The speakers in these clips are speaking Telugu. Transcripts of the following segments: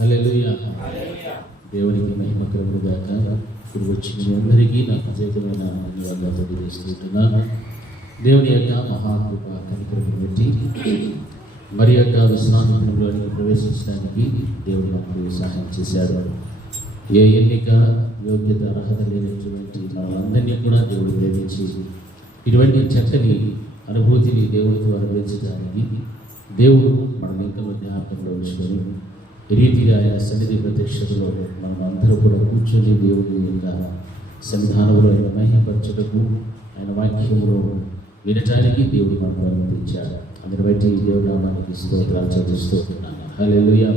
హల్లెలూయా. దేవునికి మహిమ కలుగును గాక. ఇప్పుడు వచ్చిన మీ అందరికీ నా ప్రత్యేకమైన ధన్యవాదాలు తెలియజేస్తున్నాను. దేవుని యొక్క మహాకృప కనికరమును బట్టి మరి యొక్క విశ్రాంతిలోనికి ప్రవేశించడానికి దేవుడు నాకు సహాయం చేశాడు. ఏ ఎన్నిక యోగ్యత అర్హత లేనటువంటి మనందరినీ కూడా దేవుడు ప్రేమించి ఇటువంటి చక్కని అనుభూతిని దేవుడితో అనుభవించడానికి దేవుడు మన ఇంకలో జ్ఞాపకంలో ఉంచుకొని ఈ రీతిగా ఆయన సన్నిధి ప్రత్యక్షతలో మనం అందరూ కూడా కూర్చొని దేవుడి యొక్క సన్నిధానంలో ఆయన మహిమపరచుటకు ఆయన వాక్యంలో వినటానికి దేవుడు మనకు అనుమతించాడు. అందుని బట్టి దేవుడి నామానికి స్తోత్రాలు చెల్లిస్తున్నాను. హల్లెలూయా.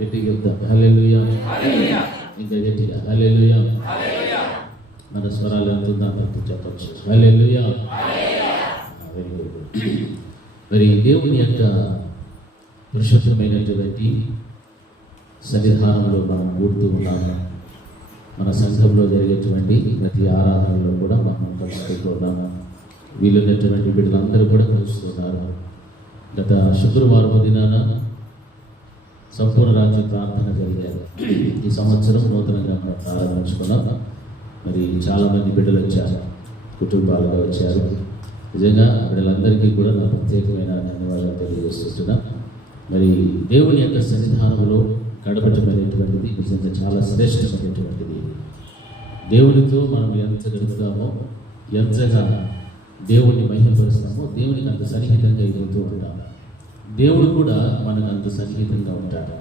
గట్టిగా చెప్తాం హల్లెలూయా. ఇంకా గట్టిగా హల్లెలూయా. మన స్వరాలు ఎంతుందా మనకు చెప్పచ్చు. హల్లెలూయా. Very good. మరి దేవుని యొక్క పరిశుద్ధమైనటువంటి సన్నిధానంలో మనం కూడుతూ ఉన్నాము. మన సంఘంలో జరిగేటువంటి ప్రతి ఆరాధనలో కూడా మనం కలుసుకుంటున్నాము. వీళ్ళున్నటువంటి బిడ్డలందరూ కూడా కలుస్తున్నారు. గత శుక్రవారం దినాన సంపూర్ణ రాత్రి ప్రార్థన జరిగారు. ఈ సంవత్సరం నూతనంగా ప్రారంభించుకున్నాం. మరి చాలామంది బిడ్డలు వచ్చారు, కుటుంబాలుగా వచ్చారు. నిజంగా బిడ్డలందరికీ కూడా నా ప్రత్యేకమైన ధన్యవాదాలు తెలియజేస్తున్నాం. మరి దేవుని యొక్క సన్నిధానంలో గడపటమైనటువంటిది నిజంగా చాలా శ్రేష్టమైనటువంటిది. దేవునితో మనం ఎంత గడుపుతామో, ఎంతగా దేవుణ్ణి మహిమపరుస్తామో దేవునికి అంత సన్నిహితంగా ఎదుగుతూ ఉంటాము. దేవుడు కూడా మనకు అంత సన్నిహితంగా ఉంటాడు.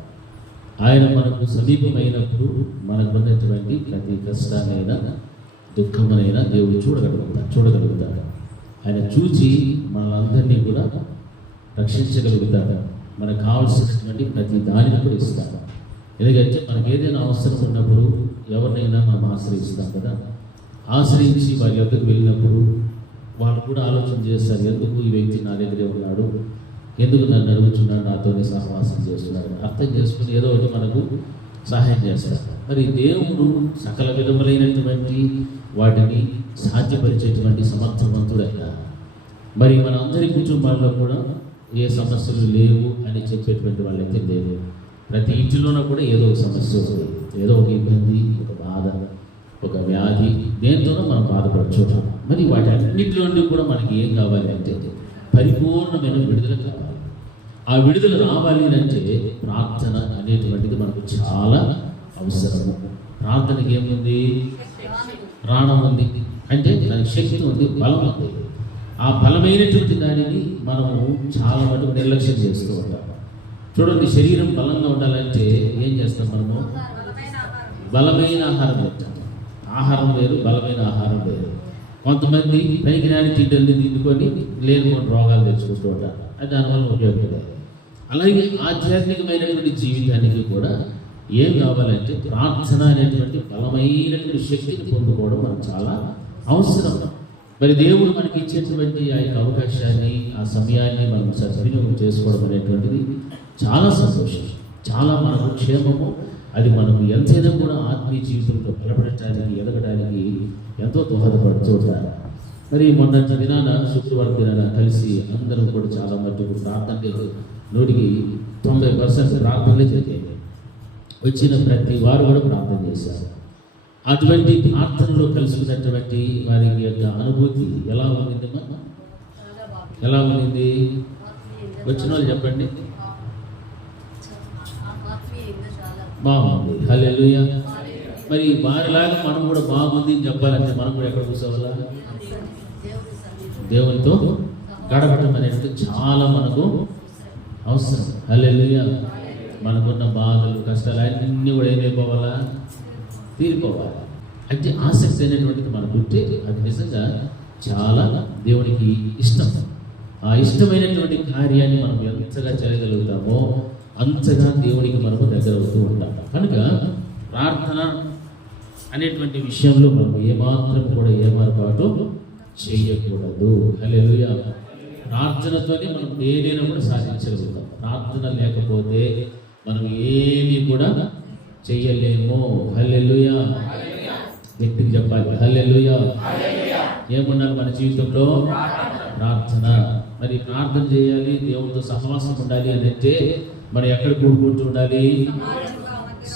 ఆయన మనకు సమీపమైనప్పుడు మనకున్నటువంటి ప్రతి కష్టాన్నైనా దుఃఖమునైనా దేవుడు చూడగలుగుతాడు. ఆయన చూచి మనలందరినీ కూడా రక్షించగలుగుతాడు. మనకు కావాల్సినటువంటి ప్రతి దానిని కూడా ఇస్తాడు. ఎందుకంటే మనకు ఏదైనా అవసరం ఉన్నప్పుడు ఎవరినైనా మనం ఆశ్రయిస్తాం కదా. ఆశ్రయించి వారి యొక్కకు వెళ్ళినప్పుడు వాళ్ళు కూడా ఆలోచన చేస్తారు, ఎందుకు ఈ వ్యక్తి నా దగ్గరే ఉన్నాడు, ఎందుకు నన్ను అడుగుతున్నాడు, నాతోనే సహవాసం చేస్తున్నాడు, అర్థం చేసుకుని ఏదో ఒకటి మనకు సహాయం చేస్తారు. మరి దేవుడు సకల విధములైనటువంటి వాటిని సాధ్యపరిచేటువంటి సమర్థవంతుడైన మరి మన అందరి కుటుంబాల్లో కూడా ఏ సమస్యలు లేవు అని చెప్పేటువంటి వాళ్ళైతే లేవు. ప్రతి ఇంటిలోనూ కూడా ఏదో ఒక సమస్య ఉంది, ఏదో ఒక ఇబ్బంది, ఒక బాధ, ఒక వ్యాధి, దేంతోనో మనం బాధపడుతున్నాం. మరి వాటి అన్నింటిలో నుండి కూడా మనకి ఏం కావాలి అంటే పరిపూర్ణమైన విడుదల కావాలి. ఆ విడుదల రావాలి అంటే ప్రార్థన అనేటువంటిది మనకు చాలా అవసరము. ప్రార్థనకి ఏముంది? ప్రాణం ఉంది, అంటే దానికి శక్తి ఉంది, బలం ఉంది. ఆ బలమైనటువంటి దానిని మనము చాలా మటుకు నిర్లక్ష్యం చేస్తూ ఉంటాం. చూడండి, శరీరం బలంగా ఉండాలంటే ఏం చేస్తాం? మనము బలమైన ఆహారం తింటాం. ఆహారం వేరు, బలమైన ఆహారం వేరు. కొంతమంది పైకి రాని తిండి తిండుకొని లేనిపోయిన రోగాలు తెచ్చుకుంటూ ఉంటారు. అది దానివల్ల ఉపయోగపడేది. అలాగే ఆధ్యాత్మికమైనటువంటి జీవితానికి కూడా ఏం కావాలంటే ప్రార్థన అనేటువంటి బలమైనటువంటి శక్తిని పొందుకోవడం మనకు చాలా అవసరం. మరి దేవుడు మనకి ఇచ్చేటువంటి ఆ యొక్క అవకాశాన్ని, ఆ సమయాన్ని మనం సద్వినియోగం చేసుకోవడం అనేటువంటిది చాలా సంతోషం, చాలా మనకు క్షేమము. అది మనకు ఎంతైనా కూడా ఆత్మీయ జీవితంలో బలపడటానికి, ఎదగడానికి ఎంతో దోహదపడుతూ ఉంటారు. మరి మొన్నటి దినాన శుక్రవారం దినాన కలిసి అందరం కూడా చాలా మట్టుకు ప్రార్థన 90% ప్రార్థనలే జరిగాయి. వచ్చిన ప్రతి వారు కూడా ప్రార్థన చేశారు. అటువంటి ప్రార్థనలో కలుసుకున్నటువంటి వారి యొక్క అనుభూతి ఎలా ఉండిందమ్మా? ఎలా ఉండింది? వచ్చిన వాళ్ళు చెప్పండి. బాగుంది. హల్లెలూయా. మరి వారిలాగా మనం కూడా బాగుంది అని చెప్పాలంటే మనం కూడా ఎక్కడ కూర్చోవాలా? దేవునితో గడపటం అనేది చాలా మనకు అవసరం. హల్లెలూయా. మనకున్న బాధలు, కష్టాలు అన్నీ కూడా ఏమైపోవాలా? తీరిపోవాలి. అంటే ఆసక్తి అనేటువంటిది మనకు ఉంటే అది నిజంగా చాలా దేవునికి ఇష్టం. ఆ ఇష్టమైనటువంటి కార్యాన్ని మనం ఎంతగా చేయగలుగుతామో అంతగా దేవునికి మనము దగ్గర అవుతూ ఉంటాం. కనుక ప్రార్థన అనేటువంటి విషయంలో మనం ఏమాత్రం కూడా ఏమార్పాటు చేయకూడదు. హల్లెలూయా. ప్రార్థనతోనే మనం ఏదైనా కూడా సాధించగలుగుతాం. ప్రార్థన లేకపోతే మనం ఏమీ కూడా చెయ్యలేము. హల్లెలూయా. వ్యక్తికి చెప్పాలి హల్లెలూయా. ఏముండాలి మన జీవితంలో? ప్రార్థన. మరి ప్రార్థన చేయాలి, దేవుడితో సహవాసం ఉండాలి అని అంటే మనం ఎక్కడ కూడుకుంటూ ఉండాలి?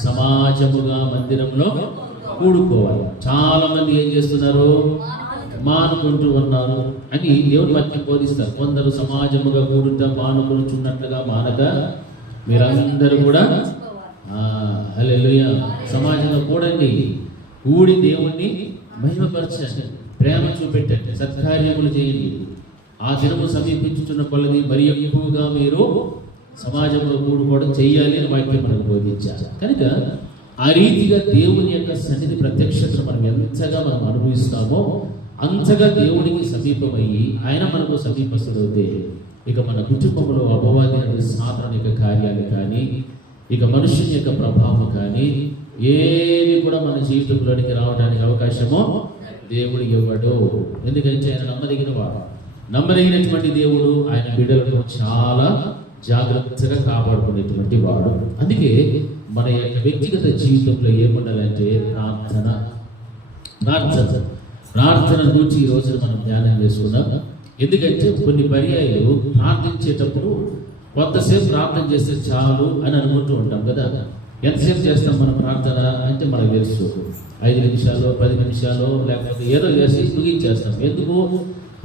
సమాజముగా మందిరంలో కూడుకోవాలి. చాలా మంది ఏం చేస్తున్నారు? మానుకుంటూ ఉన్నారు అని దేవుని వాక్యం బోధిస్తారు. కొందరు సమాజముగా కూడుట మానుకుంటున్నట్లుగా మానక మీరందరూ కూడా హల్లెలూయా సమాజంలో కూడండి, కూడి దేవుణ్ణి మహిమపరచండి, ప్రేమ చూపెట్టండి, సత్కార్యములు చేయండి. ఆ దినము సమీపించుతున్న కొలది మరి ఎక్కువగా మీరు సమాజంలో కూడుకోవడం చెయ్యాలి అని వాక్యం మనకు బోధించారు. కనుక ఆ రీతిగా దేవుని యొక్క సన్నిధి ప్రత్యక్షతను మనం ఎంతగా మనం అనుభవిస్తామో అంతగా దేవునికి సమీపమయ్యి ఆయన మనకు సమీపస్తుడవుతే ఇక మన కుటుంబంలో అపవాది అనే సాధారణ యొక్క కార్యాలు కానీ ఇక మనుషుని యొక్క ప్రభావం కానీ ఏవి కూడా మన జీవితంలోనికి రావడానికి అవకాశమో దేవుడు ఇవ్వడు. ఎందుకంటే ఆయన నమ్మదగినటువంటి దేవుడు ఆయన బిడ్డలను చాలా జాగ్రత్తగా కాపాడుకునేటువంటి వాడు. అందుకే మన యొక్క వ్యక్తిగత జీవితంలో ఏముండాలంటే ప్రార్థన గురించి ఈ రోజున మనం ధ్యానం చేసుకున్నాం. ఎందుకంటే కొన్ని పర్యాయాలు ప్రార్థించేటప్పుడు కొంతసేపు ప్రార్థన చేస్తే చాలు అని అనుకుంటూ ఉంటాం కదా. ఎంతసేపు చేస్తాం మనం ప్రార్థన అంటే మనకు తెలుసు, 5 నిమిషాలు 10 నిమిషాలు లేకపోతే ఏదో చేసి ముగించేస్తాం. ఎందుకు?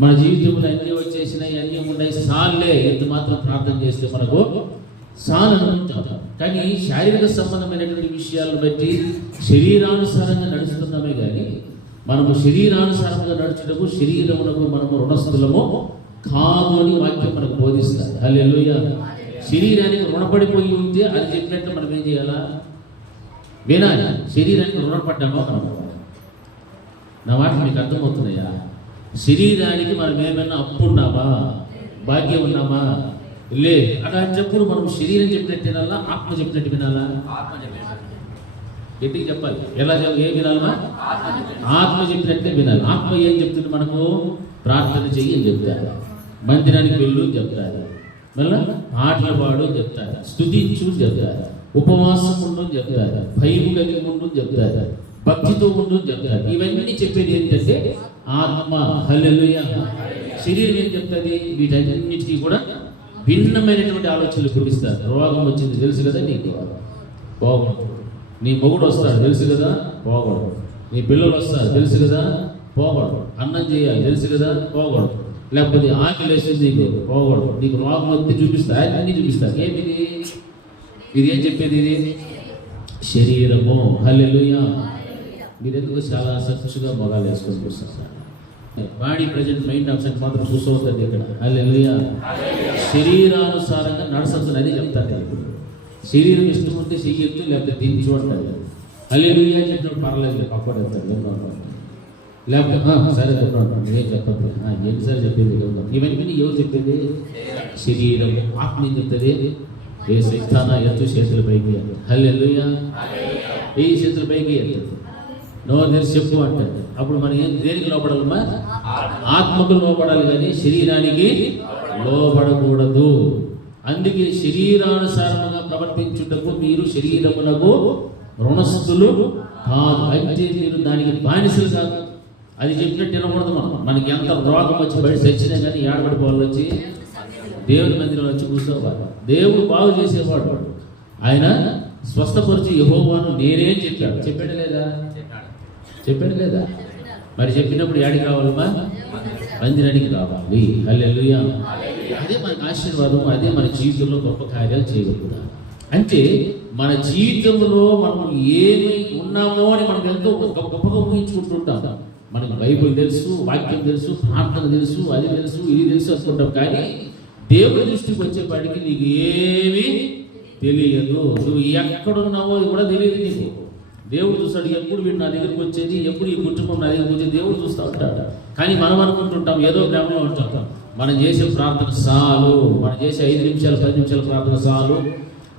మన జీవితంలో అన్నీ వచ్చేసినాయి, అన్నీ ఉన్నాయి, సార్లే ఎంత మాత్రం ప్రార్థన చేస్తే మనకు సాల్ అనుకుంటాం. కానీ శారీరక సంబంధమైనటువంటి విషయాలను బట్టి శరీరానుసారంగా నడుస్తున్నామే కానీ మనము శరీరానుసారంగా నడుచుటకు శరీరమునకు మనము రుణస్థులము కాదు అని వాక్యం మనకు బోధిస్తారు. హల్లెలూయా. శరీరానికి రుణపడిపోయి ఉంటే అది చెప్పినట్టు మనం ఏం చేయాలా? వినాలి. శరీరానికి రుణపడ్డామా మనం? నా మాట మీకు అర్థమవుతున్నాయా? శరీరానికి మనం ఏమైనా అప్పు ఉన్నామా, భాగ్యం ఉన్నామా? లే. అలాంటప్పుడు మనం శరీరం చెప్పినట్టు వినాలా, ఆత్మ చెప్పినట్టు వినాలా? గట్టిగా చెప్పాలి. ఎలా ఏం వినాలమా? ఆత్మ చెప్పినట్టే వినాలి. ఆత్మ ఏం చెప్తుంది మనకు? ప్రార్థన చెయ్యి అని చెప్తారు, మందిరానికి వెళ్ళు అని చెప్తారు, మళ్ళా ఆటలు పాడు అని చెప్తారు, స్తుతించు అని చెప్తారు, ఉపవాసం ఉండు అని చెప్తారు, భయం కలిగి ఉండు అని చెప్తారు, భక్తితో ఉండు అని చెప్తారు. ఇవన్నీ చెప్పేది ఏంటంటే ఆత్మ. హల్లెలూయా. శరీరం ఏం చెప్తుంది? వీటన్నిటికీ కూడా భిన్నమైనటువంటి ఆలోచనలు కురిస్తారు. రోగం వచ్చింది తెలుసు కదా నీకు, బాగుంటుంది. నీ మొగుడు వస్తాడు తెలుసు కదా, పోకూడదు. నీ పిల్లలు వస్తారు తెలుసు కదా, పోకూడదు. అన్నం చేయాలి తెలుసు కదా, పోకూడదు. లేకపోతే ఆకలి వేసింది నీకు, పోకూడదు. నీకు రోగం వస్తే చూపిస్తారు, అన్నీ చూపిస్తారు. ఏమిది? ఇది ఏం చెప్పేది? ఇది శరీరము. హల్లెలూయా. మీరు ఎందుకు చాలా సచ్చుగా మొగాలు వేసుకొని చూస్తారు? బాడీ ప్రజెంట్ మైండ్ ఆప్షన్ మాత్రం చూసవుతుంది ఇక్కడ. హల్లెలూయా. శరీరానుసారంగా నడసొస్తుంది అది చెప్తారు. ఇప్పుడు శరీరం ఇష్టం ఉంటే చెయ్యొద్దు, లేకపోతే దీన్ని చూడండి. హల్లెలూయా చెప్పినప్పుడు పర్లేదు, పక్కన లేకపోతే సరే చెప్పండి, ఏం చెప్పద్దు. ఏంటి సార్ చెప్పేది? ఇవన్నీ ఎవరు చెప్పేది? శరీరం. ఆత్మ ఏం చెప్తుంది? ఏ శక్తాన ఎత్తు, చేతుల పైకి. హల్లెలూయా. ఏ చేతుల పైకి ఎత్తు, నోరు తెరిచి చెప్పు అంటారు. అప్పుడు మనం ఏం దేనికి లోపడాలమ్మా? ఆత్మకు లోపడాలి కానీ శరీరానికి లోపడకూడదు. అందుకే శరీరానుసారముగా ప్రవర్తించుటకు మీరు శరీరమునకు రుణస్థులు కాదు. అంటే మీరు దానికి బానిసలు కాదు. అది చెప్పినట్టు వినకూడదు. మనకి ఎంత రోగం వచ్చి బయట చచ్చినా కానీ ఏడబడిపోవాలి వచ్చి దేవుని మందిరంలో వచ్చి కూర్చోవాలి. దేవుడు బాగు చేసేవాడు. ఆయన స్వస్థపరిచి యెహోవాను నేనే చెప్పాడు. చెప్పాడు లేదా? మరి చెప్పినప్పుడు యాడికి రావాలమ్మా? మందిరానికి రావాలి. హల్లెలూయా. అదే మనకు ఆశీర్వాదం, అదే మన జీవితంలో గొప్ప కార్యాలు చేయగలుగుతాం. అంటే మన జీవితంలో మనం ఏమై ఉన్నామో అని మనం ఎంతో గొప్పగా ఊహించుకుంటుంటాం. మనకు బైబిల్ తెలుసు, వాక్యం తెలుసు, ప్రార్థన తెలుసు, అది తెలుసు, ఇది తెలుసు అనుకుంటాం. కానీ దేవుడి దృష్టికి వచ్చేపాటికి నీకు ఏమీ తెలియదు. నువ్వు ఎక్కడున్నావో కూడా తెలియదు నీకు. దేవుడు చూస్తాడు. ఎప్పుడు వీడు నా దగ్గరికి వచ్చేది, ఎప్పుడు ఈ కుటుంబం నా దగ్గరికి వచ్చేది దేవుడు చూస్తూ ఉంటాడు. కానీ మనం అనుకుంటుంటాం ఏదో ప్రేమలో ఉంటాం. మనం చేసే ప్రార్థన చాలు, మనం చేసే 5 నిమిషాలు 10 నిమిషాల ప్రార్థన చాలు.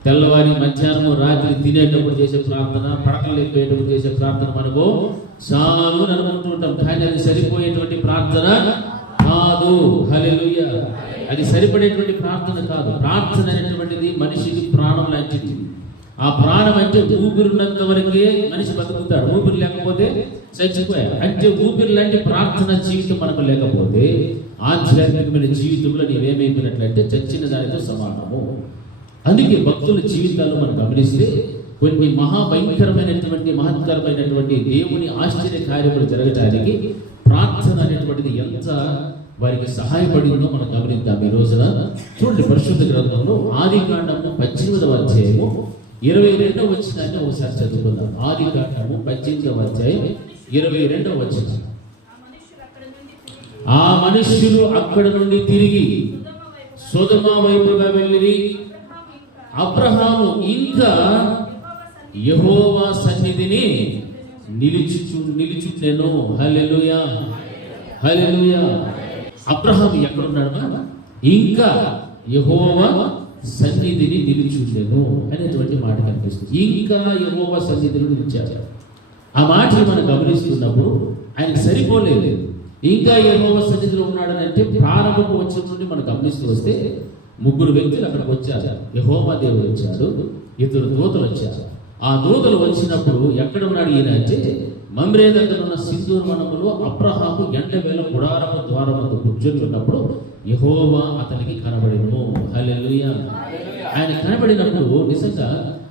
తెల్లవారి మధ్యాహ్నం రాత్రి తినేటప్పుడు చేసే ప్రార్థన, పడకలు ఎక్కేటప్పుడు చేసే ప్రార్థన మనకు చాలు అని అనుకుంటూ ఉంటాం. కానీ అది సరిపోయేటువంటి ప్రార్థన కాదు. హల్లెలూయా. అది సరిపడేటువంటి ప్రార్థన కాదు. ప్రార్థన అనేటువంటిది మనిషికి ప్రాణం లాంటిది. ఆ ప్రాణం అంటే ఊపిరినంత వరకే మనిషి బతుకుతాడు. ఊపిరి లేకపోతే చచ్చిపోయాడు. అంటే ఊపిరి లాంటి ప్రార్థన జీవితం మనకు లేకపోతే ఆధ్యాత్మికమైన జీవితంలో నీవేమైపోయినట్లయితే చచ్చిన దానితో సమానము. అందుకే భక్తుల జీవితాలు మనం గమనిస్తే కొన్ని మహాభయంకరమైనటువంటి మహత్కరమైనటువంటి దేవుని ఆశ్చర్య కార్యములు జరగటానికి ప్రార్థన అనేటువంటిది ఎంత వారికి సహాయపడిందో మనం గమనిద్దాం. ఈ రోజున చూడండి, పరిశుద్ధ గ్రంథంలో ఆదికాండము 18వ అధ్యాయము 22వ వచనాన్ని ఒకసారి చదువుకుందాం. ఆదికాండము 18వ అధ్యాయం 22వ వచనం. ఆ మనుష్యులు అక్కడ నుండి తిరిగి సొదొమ వైపుగా వెళ్ళిరి. అబ్రహాము ఇంకా యెహోవా సన్నిధిని నిలుచుండెను. హల్లెలూయా, హల్లెలూయా. అబ్రహాము ఎక్కడున్నాడు? ఇంకా యెహోవా సన్నిధిని నిలుచుండెను అనేటువంటి మాట కనిపిస్తుంది. ఇంకా యెహోవా సన్నిధిని నిలిచాడు. ఆ మాటలు మనం గమనిస్తున్నప్పుడు ఆయనకు సరిపోలేదు. ఇంకా యెహోవా సన్నిధిలో ఉన్నాడని అంటే ప్రారంభపు వచ్చిన నుండి మనం గమనిస్తూ వస్తే 3 వ్యక్తులు అక్కడికి వచ్చారు. యెహోవా దేవుడు వచ్చాడు, 2 దూతలు వచ్చారు. ఆ దూతలు వచ్చినప్పుడు ఎక్కడ ఉన్నాడు ఈయన అంటే మమ్రే దగ్గర ఉన్న సింధూర వనములో అబ్రహాము ఎండవేళ గుడారము ద్వారముతో కూర్చొని ఉన్నప్పుడు యెహోవా అతనికి కనబడెను. హల్లెలూయా. ఆయన కనబడినప్పుడు నిజంగా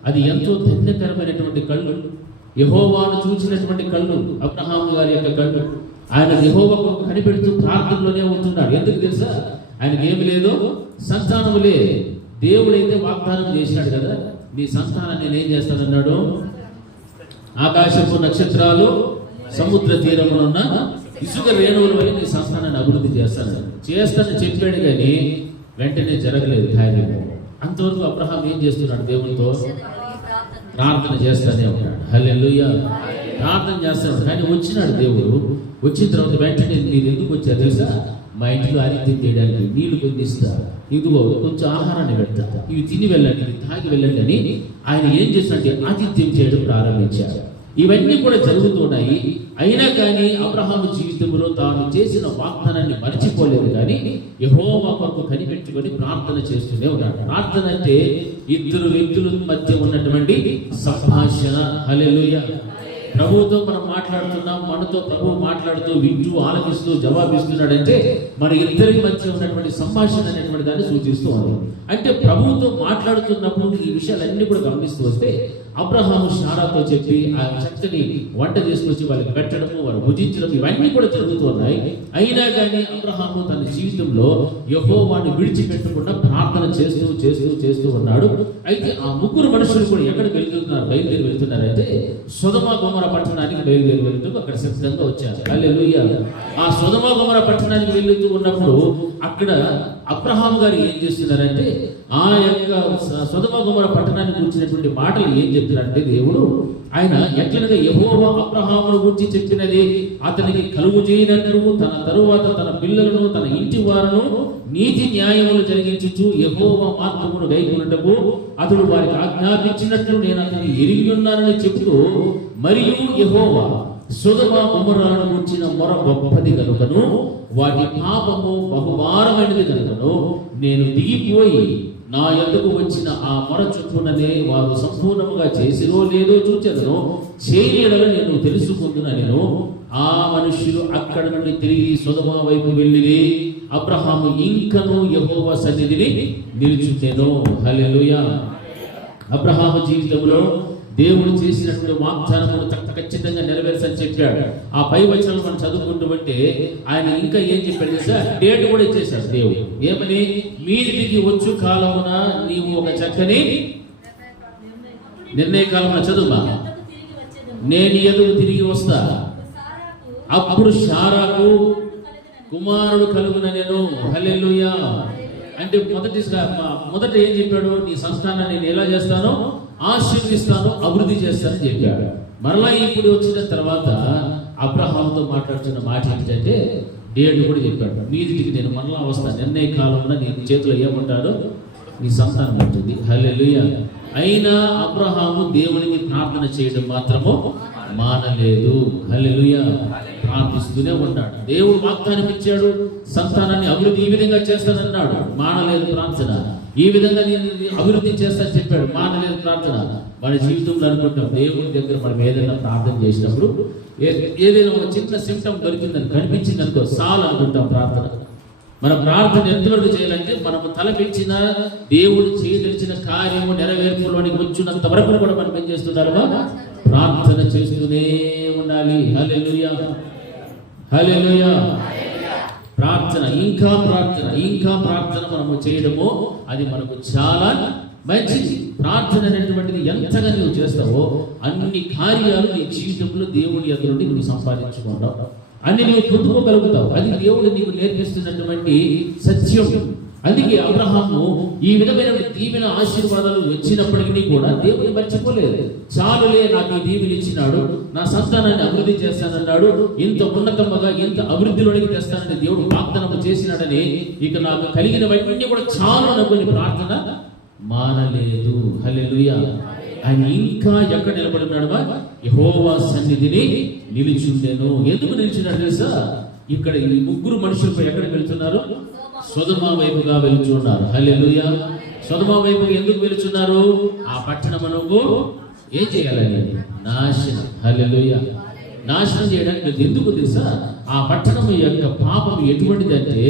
అది ఎంతో ధన్యకరమైనటువంటి కళ్ళు, యెహోవాను చూసినటువంటి కళ్ళు, అబ్రహాము గారి యొక్క కళ్ళు. ఆయన యెహోవాకు కనిపెడుతూ ప్రార్థనలోనే ఉంటున్నాడు. ఎందుకు తెలుసా? ఆయనకి ఏమి లేదు, సంతానము లే. దేవుడైతే వాగ్దానం చేసినాడు కదా, నీ సంతానాన్ని నేనేం చేస్తానన్నాడు? ఆకాశపు నక్షత్రాలు సముద్ర తీరంలో ఉన్న ఇసుక రేణువుల వల్ల నీ సంతానాన్ని అభివృద్ధి చేస్తానని చెప్పాడు, కానీ వెంటనే జరగలేదు కార్యము. అంతవరకు అబ్రహాం ఏం చేస్తున్నాడు? దేవునితో ప్రార్థన చేస్తానే ఉన్నాడు. హల్లెలూయా, ప్రార్థన చేస్తాడు. కానీ వచ్చినాడు దేవుడు. వచ్చిన తర్వాత వెంటనే మీరు ఎందుకు వచ్చారు తెలుసా? మా ఇంట్లో ఆతిథ్యం చేయడానికి నీళ్లు కొన్ని ఇస్తా, ఇదిగో కొంచెం ఆహారాన్ని పెడతా, ఇవి తిని వెళ్ళండి, తాగి వెళ్ళండి అని ఆయన ఏం చేస్తాడంటే ఆతిథ్యం చేయడం ప్రారంభించాడు. ఇవన్నీ కూడా జరుగుతున్నాయి. అయినా కానీ అబ్రహాము జీవితంలో తాను చేసిన వాగ్దానాన్ని మర్చిపోలేదు. కానీ యెహోవా కొరకు కనిపెట్టుకొని ప్రార్థన చేస్తూనే ఉన్నాడు. ప్రార్థన అంటే 2 వ్యక్తుల మధ్య ఉన్నటువంటి సంభాషణ. హల్లెలూయా. ప్రభువుతో మనం మాట్లాడుతున్నాం, మనతో ప్రభువు మాట్లాడుతూ వింటూ ఆలకిస్తూ జవాబిస్తున్నాడంటే మన ఇద్దరి మధ్య ఉన్నటువంటి సంభాషణ అనేటువంటి దాన్ని సూచిస్తూ ఉంది. అంటే ప్రభువుతో మాట్లాడుతున్నప్పుడు ఈ విషయాలన్నీ కూడా గమనిస్తూ వస్తే అబ్రహాము శారాతో చెప్పి ఆ చక్కని వంట చేసుకొచ్చి వాళ్ళకి పెట్టడము, వారు భుజించడం, ఇవన్నీ కూడా జరుగుతూ ఉన్నాయి. అయినా కానీ అబ్రహాము తన జీవితంలో యెహోవాను విడిచిపెట్టకుండా ప్రార్థన చేస్తూ చేస్తూ చేస్తూ ఉన్నాడు. అయితే ఆ 3 మనుషులు కూడా ఎక్కడికి బయలుదేరి వెళ్తున్నారంటే సొదొమ గొమొర పట్టణానికి బయలుదేరి వెళ్తూ అక్కడ సిద్ధంగా వచ్చారు. హల్లెలూయా. ఆ సొదొమ గొమొర పట్టణానికి వెళ్తూ ఉన్నప్పుడు అక్కడ అబ్రహాము గారు ఏం చేస్తున్నారంటే ఆ యొక్క సొదొమ గొమొర పట్టణాన్ని గురించినటువంటి మాటలు ఏం చెప్తున్నారంటే దేవుడు ఆయన ఎట్లనగా యెహోవా అబ్రహామును గురించి చెప్పినది అతనికి కలుగు చేయనట్లు తన తరువాత తన పిల్లలను తన ఇంటి వారును నీతి న్యాయములు జరిగించుచు యెహోవా మార్గమును గైకొనుటకు అతడు వారికి ఆజ్ఞాపించినట్లు నేను అతన్ని ఎరిగి ఉన్నానని చెబుతూ, మరియు యెహోవా సొదొమ గొమొరలను గురించిన మొర గొప్పది కనుకను వాటి పాపము బహుభారమైనది కనుకను నేను దిగిపోయి నా యొద్దకు వచ్చిన ఆ మొర చొప్పుననే వారు సంపూర్ణముగా చేసినో లేదో చూచెదను, చేయడని నేను తెలుసుకుంటున్నాను. ఆ మనుష్యులు అక్కడ నుండి తిరిగి సొదొమ వైపు వెళ్ళిరి. అబ్రహాము ఇంకను యెహోవా సన్నిధిని నిలుచుండెను. హల్లెలూయా. అబ్రహాము జీవితంలో దేవుడు చేసినటువంటి వాగ్దానమును ఖచ్చితంగా నెరవేర్చని చెప్పాడు. ఆ పై వచనాలు మనం చదువుకుంటూ ఉంటే ఆయన ఇంకా ఏం చెప్పాడు తెలుసా? డేట్ కూడా ఇచ్చేశాడు దేవుడు. ఏమని? మీదికి వచ్చు కాలమున నీవు ఒక చక్కని నిర్ణయ కాలమున చదువుమా, నేను ఎదుగు తిరిగి వస్తా, అప్పుడు శారాకు కుమారుడు కలుగుననెను. హల్లెలూయా. అంటే మొదట ఏం చెప్పాడు? నీ సంతానాన్ని నేను ఎలా చేస్తానో ఆశీర్వదిస్తాను, అభివృద్ధి చేస్తానని చెప్పాడు. మరలా ఇప్పుడు వచ్చిన తర్వాత అబ్రహాముతో మాట్లాడుతున్న మాట ఏంటంటే డేట్ కూడా చెప్పాడు. మీదికి నేను మరలా వస్తాను, నిర్ణయ కాలంలో నీ చేతిలో ఏమంటాడో నీ సంతానం ఉంటుంది. హల్లెలూయా. అయినా అబ్రహాము దేవునికి ప్రార్థన చేయడం మాత్రము మానలేదు. హల్లెలూయా. ప్రార్థిస్తూనే ఉన్నాడు. దేవుడు వాగ్దానం ఇచ్చాడు, సంతానాన్ని అభివృద్ధి ఈ విధంగా చేస్తానన్నాడు, మానలేదు ప్రార్థన. ఈ విధంగా నేను అభివృద్ధి చేస్తానని చెప్పాడు, మానలేదు ప్రార్థన. మన జీవితంలో అనుకుంటాం దేవుడి దగ్గర మనం ఏదైనా ప్రార్థన చేసినప్పుడు ఏదైనా ఒక చిన్న సిమ్టమ్ దొరికిందని కనిపించింది అనుకో చాలు అనుకుంటాం ప్రార్థన. మన ప్రార్థన ఎంతవరకు చేయాలంటే మనము తలపెట్టిన దేవుడు చేయదలిచిన కార్యము నెరవేర్పులోనికి వచ్చినంత వరకు కూడా మనం ఏం చేస్తున్నారమ్మా? ప్రార్థన చేస్తూనే ఉండాలి. హల్లెలూయా, హల్లెలూయా. ప్రార్థన, ఇంకా ప్రార్థన, ఇంకా ప్రార్థన మనము చేయడము అది మనకు చాలా మంచిది. ప్రార్థన అనేటువంటిది ఎంతగా నువ్వు చేస్తావో అన్ని కార్యాలు నీ జీవితంలో దేవుని ఎదురు నుండి నువ్వు సంపాదించుకుంటావు, అన్ని నువ్వు పొందుకోగలుగుతావు. అది దేవుడు నీకు నేర్పిస్తున్నటువంటి సత్యం. అందుకే అబ్రహాము ఈ విధమైన దీవెన ఆశీర్వాదాలు వచ్చినప్పటికీ కూడా దేవుని మర్చిపోలేదు. చాలులే, నాకు ఈ దీవెన ఇచ్చినాడు, నా సంతానాన్ని అభివృద్ధి చేస్తానన్నాడు, ఇంత ఉన్నతంగా ఇంత అభివృద్ధిలోనికి తెస్తానని దేవుడు వాగ్దానం చేసినాడని ఇక నాకు కలిగినవన్నీ కూడా చాలు అనుకుని ప్రార్థన మానలేదు. హల్లెలూయా. ఆయన ఇంకా ఎక్కడ నిలబడినాడుగా? యెహోవా సన్నిధిని నిలిచుండెను. ఎందుకు నిలిచినాడు తెలుసా? ఇక్కడ ఈ ముగ్గురు మనుషులపై ఎక్కడికి వెళ్తున్నారు? సొదొమ వైపుగా వెళ్తున్నారు. హల్లెలూయా. సొదొమ వైపుగా ఎందుకు వెళ్తున్నారు? ఆ పట్టణమునకు ఏం చేయాలని? నాశనం. హల్లెలూయా. నాశనం చేయడానికి ఎందుకు తెలుసా? ఆ పట్టణం యొక్క పాపం ఎటువంటిదంటే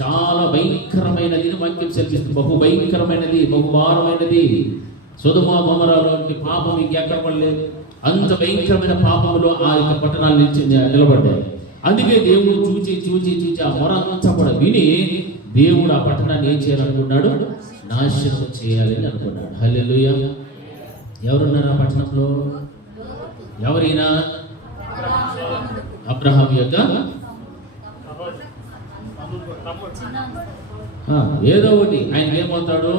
చాలా భయంకరమైనది. వాక్యం సెలవిస్తుంది, బహు భయంకరమైనది, బహుభారమైనది. సొదొమ గొమొర్రా వంటి పాపం ఇంకెక్కడ పడలేదు. అంత భయంకరమైన పాపంలో ఆ యొక్క పట్టణాలు నిలబడ్డాయి. అందుకే దేవుడు చూచి చూచి చూచి ఆ మొర అంతా కూడా విని దేవుడు ఆ పట్టణాన్ని ఏం చేయాలనుకున్నాడు? నాశనం చేయాలని అనుకున్నాడు. హల్లెలూయా. ఎవరున్నారు ఆ పట్టణంలో? ఎవరైనా? అబ్రహాం యొక్క ఏదో ఒకటి ఆయనకి ఏమవుతాడు?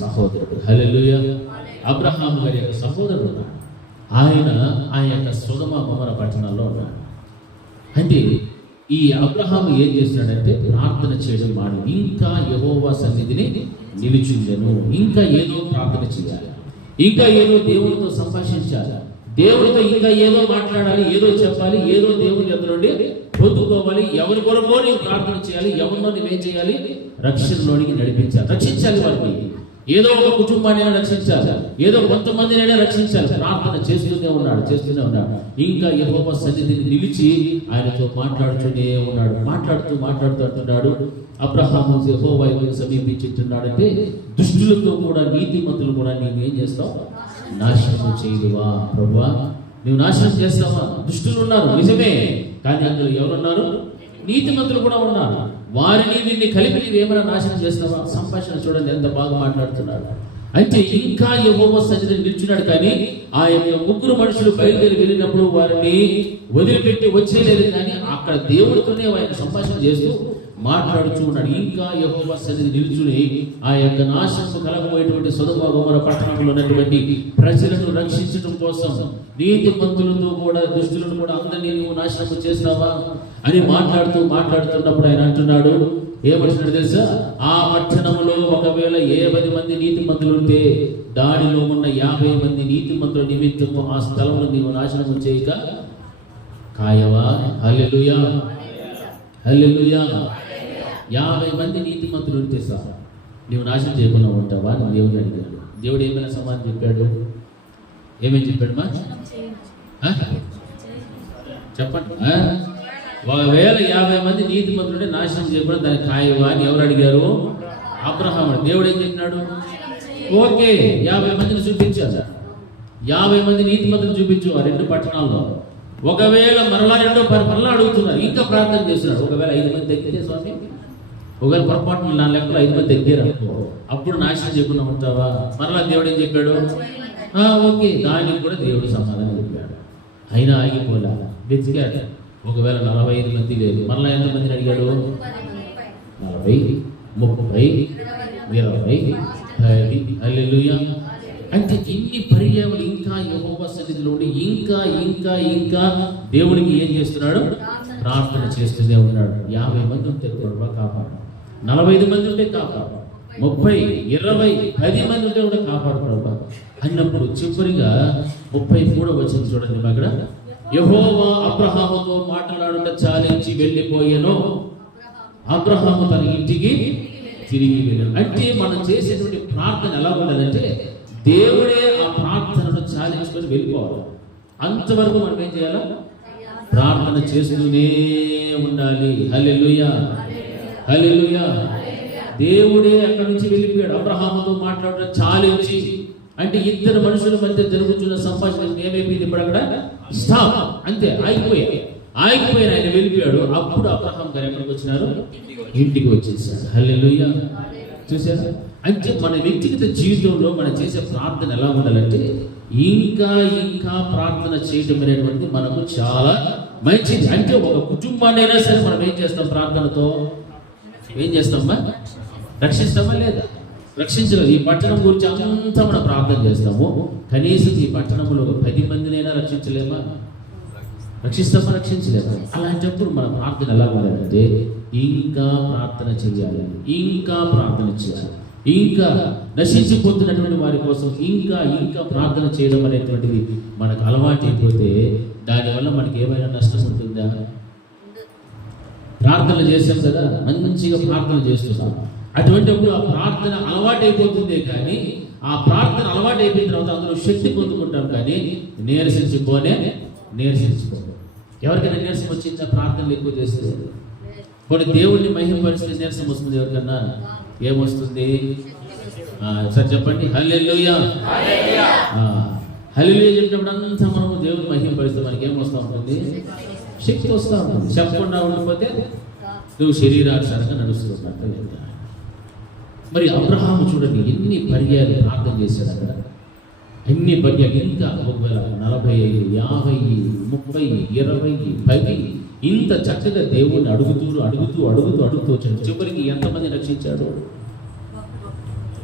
సహోదరుడు. హల్లెలూయా. అబ్రహాం గారి యొక్క సహోదరుడు ఆయన ఆ యొక్క సొదొమ గొమొర్రా పట్టణంలో ఉన్నాడు. అంటే ఈ అబ్రహాం ఏం చేస్తున్నాడంటే ప్రార్థన చేయడం మాని ఇంకా యెహోవా సన్నిధిని నిలిచిందెను. ఇంకా ఏదో ప్రార్థన చేయాలి, ఇంకా ఏదో దేవుడితో సంభాషించాలి, దేవుడితో ఇంకా ఏదో మాట్లాడాలి, ఏదో చెప్పాలి, ఏదో దేవుని ఎదురు నుండి పొందుకోవాలి. ఎవరి కొరకో నీవు ప్రార్థన చేయాలి, ఎవరినో నువ్వేం చేయాలి? రక్షణలోనికి నడిపించాలి, రక్షించాలి. వారిని ఏదో ఒక కుటుంబాన్ని రక్షించాలి, ఏదో కొంతమందినైనా రక్షించాలి. ప్రార్థన చేస్తూనే ఉన్నాడు. ఇంకా యెహోవా సన్నిధిని నిలిచి ఆయనతో మాట్లాడుతూనే ఉన్నాడు. మాట్లాడుతూ అంటున్నాడు, అబ్రహాము యెహోవాను సమీపించుతున్నాడంటే దుష్టులతో కూడా నీతిమంతులు కూడా నీవు ఏం చేస్తావు? నాశనం చేయదువా ప్రభువా? నువ్వు నాశనం చేస్తావా? దుష్టులు ఉన్నారు నిజమే, కానీ అందులో ఎవరున్నారు? నీతిమంతులు కూడా ఉన్నారు. వారిని వీరిని కలిపి నీవేమైనా నాశనం చేస్తావా? సంభాషణ చూడండి ఎంత బాగా మాట్లాడుతున్నాడు. అయితే ఇంకా యెహోవా సన్నిధిని నిల్చున్నాడు. కానీ ఆ యొక్క ముగ్గురు మనుషులు బయలుదేరి వెళ్ళినప్పుడు వారిని వదిలిపెట్టి వచ్చేయలేదు. కానీ అక్కడ దేవుడితోనే ఆయన సంభాషణ చేస్తూ మాట్లాడుతూ ఉన్నాడు. ఇంకా యెహోవా సన్నిధిని నిల్చుని ఆ యొక్క నాశనం కలగబోయేటువంటి సొదొమ గొమొర్రా పట్టణంలో ఉన్నటువంటి ప్రజలను రక్షించడం కోసం నీతిమంతులతో కూడా దుష్టులను కూడా అందరినీ నువ్వు నాశనం చేస్తావా అని మాట్లాడుతున్నప్పుడు ఆయన అంటున్నాడు, ఏమంటున్నాడు తెలుసా? ఆ పట్టణంలో ఒకవేళ 70 మంది నీతిమంతులు ఉంటే దాడిలో ఉన్న 50 మంది నీతిమంతుల నిమిత్తము ఆ స్థలంలో నీవు నాశనం చేయక కాయవా? హల్లెలూయా, హల్లెలూయా. 50 మంది నీతిమంతులు ఉంటే సార్ నీవు నాశనం చేయకుండా ఉంటావా అని దేవుడు అడిగాడు. దేవుడు ఏమైనా సమాధానం చెప్పాడు? ఏమేమి చెప్పాడు? చెప్పండి. ఒకవేళ 50 మంది నీతిమంతులుంటే నాశనం చేయకుండా దాన్ని కాయవా అని ఎవరు అడిగారు? అబ్రహాము. దేవుడు ఏం చెప్పినాడు? ఓకే, 50 మందిని చూపించారు. 50 మంది నీతిమంతులు చూపించు ఆ 2 పట్టణాల్లో. ఒకవేళ మరలా అడుగుతున్నారు, ఇంకా ప్రార్థన చేస్తున్నారు. ఒకవేళ 5 మంది తగ్గితే స్వామి, ఒకవేళ పొరపాటున నా లెక్కలో 5 మంది తగ్గారు అప్పుడు నాశనం చేయకుండా ఉంటావా? మరలా దేవుడు ఏం చెప్పాడు? ఓకే, దానికి కూడా దేవుడు సమాధానం చెప్పాడు. అయినా ఆగిపోలే, వెతికాడు. ఒకవేళ 45 మంది లేదు, మరలా ఎంతమందిని అడిగాడు? 40, 30, 20, 10. హల్లెలూయా. అంటే ఇన్ని పర్యాయాలు ఇంకా యెహోవా సన్నిధిలో ఉండి ఇంకా దేవుడికి ఏం చేస్తున్నాడు? ప్రార్థన చేస్తూనే ఉన్నాడు. 50 మంది ఉంటే కూడా కాపాడు, 45 మంది ఉంటే కాపాడు, 30, 20, 10 మంది ఉంటే కూడా కాపాడు ప్రభు అన్నప్పుడు చివరిగా 33వ వచనం చూడండి. అక్కడ యెహోవా అబ్రహాముతో మాట్లాడుట చాలించి వెళ్ళిపోయాను, అబ్రహాము తన ఇంటికి తిరిగి వెళ్ళాడు. అంటే మనం చేసేటువంటి ప్రార్థన ఎలా ఉండాలంటే దేవుడే ఆ ప్రార్థనను చాలించుకొని వెళ్ళిపోవాలి. అంతవరకు మనం ఏం చేయాలి? ప్రార్థన చేస్తూనే ఉండాలి. హల్లెలూయా. హల్లెలూయా. దేవుడే అక్కడి నుంచి వెళ్ళిపోయాడు. అబ్రహాముతో మాట్లాడడం చాలించి, అంటే ఇద్దరు మనుషుల మధ్య జరుగుతున్న సంభాషణ ఏమైపోయింది? ఇప్పుడు అక్కడ స్టాప్, అంతే, ఆగిపోయాను. ఆయన వెళ్ళిపోయాడు. అప్పుడు అబ్రహాం గారు ఎక్కడికి వచ్చినారు? ఇంటికి వచ్చేసారు. హల్లెలూయా. చూసారా? అంటే మన వ్యక్తిగత జీవితంలో మనం చేసే ప్రార్థన ఎలా ఉండాలంటే ఇంకా ఇంకా ప్రార్థన చేయడం అనేటువంటిది మనకు చాలా మంచిది. అంటే ఒక కుటుంబాన్ని అయినా సరే మనం ఏం చేస్తాం? ప్రార్థనతో ఏం చేస్తామా? రక్షిస్తామా లేదా? రక్షించలేదు. ఈ పట్టణం గురించి అంతా మనం ప్రార్థన చేస్తాము. కనీసం ఈ పట్టణంలో 10 మందినైనా రక్షించలేమా? రక్షిస్తామా? రక్షించలేము. అలాంటప్పుడు మన ప్రార్థన ఎలా ఉండాలంటే ఇంకా ప్రార్థన చేయాలి, ఇంకా ప్రార్థన చేయాలి, ఇంకా నశించిపోతున్నటువంటి వారి కోసం ఇంకా ఇంకా ప్రార్థన చేయడం అనేటువంటిది మనకు అలవాటు అయిపోతే దానివల్ల మనకి ఏమైనా నష్టం ఉంటుందా? ప్రార్థనలు చేస్తాం కదా, మంచిగా ప్రార్థన చేస్తున్నాం. అటువంటిప్పుడు ఆ ప్రార్థన అలవాటు అయిపోతుందే కానీ, ఆ ప్రార్థన అలవాటు అయిపోయిన తర్వాత అందులో శక్తి పొందుకుంటాం. కానీ నీరసించుకో. ఎవరికైనా నీరసం వచ్చిందా? ప్రార్థనలు ఎక్కువ చేస్తే కొన్ని దేవుణ్ణి మహిమపరిస్తే నీరసం వస్తుంది. ఎవరికన్నా ఏమొస్తుంది? సార్ చెప్పండి. హల్లెలూయా. హల్లెలూయా చెప్పినప్పుడు అంతా మనము దేవుని మహిమపరిస్తే మనకి ఏమొస్తూ ఉంటుంది? శక్తి వస్తూ ఉంటుంది. చెప్పకుండా ఉండిపోతే నువ్వు శరీరానుసారంగా నడుస్తున్నట్టు. మరి అబ్రహాము చూడండి ఎన్ని పర్యాలు ప్రార్థన చేశాడు అక్కడ. ఎన్ని పర్యాలు, ఇంకా 40, 50, 30, 20, 10 ఇంత చక్కగా దేవుణ్ణి అడుగుతూ వచ్చాడు. చివరికి ఎంతమంది రక్షించాడు?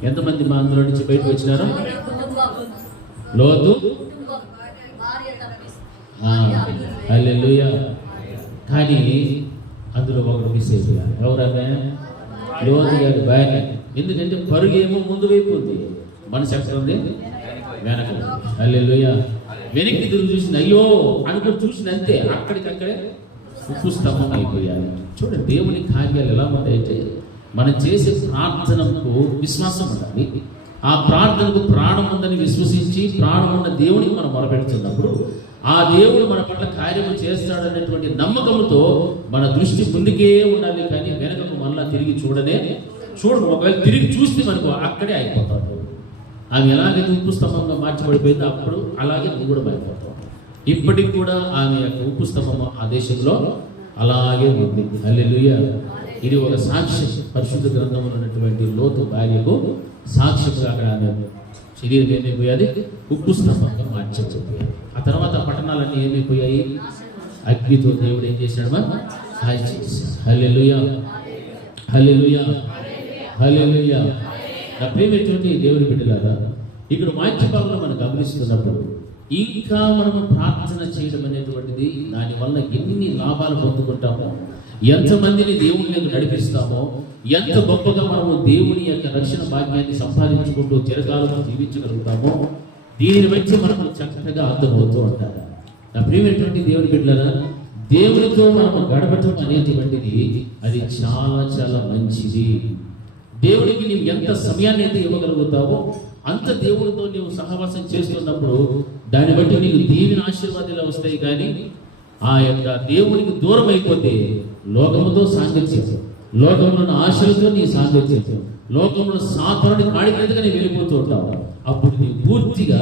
ఎంతమంది మా అందులో నుంచి బయటకు వచ్చినారు? లోతు. హల్లెలూయా. కానీ అందులో ఒకడు మిస్ అయిపోయాడు. ఎవరమే? లోతు గారి భార్య. ఎందుకంటే పరుగు ఏమో ముందు వైపు ఉంది, మనసు ఎక్కడ ఉంది? వెనక. హల్లెలూయా. వెనక్కి తిరిగి చూసింది, అయ్యో అనుకుని చూసింది, అంతే, అక్కడికక్కడే ఉప్పు స్తంభం అయిపోయారు. చూడండి దేవుని కార్యాలు ఎలా ఉంటాయంటే మనం చేసే ప్రార్థనకు విశ్వాసం ఉండాలి. ఆ ప్రార్థనకు ప్రాణం ఉందని విశ్వసించి ప్రాణం ఉన్న దేవునికి మనం మొరపెడుతున్నప్పుడు ఆ దేవుడు మన పట్ల కార్యము చేస్తాడనేటువంటి నమ్మకంతో మన దృష్టి ముందుకే ఉండాలి. కానీ వెనకకు మళ్ళా తిరిగి చూడము. ఒకవేళ తిరిగి చూస్తే మనకు అక్కడే అయిపోతాడు. ఆమె ఎలాగైతే ఉప్పు స్తంభంగా మార్చబడిపోయిందో అప్పుడు అలాగే నువ్వు కూడా అయిపోతావు. ఇప్పటికి కూడా ఆమె యొక్క ఉప్పు స్తంభం ఆ దేశంలో అలాగే ఉంది. హల్లెలూయా. ఇది ఒక సాక్ష్యం. పరిశుద్ధ గ్రంథంలో ఉన్నటువంటి లోతు భార్యకు సాక్ష్యంగా అక్కడ ఆమె శరీరం ఏమైపోయాది? ఉప్పు స్తంభంగా మార్చబడిపోయాయి. ఆ తర్వాత పట్టణాలన్నీ ఏమైపోయాయి? అగ్నితో దేవుడు ఏం చేశాడు? హల్లెలూయా. హల్లెలూయా. హల్లెలూయా. నా ప్రియమైనటువంటి దేవుని బిడ్డలారా, ఇక్కడ వాక్యభాగంలో మనం గమనిస్తున్నప్పుడు ఇంకా మనము ప్రార్థన చేయడం అనేటువంటిది దానివల్ల ఎన్ని లాభాలు పొందుకుంటామో, ఎంతమందిని దేవుని నడిపిస్తామో, ఎంత గొప్పగా మనము దేవుని యొక్క రక్షణ భాగ్యాన్ని సంపాదించుకుంటూ చిరకాలం జీవించగలుగుతామో దీనిని బట్టి మనకు చక్కగా అర్థమవుతూ ఉంటారు. నా ప్రియమైనటువంటి దేవుని బిడ్డలారా, దేవునితో మనము గడపటం అనేటువంటిది అది చాలా చాలా మంచిది. దేవుడికి నీవు ఎంత సమయాన్ని అయితే ఇవ్వగలుగుతావో అంత దేవుడితో నీవు సహవాసం చేస్తున్నప్పుడు దాన్ని బట్టి నీకు దీవెన ఆశీర్వాదాలు వస్తాయి. కానీ ఆ యొక్క దేవుడికి దూరం అయిపోతే లోకముతో సాంగత్యం, లోకంలో ఆశలతో నీ సాంగత్యం, లోకంలో సాధనని కాడి మీదుగా నీవు వెళ్ళిపోతూ ఉంటావు. అప్పుడు నీవు పూర్తిగా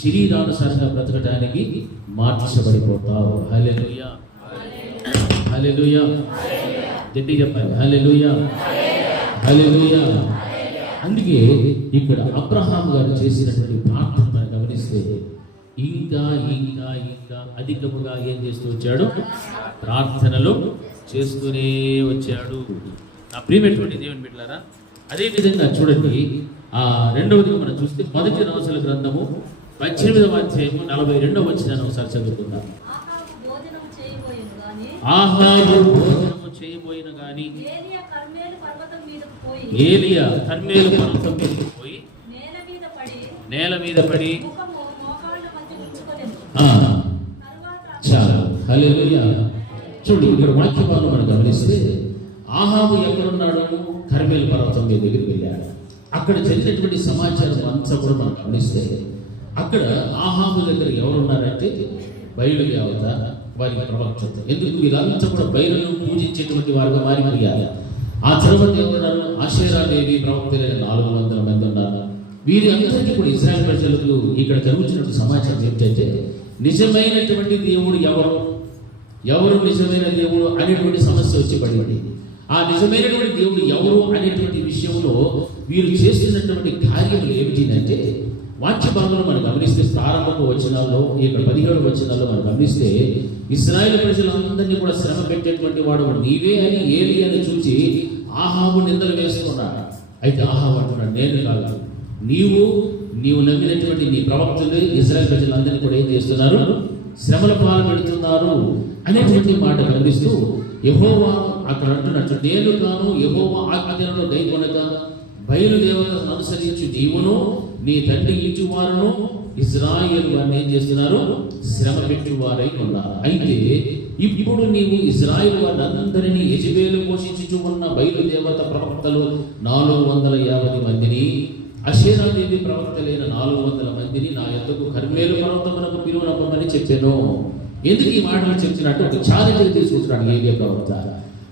శరీరానుసారంగా బ్రతకడానికి మార్చబడిపోతావు. హల్లెలూయా. హల్లెలూయా. గట్టిగా చెప్పాలి. హల్లెలూయా. హల్లెలూయా. అందుకే ఇక్కడ అబ్రహాం గారు చేసినటువంటి ప్రార్థన గమనిస్తే ఇంకా ఇంకా ఇంకా అధికముగా ఏం చేస్తూ వచ్చాడు? ప్రార్థనలు చేస్తూనే వచ్చాడు. నా ప్రియమైనటువంటి దేవుని బిడ్డలారా, అదేవిధంగా చూడండి ఆ రెండవది మనం చూస్తే 1 రాజుల గ్రంథము 18వ అధ్యాయము 42వ వచనాన్ని ఒకసారి చదువుకుందాం. ఆహాబు భోజనము చేయబోయిన గాని ఏలియా కర్మేలు పర్వతం మీదకు పోయి నేల మీద పడి చాలు. హల్లెలూయా. చూడు ఇక్కడ వాక్యభాగం మనం గమనిస్తే ఆహాబు ఎక్కడున్నాడు? కర్మేలు పర్వతం మీద దగ్గరికి వెళ్ళాడు. అక్కడ జరిగినటువంటి సమాచారం అంతా కూడా మనం గమనిస్తే అక్కడ ఆహాబు దగ్గర ఎవరున్నారంటే బయలు దేవత, వారికి ప్రవక్తలు. ఎందుకు వీళ్ళంతా కూడా బయలును పూజించేటువంటి వారుగా మారిపోయారు. ఆ తర్వాత ఏమన్నారు, ఆషేరాదేవి ప్రవక్తలైన 400 మంది ఉన్నారు. వీరి అందరికీ కూడా ఇశ్రాయేలు ప్రజలకు ఇక్కడ జరుగుతున్న సమాచారం ఏమిటంటే, నిజమైనటువంటి దేవుడు ఎవరు నిజమైన దేవుడు అనేటువంటి సమస్య వచ్చి పడింది. ఆ నిజమైనటువంటి దేవుడు ఎవరు అనేటువంటి విషయంలో వీరు చేస్తున్నటువంటి కార్యములు ఏమిటి అంటే, వాక్య భాగంలో మనం గమనిస్తే ప్రారంభపు వచనాల్లో, ఇక్కడ 17 వచనాల్లో మనం గమనిస్తే, ఇశ్రాయేలు ప్రజలందరినీ కూడా శ్రమ పెట్టేటువంటి వాడు నీవే అని ఏలియాను చూసి ఆహాబు నిందలు వేస్తున్నాడు. అయితే ఆహాబు అంటున్నాడు, నేను కాదు, నీవు నమ్మినటువంటి నీ ప్రవక్తలు ఇశ్రాయేలు ప్రజలందరినీ కూడా ఏం చేస్తున్నారు, శ్రమల పాలు పెడుతున్నారు అనేటువంటి మాట గమనిస్తూ, యెహోవా అక్కడ అంటున్నట్టు, నేను కాను యెహోవా ఆజ్ఞలను గైకొనక బయలుదేవతను అనుసరించు నీవును నీ తండ్రి ఇంటి వారును ఇశ్రాయేలు వారిని ఏం చేస్తున్నారు, శ్రమ పెట్టువారై ఉన్నారు. అయితే ఇప్పుడు నీవు ఇశ్రాయేలు వారందరినీ యెజబెలు పోషించుచు ఉన్న బయలుదేవత ప్రవక్తలు 450 మందిని, అషేరాదేవి ప్రవక్తలైన 400 మందిని నా యొద్దకు కర్మేలు పర్వతమునకు పిలువనమ్మని చెప్పాను. ఎందుకు ఈ మాటలు చెప్తున్నట్టు ఒక చారిత్ర తీసుకుంటున్నాడు ఏలియా ప్రవక్త.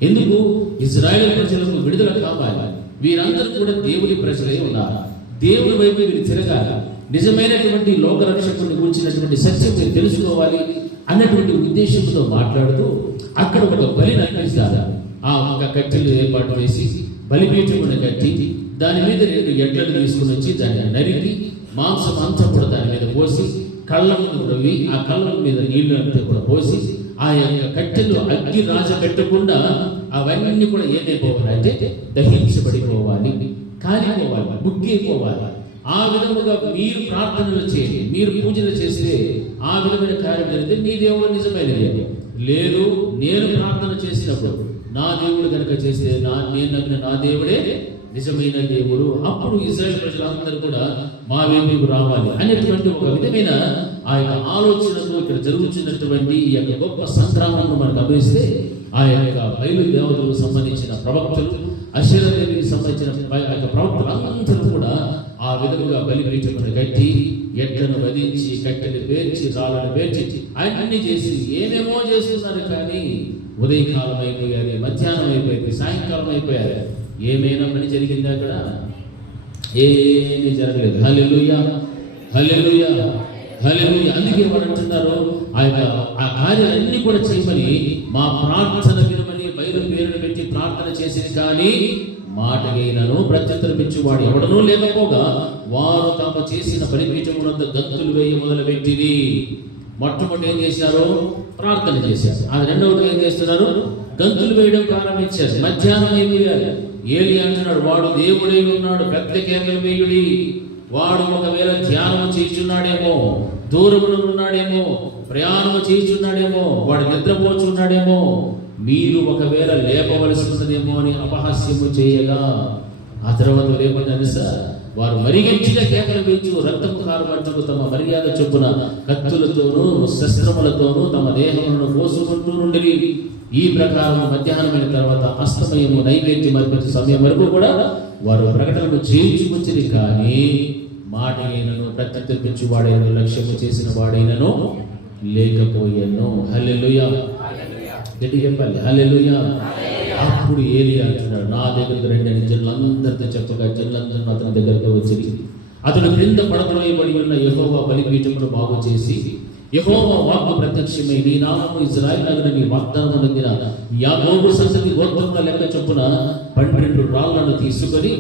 ఎందుకు? ఇశ్రాయేలు ప్రజలకు విడుదల కావాలి. వీరందరూ కూడా దేవుని ప్రజలే ఉన్నారు. దేవుని వైపు వీరు తిరగాలి. నిజమైనటువంటి లోకరక్షకుని గురించినటువంటి సత్యం మీరు తెలుసుకోవాలి అన్నటువంటి ఉద్దేశంతో మాట్లాడుతూ అక్కడ ఒక బలిని అర్పిస్తారు. ఆ ఒక కట్టెలు ఏర్పాటు చేసి బలిపీఠమును కట్టి దాని మీద 2 ఎడ్లను తీసుకుని వచ్చి దాన్ని నరికి మాంసం అంతా కూడా దాని మీద పోసి కళ్ళను రవి ఆ కళ్ళ మీద నీళ్లు అంతా కూడా పోసి ఆ యొక్క కట్టెలు అగ్గి రాజ పెట్టకుండా అవన్నీ కూడా ఏమైపోవాలి అంటే దహించబడిపోవాలి, కాలిపోవాలి, బుగ్గిపోవాలి. ఆ విధముగా మీరు ప్రార్థనలు చేయండి, మీరు పూజలు చేస్తే ఆ విధమైన కార్యం జరిగితే నీ దేవుడు నిజమైన దేవుడు. లేదు, నేను ప్రార్థన చేసినప్పుడు నా దేవుడు కనుక చేస్తే నేను నమ్మిన నా దేవుడే నిజమైన దేవుడు, అప్పుడు ఇశ్రాయేలు ప్రజలందరూ కూడా మా వైపుకు రావాలి అనేటువంటి ఒక విధమైన ఆ యొక్క ఆలోచనతో ఇక్కడ జరుగుతున్నటువంటి ఈ యొక్క గొప్ప సంగ్రామంలో మనం గమనిస్తే, ఆ యొక్క బయలుదేవతలకు సంబంధించిన ప్రవక్తలు, అషేరాదేవికి సంబంధించిన ప్రవక్తలందరూ కూడా ఆ విధముగా బలిపీఠమును కట్టి ఎడ్లను వధించి కట్టెలు పేర్చి రాళ్ళను పేర్చి అన్ని చేసి ఏమేమో చేస్తున్నారు. కానీ ఉదయకాలం అయిపోయారు, మధ్యాహ్నం అయిపోయింది, సాయంకాలం అయిపోయారు. ఏమైనా పని జరిగింది అక్కడ? ఏమీ జరగలేదు. హల్లెలూయా, హల్లెలూయా, హల్లెలూయా. అందుకే వారు అంటున్నారు, ఆ కార్యాలన్నీ కూడా చేయమని మా ప్రార్థన వినమని పేరును పెట్టి ప్రార్థన చేసింది. కానీ మాటగైనను ప్రత్యుత్తరమిచ్చువాడు ఎవడనూ లేకపోగా వారు తాము చేసిన బలిపీఠమునందు గంతులు వేయ మొదలుపెట్టిరి. మొట్టమొదటి ఏం చేశారు? ప్రార్థన చేశారు. అది రెండవది ఏం చేస్తున్నారు? గంతులు వేయడం ప్రారంభించారు. మధ్యాహ్నం అయిపోయారు. ఏలియా అంటున్నాడు, వాడు దేవుడై ఉన్నాడు, పెద్ద కేకలు వేయుడి. వాడు ఒకవేళ ధ్యానం చేయుచున్నాడేమో, దూరమున ఉన్నాడేమో, ప్రయాణము చేయుచున్నాడేమో, వాడు నిద్రపోచున్నాడేమో, మీరు ఒకవేళ లేపవలసి ఉన్నదేమో అని అపహాస్యము చేయగా ఆ తర్వాత లేపని తెలుసా, వారు మరి గట్టిగా కేకలు వేయించు రక్తము కారుమట్టుకు తమ మర్యాద చొప్పున కత్తులతోనూ శస్త్రములతోనూ తమ దేహములను కోసుకుంటూ నుండి. ఈ ప్రకారం మధ్యాహ్నమైన తర్వాత అస్తమయము నైవేద్యం అర్పించే సమయం వరకు కూడా వారు ప్రకటనను చేయించుకొచ్చిరి. కానీ మాట అయినను ప్రత్యుత్తరించు వాడైనను లక్ష్యము చేసిన వాడైనను లేకపోయాను. హల్లెలూయా, గట్టిగా చెప్పాలి, హల్లెలూయా. అప్పుడు ఏలియా అంటున్నాడు, నా దగ్గరికి రండి అని జనులందరితో చెప్పగా జనులందరూ అతని దగ్గరకు వచ్చి అతడు క్రింద పడద్రోయబడి ఉన్న యెహోవా బలిపీఠమును బాగు చేసి యెహోవా వాక్కు ప్రత్యక్షమై నీ నామము ఇశ్రాయేలు నగరు నీ వాగ్దానం పొందిన యాకోబు సంతతి గోత్రముల లెక్క చొప్పున 12 రాళ్లను తీసుకొని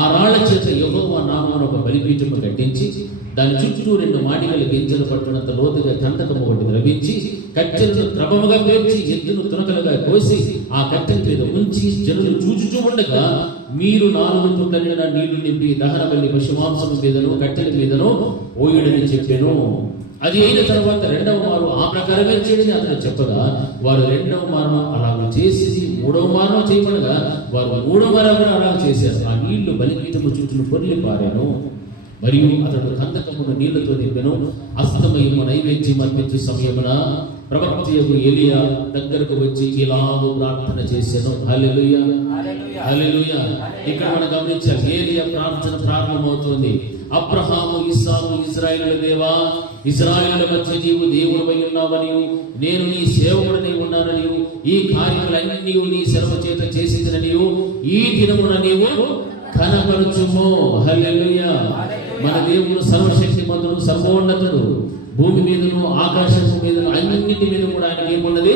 ఆ రాళ్ల చేత యెహోవా నామమును ఒక బలిపీఠము కట్టించి దాని చుట్టూ 2 మాడిగల గింజలు పట్టినంత లోతుగా కంటకము ఒకటి ద్రవించి కట్టెలను క్రమముగా పేర్చి ఎద్దును తునకలుగా కోసి ఆ కట్టెల మీద ఉంచి జనులు చూచుచూ ఉండగా మీరు 4 తుండ్ల నిండా నీళ్లు నింపి దహన బలి పశుమాంసము మీదను కట్టెల మీదను పోయుడని చెప్పాను. అది అయిన తర్వాత 2వ మారు ఆ ప్రకారమే చేయని అతను చెప్పగా వారు 2వ మారు అలాగ చేసి 3వ మారు చేయమనగా వారు 3వ మారు కూడా అలాగ చేశారు. ఆ నీళ్లు బలిపీఠము చుట్టూ పొర్లి పారాను. మరియు అతడు కందకమును నీళ్లతో నింపెను. అస్తమయము నైవేద్యం అర్పించే సమయమున ప్రవక్తయగు ఏలియా దగ్గరకు వచ్చి ఇలాగూ ప్రార్థన చేశాను. హల్లెలూయా, హల్లెలూయా. ఇక్కడ మనం గమనించాలి, ఏలియా ప్రార్థన ప్రారంభమవుతుంది. అబ్రహాము, ఇస్సాకు, ఇశ్రాయేలు దేవా, ఇశ్రాయేలు మధ్య నీవు దేవుడవై ఉన్నావని, నేను నీ సేవకుడనై ఉన్నానని, ఈ కార్యములన్నీ నీ సెలవు చేత చేసిందని ఈ దినమున నీవు కనపరచుము. హల్లెలూయా. మన దేవుడు సర్వశక్తిమంతుడు, సర్వోన్నతుడు. భూమి మీదను ఆకాశము మీదను అన్నింటి మీద కూడా ఆయనకి ఏమున్నది?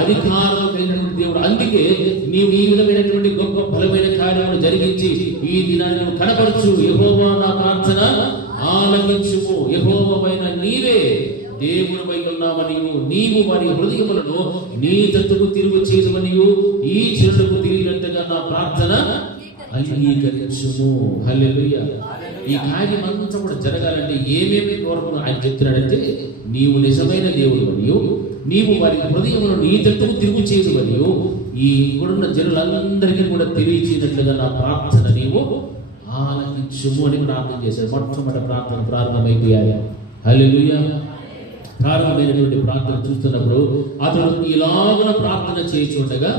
అధికారం కలిగినటువంటి దేవుడు. అందుకే నీవు ఈ విధమైనటువంటి గొప్ప బలమైన కార్యములు జరిగించి ఈ దినాన్ని నువ్వు కనపరచు. యెహోవా నా ప్రార్థన ఆలకించుము. యెహోవావైన నీవే దేవునిపై ఉన్నామనియు, నీవు వారి హృదయములను నీ తట్టుకు తిరుగు చేయమనియు, ఈ చెడుకు తిరిగినట్టుగా నా ప్రార్థన అంగీకరించుము. హల్లెలూయా. ఈ కార్యం అంతా కూడా జరగాలంటే ఏమేమి కోరుకున్నా ఆయన చెప్తున్నాడంటే, నీవు నిజమైన దేవుడు మరియు నీవు వారి హృదయములను నీ తట్టుకు తిరుగు చేయదు మరియు ఈ ఇప్పుడున్న జనులందరికీ కూడా తెలియచేయనట్లుగా నా ప్రార్థన నీవు ఆలకించుము అని ప్రార్థన చేశాడు. మొట్టమొదటి ప్రార్థన ప్రారంభమైపోయాయి. హల్లెలూయా. ప్రారంభమైనటువంటి ప్రార్థన చూస్తున్నప్పుడు అతడు ఇలాగున ప్రార్థన చేయుచుండగా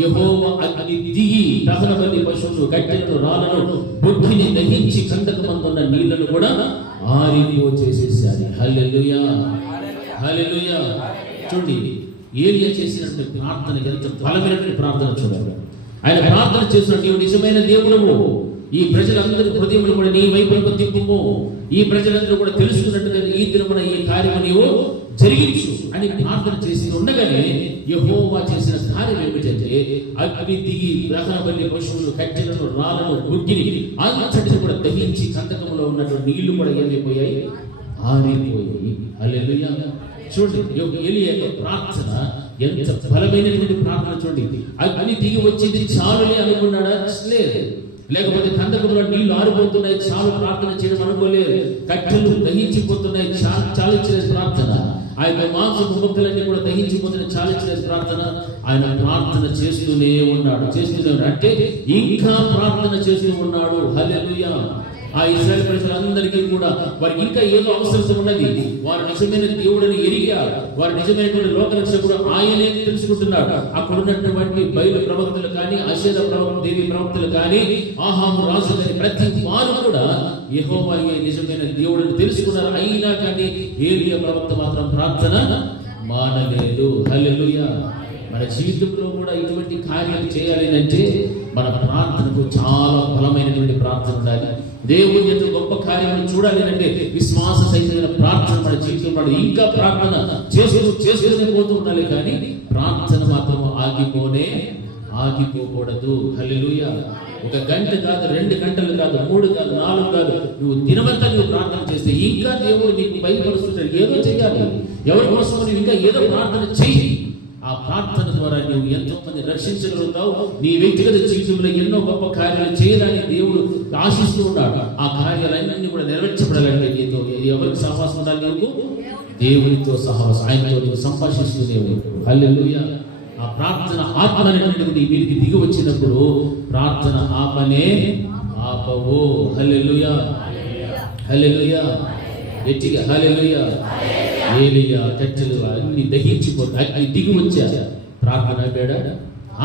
యెహోవా అగ్ని దిగి దహన బలి పశువులు, గడ్డలను, రాళ్లను, బొగ్గిని దహించి కందకమందున్న నీళ్లను కూడా ఆరిపోచేసేసాడు. హల్లెలూయా. హల్లెలూయా. చూడండి, ఏలియా చేసినటువంటి ప్రార్థన ఎంత బలమైనటువంటి ప్రార్థన చూడాలి. ఆయన ప్రార్థన చేసిన, నీవు నిజమైన దేవుడవు, ఈ ప్రజలందరి హృదయములు కూడా నీ వైపు తిప్పుము, ఈ ప్రజలందరూ కూడా తెలుసుకున్నట్టుగా ఈ దినమున ఈ కార్యము నీవు జరిగించు అని ప్రార్థన చేసి ఉండగానే యెహోవా చేసిన కార్యం ఏమిటంటే, అగ్ని దిగి దహన బలి పశువులు, కట్టెలను, రాళ్లను, బొగ్గిని అంతటిని కూడా దహించి కందకంలో ఉన్నటువంటి నీళ్లు కూడా ఏమైపోయాయి? ఆరిపోయాయి. హల్లెలూయా. చూడండి, ఏలియా యొక్క ప్రార్థన ఎంత బలమైనటువంటి ప్రార్థన. చూడండి, అగ్ని దిగి వచ్చింది చాలులే అనుకున్నాడా? లేదు. లేకపోతే కందకంలో నీళ్లు ఆరిపోతున్నాయి చాలు ప్రార్థన చేయడం అనుకోలేదు. కట్టెలు దహించిపోతున్నాయి చాలించలేదు ప్రార్థన. ఆయన మాంసపు ముక్కలన్నీ కూడా దహించిపోతున్నాయి చాలించలేదు ప్రార్థన. ఆయన ప్రార్థన చేస్తూనే ఉన్నాడు. అంటే ఇంకా ప్రార్థన చేస్తూ ఉన్నాడు. హల్లెలూయా. ఆ ఇశ్రాయేలు ప్రజలందరికీ కూడా వారికి ఇంకా ఏదో అవసరం ఉన్నది. వారు నిజమైన దేవుడిని ఎరిగారు. వారు నిజమైనటువంటి లోకరక్షకుడు ఆయనే తెలుసుకుంటున్నాడు. అక్కడ ఉన్నటువంటి బయలు ప్రవక్తలు కానీ, అషేర దేవి ప్రవక్తలు కానీ, ఆహాము రాజు కానీ ప్రతి వారు కూడా యెహోవాయే నిజమైన దేవుడిని తెలుసుకున్నారు. అయినా కానీ ఏలియా ప్రవక్త మాత్రం ప్రార్థన మానలేదు. హల్లెలూయా. మన జీవితంలో కూడా ఇటువంటి కార్యాలు చేయాలి అంటే మన ప్రార్థనకు చాలా బలమైనటువంటి ప్రార్థన ఉండాలి. దేవుని యొక్క గొప్ప కార్యాలను చూడాలి అంటే విశ్వాస సహితమైన ప్రార్థన మన జీవితంలో ఇంకా ప్రార్థన చేసుకునే పోతూ ఉండాలి. కానీ ప్రార్థన మాత్రం ఆగిపోకూడదు. హల్లెలూయా. 1 గంట కాదు, 2 గంటలు కాదు, 3 కాదు, 4 కాదు, నువ్వు దినమంతా నువ్వు ప్రార్థన చేస్తే ఇంకా దేవుడు నీకు బయలుపరుస్తుంటాడు. ఏదో చేయాలి. ఎవరి కోసం నువ్వు ఇంకా ఏదో ప్రార్థన చెయ్యి. ఆ ప్రార్థన ద్వారా నువ్వు ఎంతో మంది రక్షించగలుగుతావు. నీ వ్యక్తిగత జీవితంలో ఎన్నో గొప్ప కార్యాలు చేయాలని దేవుడు ఆశిస్తూ ఉన్నాడు. ఆ కార్యాలన్నీ కూడా నెరవేర్చబడాలంటే నీతో ఎవరికి సహవాసం ఉండాలి? నీకు దేవునితో సహవాసం. ఆయనతో నీవు సంభాషిస్తూనే ఉంటావు. హల్లెలూయా. ఆ ప్రార్థన ఆత్మ అనేటువంటిది వీరికి దిగి వచ్చినప్పుడు ప్రార్థన ఆపవు. హల్లెలూయా. హల్లెలూయా. గట్టిగా హల్లెలూయా. ఏలియా కట్టెలు అన్ని దహించిపోతాయి. అగ్ని దిగి వచ్చా ప్రార్థన ఆపాడా?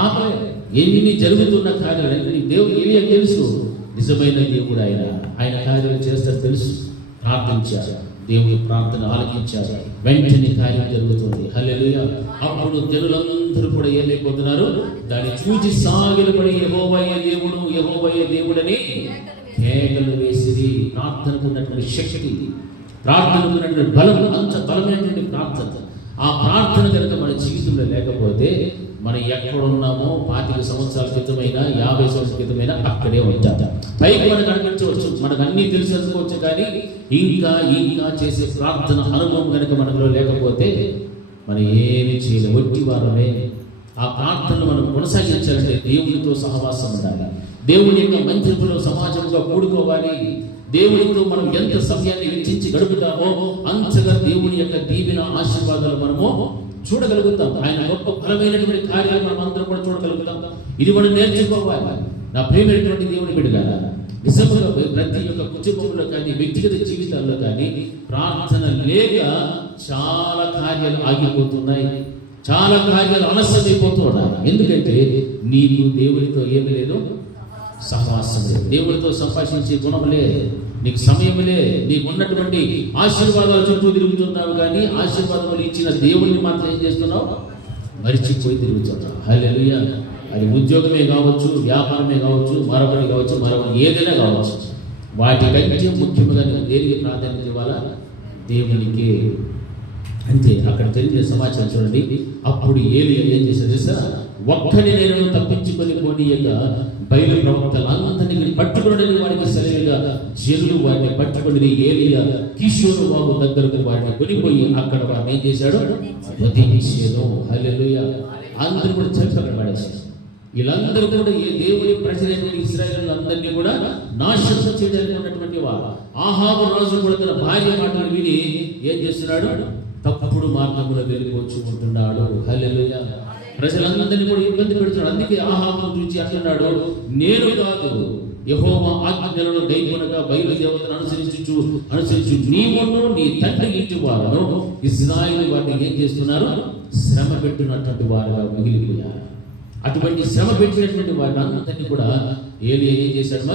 ఆపలే. ఎన్ని జరుగుతున్న కార్యాలు దేవుడు ఏలియా తెలుసు. నిజమైన దేవుడు ఆయన కార్యాలు చేస్తారు తెలుసు. ప్రార్థించారు, దేవుని ప్రార్థన ఆలకించారు, వెంటనే కార్యం జరుగుతుంది. హల్లెలూయా. అప్పుడు జనులందరూ కూడా ఏమైపోతున్నారు? దాన్ని చూచి సాగిలపడి యెహోవాయే దేవుడు, యెహోవాయే దేవుడని కేకలు వేసిరి. ప్రార్థనకు ఉన్నటువంటి శక్తి, ప్రార్థనకు ఉన్నటువంటి బలం, అంత బలమైనటువంటి ప్రార్థన. ఆ ప్రార్థన కనుక మన జీవితంలో లేకపోతే మనం ఎక్కడ ఉన్నామో 25 సంవత్సరాల క్రితమైనా 50 సంవత్సరాల క్రితమైనా అక్కడే ఉంటాం. పైకి మనకు అనిపించవచ్చు, మనకు అన్ని తెలిసి అనుకోవచ్చు, కానీ ఇంకా చేసే ప్రార్థన అనుభవం కనుక మనలో లేకపోతే మనం ఏమి చేయలేము. ఒట్టి వారమే. ఆ ప్రార్థనలు మనం కొనసాగించాలంటే దేవునితో సహవాసం ఉండాలి. దేవుని యొక్క మందిరంలో సమాజంగా కూడుకోవాలి. దేవునితో మనం ఎంత సమయాన్ని వెచ్చించి గడుపుతామో అంతగా దేవుని యొక్క దీవెన ఆశీర్వాదాలు మనము చూడగలుగుతాం. ఆయన గొప్ప బలమైనటువంటి కార్యాలు మనం అందరం కూడా చూడగలుగుతాం. ఇది మనం నేర్చుకోవాలి. నా ప్రియమైనటువంటి దేవుని బిడ్డలారా, నిజంగా ప్రతి ఒక్క కుటుంబంలో కానీ వ్యక్తిగత జీవితాల్లో కానీ ప్రార్థన లేక చాలా కార్యాలు ఆగిపోతున్నాయి, చాలా కార్యాలు ఆలస్యమైపోతూ ఉన్నాయి. ఎందుకంటే నీకు దేవునితో ఏమి లేదు, సహవాసం లేదు. దేవునితో సంభాషించే గుణం లేదు, నీకు సమయం లేదు. నీకు ఉన్నటువంటి ఆశీర్వాదాల చుట్టూ తిరుగుతున్నావు, కానీ ఆశీర్వాదాలు ఇచ్చిన దేవుడిని మాత్రం ఏం చేస్తున్నావు? మరిచిపోయి తిరుగుతున్నావు. హల్లెలూయా. అది ఉద్యోగమే కావచ్చు, వ్యాపారమే కావచ్చు, మరొకటి కావచ్చు, మరొకటి ఏదైనా కావచ్చు. వాటికంటే ముఖ్యంగా నువ్వు దేనికి ప్రాధాన్యత ఇవ్వాలా? దేవునికి. అంతే. అక్కడ జరిగిన సమాచారం చూడండి. అప్పుడు ఏలియా ఏం చేశాడు తెలుసా? ఒక్కడి నేను తప్పించుకొని పోనీయక బయలు ప్రవక్తలందరినీ పట్టుకుని వారికి సరిగా జనులు వారిని పట్టుకుని ఏలియా కిషోరు బాబు దగ్గరకు వారిని కొనిపోయి అక్కడ వారిని ఏం చేశాడు? వధించేను. హల్లెలూయా. అందరూ కూడా చంపి అక్కడ పడేశారు. వీళ్ళందరూ కూడా ఏ దేవుని ప్రజలైనటువంటి ఇశ్రాయేలు అందరినీ కూడా నాశనం చేయడానికి ఉన్నటువంటి వారు. ఆహాబు రాజు కూడా తన భార్య మాటలు విని ఏం చేస్తున్నాడు? తప్పుడు మార్గంలో వెళ్ళిపోవచ్చు ఉంటున్నాడు. హల్లెలూయా. ప్రజలందరినీ కూడా ఇబ్బంది పెడుతున్నాడు. అందుకే ఆహాబును చూసి అంటున్నాడు, నేను కాదు యెహోవా ఆజ్ఞలను గైకొనగా బయలుదేవతను అనుసరించు నీవును నీ తండ్రి ఇంటి వారును ఇశ్రాయేలు వారిని ఏం చేస్తున్నారు? శ్రమ పెట్టినటువంటి వారుగా మిగిలిపోయారు. అటువంటి శ్రమ పెట్టినటువంటి వారిని అందరినీ కూడా ఏలియా ఏం చేశాడు?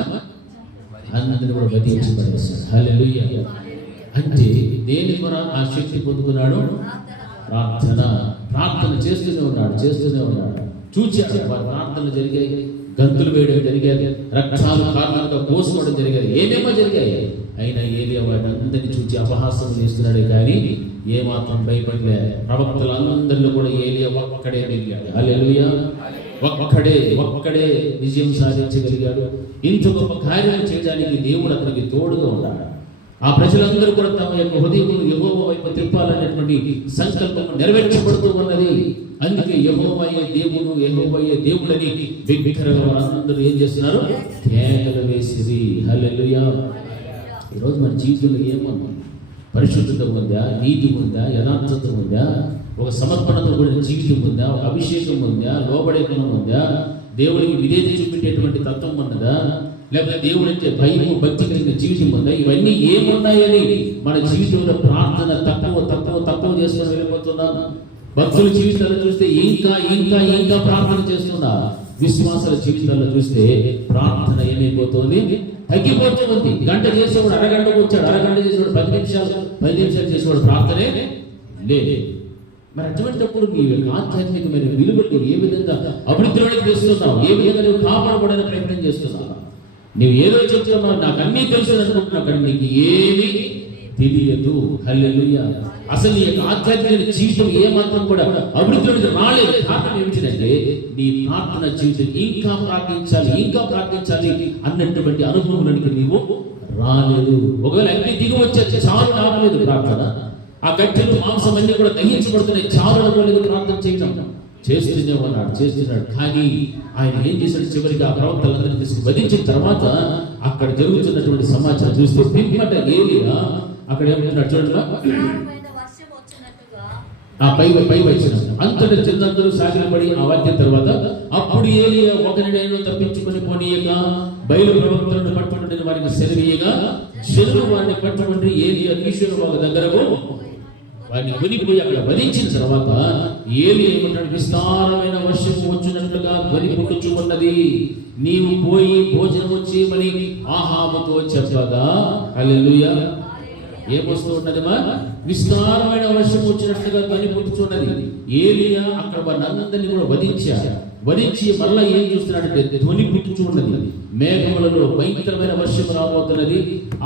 అందరినీ కూడా వధించి పడేశాడు. హల్లెలూయా. అంటే దేని ద్వారా ఆ శక్తి పొందుకున్నాడు? ప్రార్థన చేస్తూనే ఉన్నాడు. చూచాడు. వారి ప్రార్థనలు జరిగాయి, గంతులు వేయడం జరిగాయి, రక్తాలు కారణంగా కోసుకోవడం జరిగాయి, ఏమేమో జరిగాయి. అయినా ఏలియా వారిని అందరినీ చూచి అపహాసం చేస్తున్నాడే కానీ ఏమాత్రం భయపడలే. ప్రవక్తలందరిలో కూడా ఏలియా ఒక్కడే మిగిలాడు. హల్లెలూయా. ఒక్కడే విజయం సాధించగలిగాడు. ఇంత గొప్ప కార్యాలు చేయడానికి దేవుడు అతనికి తోడుగా ఉన్నాడు. ఆ ప్రజలందరూ కూడా తమ యొక్క హృదయమును యెహోవా వైపు తిప్పాలనేటువంటి సంకల్పం నెరవేర్చబడుతూ ఉన్నది. అందుకే యెహోవాయే దేవుడని బిగ్గరగా వారందరూ ఏం చేస్తున్నారు? కేకలు వేసిరి. హల్లెలూయా. ఈరోజు మన జీవితంలో ఏమన్నా పరిశుద్ధత ఉందా? నీతి ఉందా? యథార్థత ఉందా? ఒక సమర్పణతో కూడిన జీవితం ఉందా? ఒక అభిషేకం ఉందా? లోబడే గుణం ఉందా? దేవుడికి విధేయత చూపెట్టేటువంటి తత్వం ఉన్నదా? లేకపోతే దేవుడు అంటే భయము భక్తి కలిగిన జీవితం ఉందా? ఇవన్నీ ఏమున్నాయని మన జీవితంలో ప్రార్థన తక్కువ చేసుకొని వెళ్ళిపోతున్నాం. భక్తుల జీవితాల్లో చూస్తే ఇంకా ప్రార్థన చేస్తున్నా. విశ్వాసాల జీవితాల్లో చూస్తే ప్రార్థన ఏమైపోతుంది? తగ్గిపోతూ ఉంది. గంట చేసేవాడు అరగంటకు వచ్చాడు, అరగంట చేసేవాడు 10 నిమిషాలు చేసేవాడు ప్రార్థనే లేదు. మరి అటువంటిప్పుడు నీ యొక్క ఆధ్యాత్మికమైన విలువలు ఏ విధంగా అభివృద్ధిలోకి తెస్తున్నావు? ఏ విధంగా నువ్వు కాపాడబడని ప్రయత్నం చేస్తున్నావు? నువ్వు ఏదో చెప్తున్నావు, నాకు అన్నీ తెలుసు అనుకుంటున్నావు, కానీ నీకు ఏమీ తెలియదు. హల్లెలూయా. అసలు నీ యొక్క ఆధ్యాత్మిక జీవితం ఏమాత్రం కూడా అభివృద్ధిలోకి రాలేదు. కారణం ఏమిటంటే నీ ప్రార్థన జీవితం ఇంకా ప్రార్థించాలి అన్నటువంటి అనుభవంలోనికి నీవు రాలేదు. ఒకవేళ అన్ని దిగి వచ్చే చాలు రాలేదు ప్రార్థన. ఆ గట్టెలు మాంసం అన్ని కూడా దహించబడుతున్నాయి, చాలు అనుకోలేదు ప్రార్థన చేయడం. చేస్తున్నాడు. కానీ ఆయన ఏం చేశాడు? చివరికి ఆ ప్రవక్తలందరినీ తీసుకుని వధించిన తర్వాత అక్కడ జరుగుతున్నటువంటి సమాచారం చూస్తే పిమ్మట ఏలియా అక్కడ ఏమంటున్నాడు చూడండి. ఆ పై వచ్చిన అంతటి చిన్నందరూ సాగిలపడి ఆ వాక్యం తర్వాత అప్పుడు ఏలియా ఒకరినైనా తప్పించుకొని పోనీయక బయలు ప్రవక్తలను పట్టుకుంటున్న వారికి సెలవీయగా శత్రువు వారిని పట్టుకుంటే ఏలియా కిషోరు బాబు దగ్గరకు వారిని కొనిపోయి అక్కడ వధించిన తర్వాత ఏలియా ఏమంటాడు? విస్తారమైన వర్షము వచ్చినట్లుగా ధ్వని పుట్టుచు ఉన్నది, నీవు పోయి భోజనము చేయమని ఆహాబుతో చెప్పగా. హల్లెలూయా. ఏమొస్తూ ఉన్నదమ్మా? విస్తారమైన వర్షం వచ్చినట్లుగా ధ్వని పుట్టుచున్నది. ఏలియా అక్కడ వారిని అందరినీ కూడా వధించి మళ్ళా ఏం చూస్తున్నాడంటే ధ్వని పుట్టుచు ఉన్నది. మేఘములలో భయంకరమైన వర్షం రాబోతున్నది.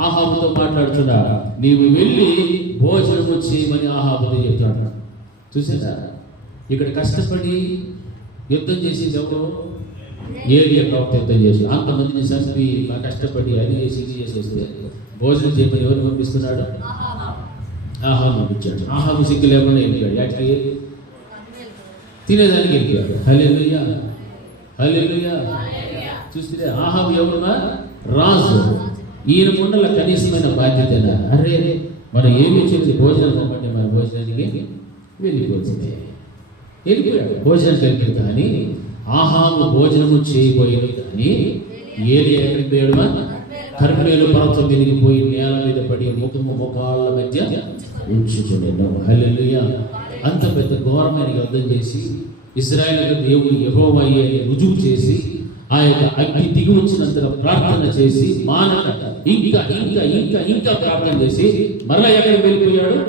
ఆహాబుతో మాట్లాడుతున్నాడు, నీవు వెళ్ళి భోజనము చేయమని ఆహాబుతో చెప్తున్నాడు. చూసారా? ఇక్కడ కష్టపడి యుద్ధం చేసేది ఎవరు? ఏలియా ప్రవక్త యుద్ధం చేసి అంతమందిని చంపి కష్టపడి అది చేసి ఇది చేసేస్తే భోజనం చేయమని ఎవరు పంపిస్తున్నాడు? ఆహాబు పంపించాడు. ఆహాబు సిగ్గు లేకుండా వెళ్ళాడు. యాటికి? తినేదానికి వెళ్ళాడు. హల్లెలూయా. చూస్తే ఆహాబు ఎవరున్నా? రాజు. ఈయన కుండల కనీసమైన బాధ్యతనా? అరే మనం ఏమి చెప్పి భోజనం పంపండి, మన భోజనానికి వెళ్ళిపోయాడు. భోజనం కలిగి కానీ ఆహాబు భోజనము చేయబోయాడు. కానీ ఏలియా ఎక్కడికి పోయాడు? కర్మేలు పర్వతం మీదకి పోయి నేల మీద పడి ముఖాళ్ళ మధ్య ఉంచుకున్నాడు. హల్లెలూయా. అంత పెద్ద ఘోరమైన యుద్ధం చేసి ఇశ్రాయేలు దేవుడు యెహోవాయే అని రుజువు చేసి ఆ యొక్క అగ్ని దిగి వచ్చినంతగా ప్రార్థన చేసి మానక ఇంకా ప్రార్థన చేసి మరలా ఎక్కడికి వెళ్ళిపోయాడు?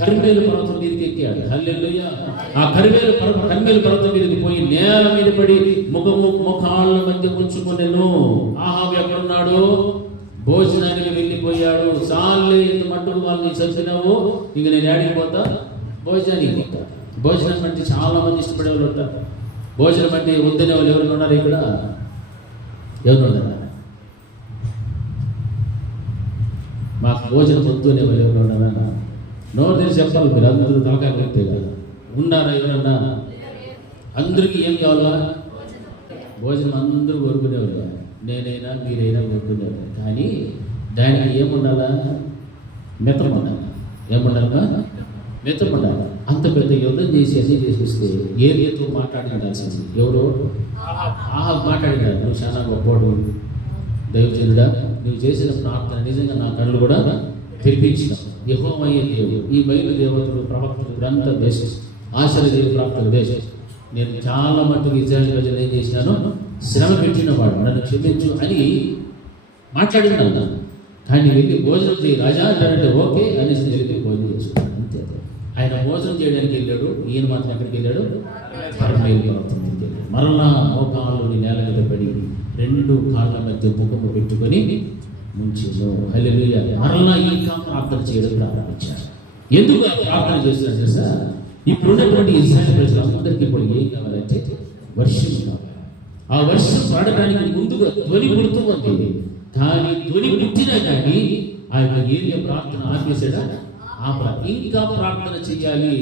కర్మేలు పర్వతం మీదకి ఎక్కాడు. హల్లెలూయా. ఆ కర్మేలు పర్వతం మీదకి పోయి నేల మీద పడి ముఖాళ్ళ మధ్య ఉంచుకునేను. ఆహాబు ఎక్కడున్నాడు? భోజనానికి వెళ్ళిపోయాడు. చాలే ఇంత మట్టుకు వాళ్ళని చంపినావు, ఇంక నేను ఏడికి పోతా? భోజనానికి పోతా. భోజనం అంటే చాలా మంది ఇష్టపడే వాళ్ళు ఉంటారు. భోజనం అంటే వద్దనే వాళ్ళు ఎవరు ఉన్నారు ఇక్కడ? ఎవరు ఉన్నారు? మాకు భోజనం వద్దునే వాళ్ళు ఎవరు ఉన్నారా? నోరు తెలిసి చెప్పాలి. మీరు అందరూ తలకాయ పెడితే కదా. ఉన్నారా ఎవరన్నా? అందరికీ ఏం కావాలా? భోజనం అందరూ కోరుకునేవారు. నేనైనా మీరైనా కోరుకునేవారు. కానీ దానికి ఏముండాలా? మితం ఉండాలి. ఏముండాలమ్మా? మితం ఉండాలి. అంత పెద్ద యుద్ధం చేసి అన్నీ చేసేస్తే ఏరియాతో మాట్లాడి ఉండాల్సింది ఎవరు? ఆహాబు మాట్లాడినాడు. నువ్వు చాలా గొప్పవాడు దైవజనుడా, నువ్వు చేసిన ప్రార్థన నిజంగా నా కళ్ళు కూడా తెరిపించిన. యెహోవాయే దేవుడు, ఈ బయలు దేవతలు ప్రవక్తలు ఇదంతా బేస్ ఆశ్చర్య ప్రాప్తులు బేస్. నేను చాలా మట్టుకు ఇజ్రాయేల్ ప్రజలు ఏం చేసినాను? శ్రమ పెట్టినవాడు, నన్ను క్షమించు అని మాట్లాడినాను. కానీ వెళ్ళి భోజనం చేయి రాజా అంటే ఓకే అనేసి వెళ్ళి భోజనం చేసుకున్నాడు. అంతే. ఆయన భోజనం చేయడానికి వెళ్ళాడు. ఈయన మాత్రం ఎక్కడికి వెళ్ళాడు? కర్మేలు పర్వతం మీదకి వెళ్ళాడు. మరలా మోకాళ్ళని నేల మీద పడి 2 కాళ్ళ మధ్య ముఖము పెట్టుకొని ముంచెను. హల్లెలూయా. మరలా ఇంకా ప్రార్థన చేయడం ప్రారంభించారు. ఎందుకు ప్రార్థన చేస్తున్నారు తెలుసా? ఇప్పుడున్నటువంటి ఇశ్రాయేలు ప్రజలందరికీ ఇప్పుడు ఏం కావాలంటే వర్షం కావాలి. ఆ వర్షం పడడానికి ముందుగా ధ్వని పుడుతూ ఉంది. కానీ ధ్వని పుట్టినా కానీ ఆ యొక్క ఏరియా ప్రార్థన ఆపేసాడా? ఇంకా ప్రార్థన చెయ్యాలి.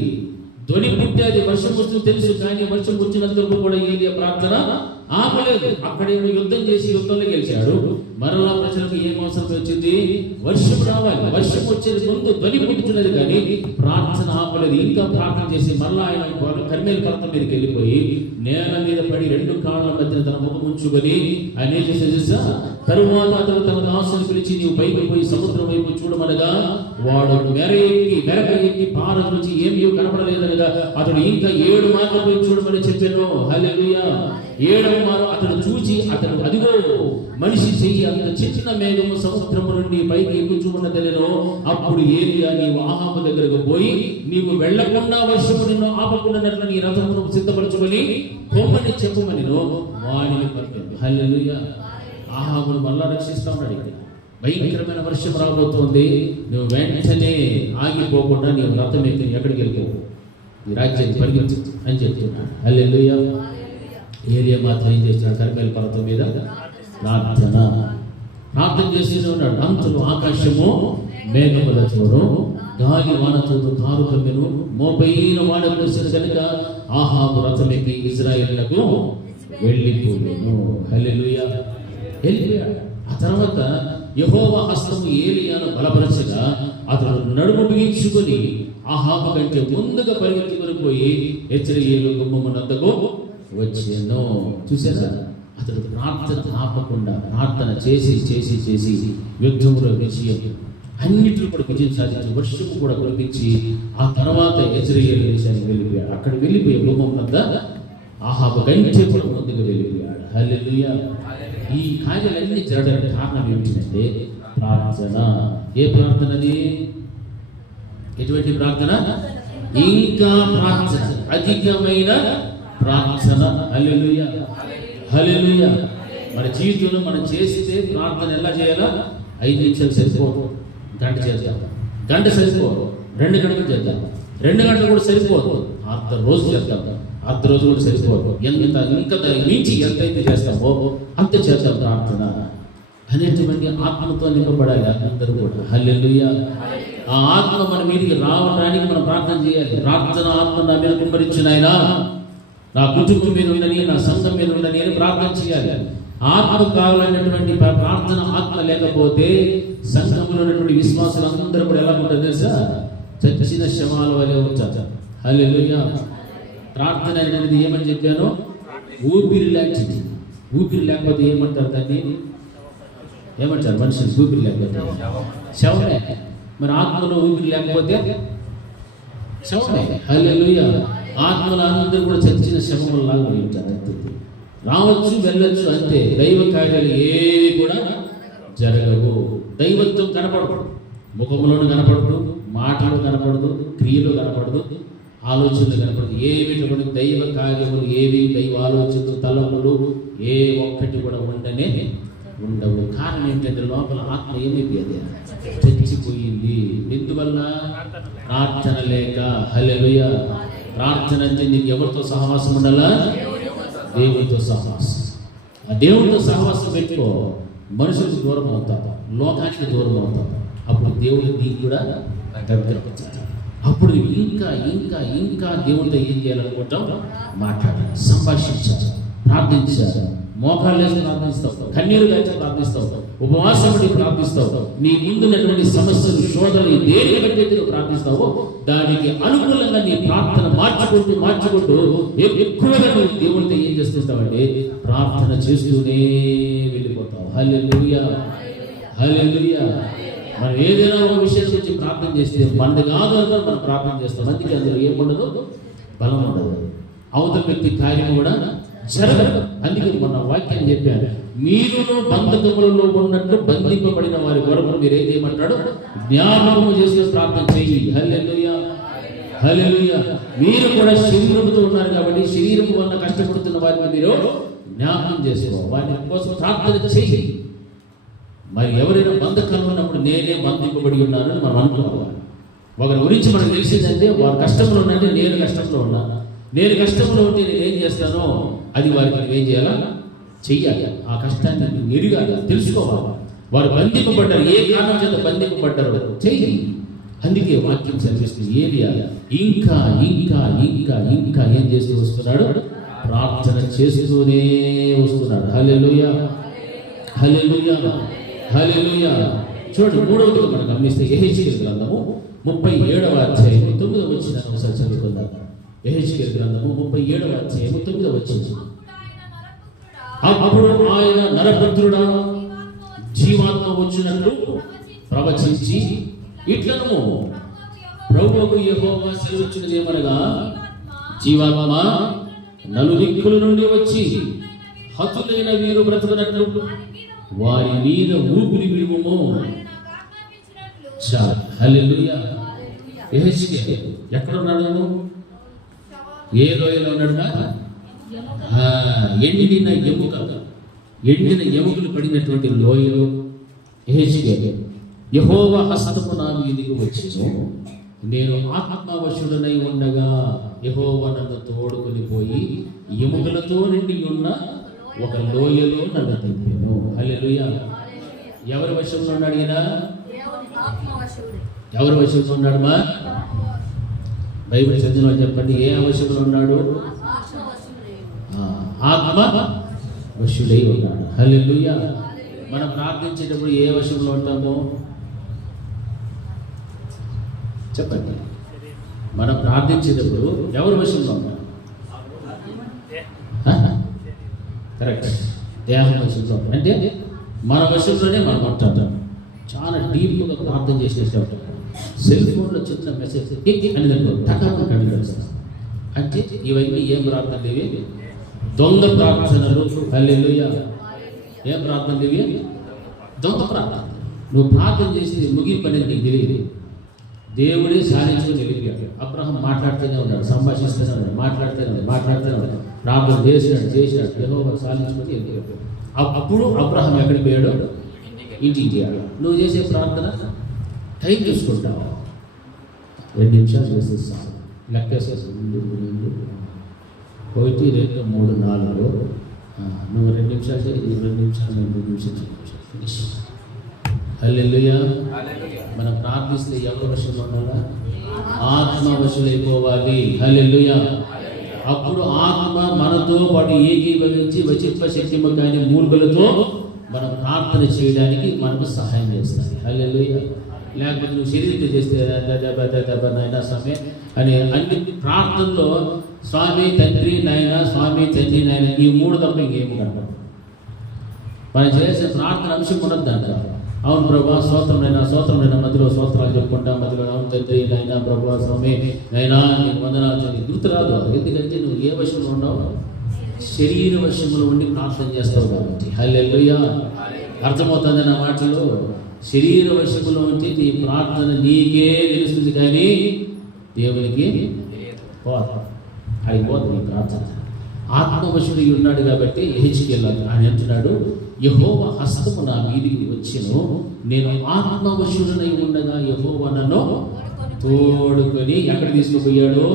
ధ్వని పుట్టేది, వర్షం వస్తుంది తెలుసు, కానీ వర్షం వచ్చినందుకు కూడా ఏరియా ప్రార్థన ఆపలేదు. అక్కడేమో యుద్ధం చేసి యుద్ధంలో గెలిచాడు. మరలా ప్రజలకు ఏం అవసరం వచ్చింది? వర్షం రావాలి. వర్షం వచ్చేది ముందు ధ్వని పుట్టుతున్నది, కానీ ప్రార్థన ఆపలేదు. ఇంకా ప్రార్థన చేసి మరలా ఆయన కర్మేలు పర్వతం మీదకి వెళ్ళిపోయి నేల మీద పడి 2 కాళ్ళ మధ్య తన ముఖం ఉంచుకొని ఆయన ఏం చేసే తెలుసా? తరువాత అతను తన దాసుని పిలిచి నీవు పైకి పోయి సముద్రం వైపు చూడమనగా వాడు మెరక ఎక్కి పార నుంచి ఏమీ కనపడలేదనగా అతడు ఇంకా 7 మార్లు పోయి చూడమని చెప్పాను. హల్లెలూయా. 7వ మారు అతడు చూచి అతడు అదిగో మనిషి చెయ్యి అంత చిన్న మేఘము సముద్రము నుండి పైకి ఎక్కుచున్నదనెను. అప్పుడు ఏలియా నీవు ఆహాబు దగ్గరకు పోయి నీవు వెళ్లకుండా వర్షము నిన్ను ఆపకుండానట్లు నీ రథమును సిద్ధపరచుకొని పొమ్మని చెప్పమనిను వాడిని పంపాడు. హల్లెలూయా. ఆహాబును మళ్ళా రక్షిస్తా ఉన్నాడు. ఇక్కడ భయంకరమైన వర్షం రాబోతోంది. నువ్వు వెంటనే ఆగిపోకుండా నీవు రథం ఎక్కి ఎక్కడికి వెళ్ళిపోవు, ఈ రాజ్యాన్ని పరిగెత్తు అని చెప్తున్నాడు. హల్లెలూయా. ఏరియా మాత్రం ఏం చేస్తున్నాడు? కర్మేలు పర్వతం మీద ప్రార్థన చేస్తూనే ఉన్నాడు. అంతలో ఆకాశము మేఘములతోను గాలి వానతోను కారు కమ్మెను, మోపైన వాన కురిసిన కనుక ఆహాబు రథం ఎక్కి ఇశ్రాయేలులకు వెళ్ళిపోయాను. హల్లెలూయా. వెళ్ళిపోయాడు. ఆ తర్వాత యెహోవా హస్తము ఏలియాను బలపరచగా అతడు నడుము బిగించుకొని ఆహాబు కంటే ముందుగా పరిగెత్తుకొని పోయి యెజ్రెయేలు గుమ్మమునద్దకు వచ్చాను. చూసారా? అతడు ప్రార్థన ఆపకుండా ప్రార్థన చేసి చేసి చేసి యుద్ధంలో విజయం, అన్నింటిలో కూడా విజయం సాధించి వర్షము కూడా కురిపించి ఆ తర్వాత యెజ్రెయేలు దేశానికి వెళ్ళిపోయాడు. అక్కడ వెళ్ళిపోయే గుమ్మం వద్ద ఆహాబు కంటే కూడా ముందుకు వెళ్ళిపోయాడు. హల్లెలూయా. ఈ కార్యాలన్నీ జరగడానికి కారణం ఏమిటంటే ప్రార్థన. ఏ ప్రార్థనది? ఎటువంటి ప్రార్థన? ఇంకా ప్రార్థన, అధికమైన ప్రార్థన. హల్లెలూయా. హల్లెలూయా. మన జీవితంలో మనం చేస్తే ప్రార్థన ఎలా చేయాలా? 5 నిమిషాలు సరిపోదు, గంట చేద్దాం. గంట సరిపోదు, 2 గంటలు చేద్దాం. 2 గంటలు కూడా సరిపోదు, అర్ధ రోజు చేద్దాం. అర్ధ రోజు కూడా సరిపోదు. ఇంకా మించి ఎంతైతే చేస్తామో అంత చేద్దాం ప్రార్థన అనేటువంటి ఆత్మతో నింపబడాలి అందరూ కూడా. హల్లెలూయా. ఆ ఆత్మ మన మీదకి రావడానికి మనం ప్రార్థన చేయాలి. ప్రార్థన ఆత్మ నా మీద కుమ్మరించిన ఆయన నా కుటుంబం మీద ఉన్నది, నా సంఘం మీద ఉన్నది అని ప్రార్థన చేయాలి. ఆత్మ కావాలనేటువంటి ప్రార్థన ఆత్మ లేకపోతే సంఘంలో ఉన్నటువంటి విశ్వాసులు అందరూ కూడా ఎలా ఉంటుంది తెలుసా? చచ్చిన శవాల వలె ఉంటారు. హల్లెలూయా. ప్రార్థన అనేది ఏమని చెప్పాను? ఊపిరి లాంటిది. ఊపిరి లేకపోతే ఏమంటారు దాన్ని? ఏమంటారు? మనిషిని ఊపిరి లేకపోతే శవమే. మరి ఆత్మలో ఊపిరి లేకపోతే శవమే. హల్లెలూయా. ఆత్మలు అందరూ కూడా చచ్చిన శవములాగా ఉంటారు. అంతే, రావచ్చు వెళ్ళొచ్చు అంతే. దైవ కార్యాలు ఏవి కూడా జరగవు. దైవత్వం కనపడదు, ముఖంలోనూ కనపడదు, మాటలు కనపడదు, క్రియలు కనపడదు, ఆలోచనలు కనపడదు. ఏవి దైవ కార్యములు, ఏవి దైవ ఆలోచనలు, తలములు ఏ ఒక్కటి కూడా ఉండవు. కారణం ఏంటంటే లోపల ఆత్మ ఏమైపోయింది, చచ్చిపోయింది. ఎందువల్ల? ప్రార్థన లేక. హల్లెలూయా. ప్రార్థన అంటే నీకు ఎవరితో సహవాసం ఉండాలా? దేవుడితో సహవాసం. ఆ దేవుడితో సహవాసం పెట్టుకో, మనుషులకు దూరం అవుతావు, లోకానికి దూరం అవుతావు. అప్పుడు దేవుడు నీకు కూడా దగ్గర. అప్పుడు ఇంకా ఇంకా ఇంకా దేవుడితో ఏం చేయాలనుకుంటాం? మాట్లాడాలి, సంభాషించాలి, ప్రార్థించాలి. మోకాళ్ళు వేసి ప్రార్థిస్తావు, కన్నీరు గాచి ప్రార్థిస్తావు, ఉపవాసం బట్టి ప్రార్థిస్తావు. నీ ముందున్నటువంటి సమస్యలు, శోధనలు దేని బట్టి నువ్వు ప్రార్థిస్తావో దానికి అనుకూలంగా నీ ప్రార్థన మార్చుకుంటూ ఎక్కువగా నువ్వు దేవుడితో ఏం చేస్తుంటావంటే ప్రార్థన చేస్తూనే వెళ్ళిపోతావు. హల్లెలూయా, హల్లెలూయా. మనం ఏదైనా ఒక విషయం గురించి ప్రార్థన చేస్తే మనది కాదు అని మనం ప్రార్థన చేస్తాం. అందుకే అందులో ఏముండదు, బలం ఉండదు, అవతల వ్యక్తి కార్యం కూడా జరగదు. అందుకే మన వాక్యం చెప్పాను, మీరును బంధకములలో ఉన్నట్టు బంధింపబడిన వారి కొరకు మీరు ఏం చేయమంటాడు? జ్ఞాపకము చేసి ప్రార్థన చేయి. హల్లెలూయా, హల్లెలూయా. మీరు కూడా శరీరంతో ఉన్నారు కాబట్టి శరీరం వల్ల కష్టపడుతున్న వారిని మీరు జ్ఞాపకం చేసుకో, వారి కోసం ప్రార్థన చేయి. మరి ఎవరైనా బంధకాలు ఉన్నప్పుడు నేనే బంధింపబడి ఉన్నానని మనం అనుకోవాలి. ఒకరి గురించి మనకు తెలిసిందంటే వారు కష్టంలో ఉన్నట్టే నేను కష్టంలో ఉన్నాను. నేను కష్టంలో ఉంటే నేను ఏం చేస్తానో అది వారికి ఏం చేయాలా? చెయ్యాలి. ఆ కష్టాన్ని నువ్వు ఎరగాలి, తెలుసుకోవాలి. వారు బంధింపబడ్డారు, ఏ కారణం చేత బంధింపబడ్డారో చెయ్యి. అందుకే వాక్యం చదివిస్తుంది. ఏలియా ఇంకా ఇంకా ఇంకా ఇంకా ఏం చేస్తూ వస్తున్నాడు? ప్రార్థన చేస్తూనే వస్తున్నాడు. హల్లెలూయా, హల్లెలూయా, హల్లెలూయా. చూడండి, మూడవది మనం గమనిస్తే యెహెజ్కేలు గ్రంథము 37వ అధ్యాయం 9వ వచనం ఒకసారి చదువుకుందాం. యెహెజ్కేలు గ్రంథము 37వ అధ్యాయం 9వ వచనం. అప్పుడు ఆయన నరపుత్రుడా, జీవాత్మ వచ్చినట్లు ప్రవచించి ఇట్లను ప్రభువు యెహోవా సెలవిచ్చినది ఏమనగా, జీవాత్మ నలుదిక్కుల నుండి వచ్చి హతులైన వీరు బ్రతుకున్నట్లు వారి మీద ఊపిరి విడుము. హల్లెలూయా. యెహెజ్కేలు ఎక్కడ ఉన్నాడు? ఏ లోయలో ఉన్నాడుగా? ఎండిన ఎముకలు పడినటువంటి లోయలో యెహెజ్కేలు, యెహోవా హస్తము నా మీదికి వచ్చెను, నేను ఆత్మవశుడనై ఉండగా యెహోవా నన్ను తోడుకొని పోయి ఎముకలతో నిండి ఉన్న ఒక లోయలో నన్ను దింపెను. హల్లెలూయా. ఎవరి వశంలో ఉన్నాడు ఈయన? ఎవరి వశంలో ఉన్నాడు? మా బైబిల్ చదివిన వాళ్ళు చెప్పండి, ఏ వశంలో ఉన్నాడు? ఆత్మ వశుడై ఉన్నాడు. హల్లెలూయా. మనం ప్రార్థించేటప్పుడు ఏ వశంలో ఉంటామో చెప్పండి. మనం ప్రార్థించేటప్పుడు ఎవరి వశంలో ఉంటాం? కరెక్ట్, దేహం వశంలో. అంటే మన వశంలోనే మనం ఉంటాం. చాలా డీప్గా ప్రార్థన చేసేటప్పుడు సెల్ ఫోన్లో చిన్న మెసేజ్ అని టకాకు కనిపిస్తాం. అంటే ఇవన్నీ ఏం ప్రార్థనలు? ఇవి దొంగ ప్రార్థనలు. హల్లెలూయా. ఏం ప్రార్థనలు ఇవి? దొంగ ప్రార్థన. నువ్వు ప్రార్థన చేసి ముగింపు అనేది నీకు తెలియదు. దేవుడే సాధించుకుని వెళ్ళిపోయాడు. అబ్రహాం మాట్లాడుతూనే ఉన్నాడు, సంభాషిస్తూనే ఉన్నాడు, మాట్లాడుతూనే ఉన్నాడు, ప్రార్థన చేసినాడు, యెహోవా సాధించుకుని వెళ్ళిపోయాడు. అప్పుడు అబ్రహాం ఎక్కడికి పోయాడు? ఇంటికి పోయాడు. నువ్వు చేసే ప్రార్థన టైం చూసుకుంటావు. 2 నిమిషాలు చేసేస్తాను, లెక్కేసేసి 1 2 3 4 నువ్వు 2 నిమిషాలు చేయి, 2 నిమిషాలు 3 నిమిషాలు ఫినిష్. హల్లెలూయా. మనం ప్రార్థిస్తే ఎవరి వశంలో ఉండాలా? ఆత్మ వశులైపోవాలి. హల్లెలూయా. అప్పుడు ఆత్మ మనతో పాటు ఏకీభవించి వచిత్వ శక్తిమ కానీ మూర్ఖులతో మనం ప్రార్థన చేయడానికి మనకు సహాయం చేస్తుంది. హల్లెలూయా. లేకపోతే నువ్వు శరీరంతో చేస్తే నాయనా స్వామి అని అన్ని ప్రార్థనలో స్వామి తండ్రి నాయన, స్వామి తండ్రి నాయన, ఈ 3 తప్ప ఇంకేమి కనపడదు. మనం చేసే ప్రార్థన అంశం ఉన్నదంట. అవును ప్రభా స్తోత్రం మధ్యలో స్తోత్రాలు చెప్పుకుంటా, మధ్యలో అవును తండ్రి నాయన, ప్రభా స్వామి నైనా నేను వందనాలు గుర్తు రాదు. ఎందుకంటే నువ్వు ఏ వశంలో ఉన్నావు? శరీర వశంలో ఉండి ప్రార్థన చేస్తావు కాబట్టి. హల్లెలూయా. అర్థమవుతుంది నా మాటలు. శరీర వశములో ఉంటే నీ ప్రార్థన నీకే తెలుస్తుంది, కానీ దేవునికి అయిపోతుంది నీ ప్రార్థన. ఆత్మవశుడు ఉన్నాడు కాబట్టి యెహెజ్కేలు ఆయన అంటున్నాడు, యెహోవా హస్తము నా మీదికి వచ్చెను, నేను ఆత్మవశుడనై ఉండగా యెహోవా నన్ను తోడుకొని ఎక్కడ తీసుకుపోయాడు.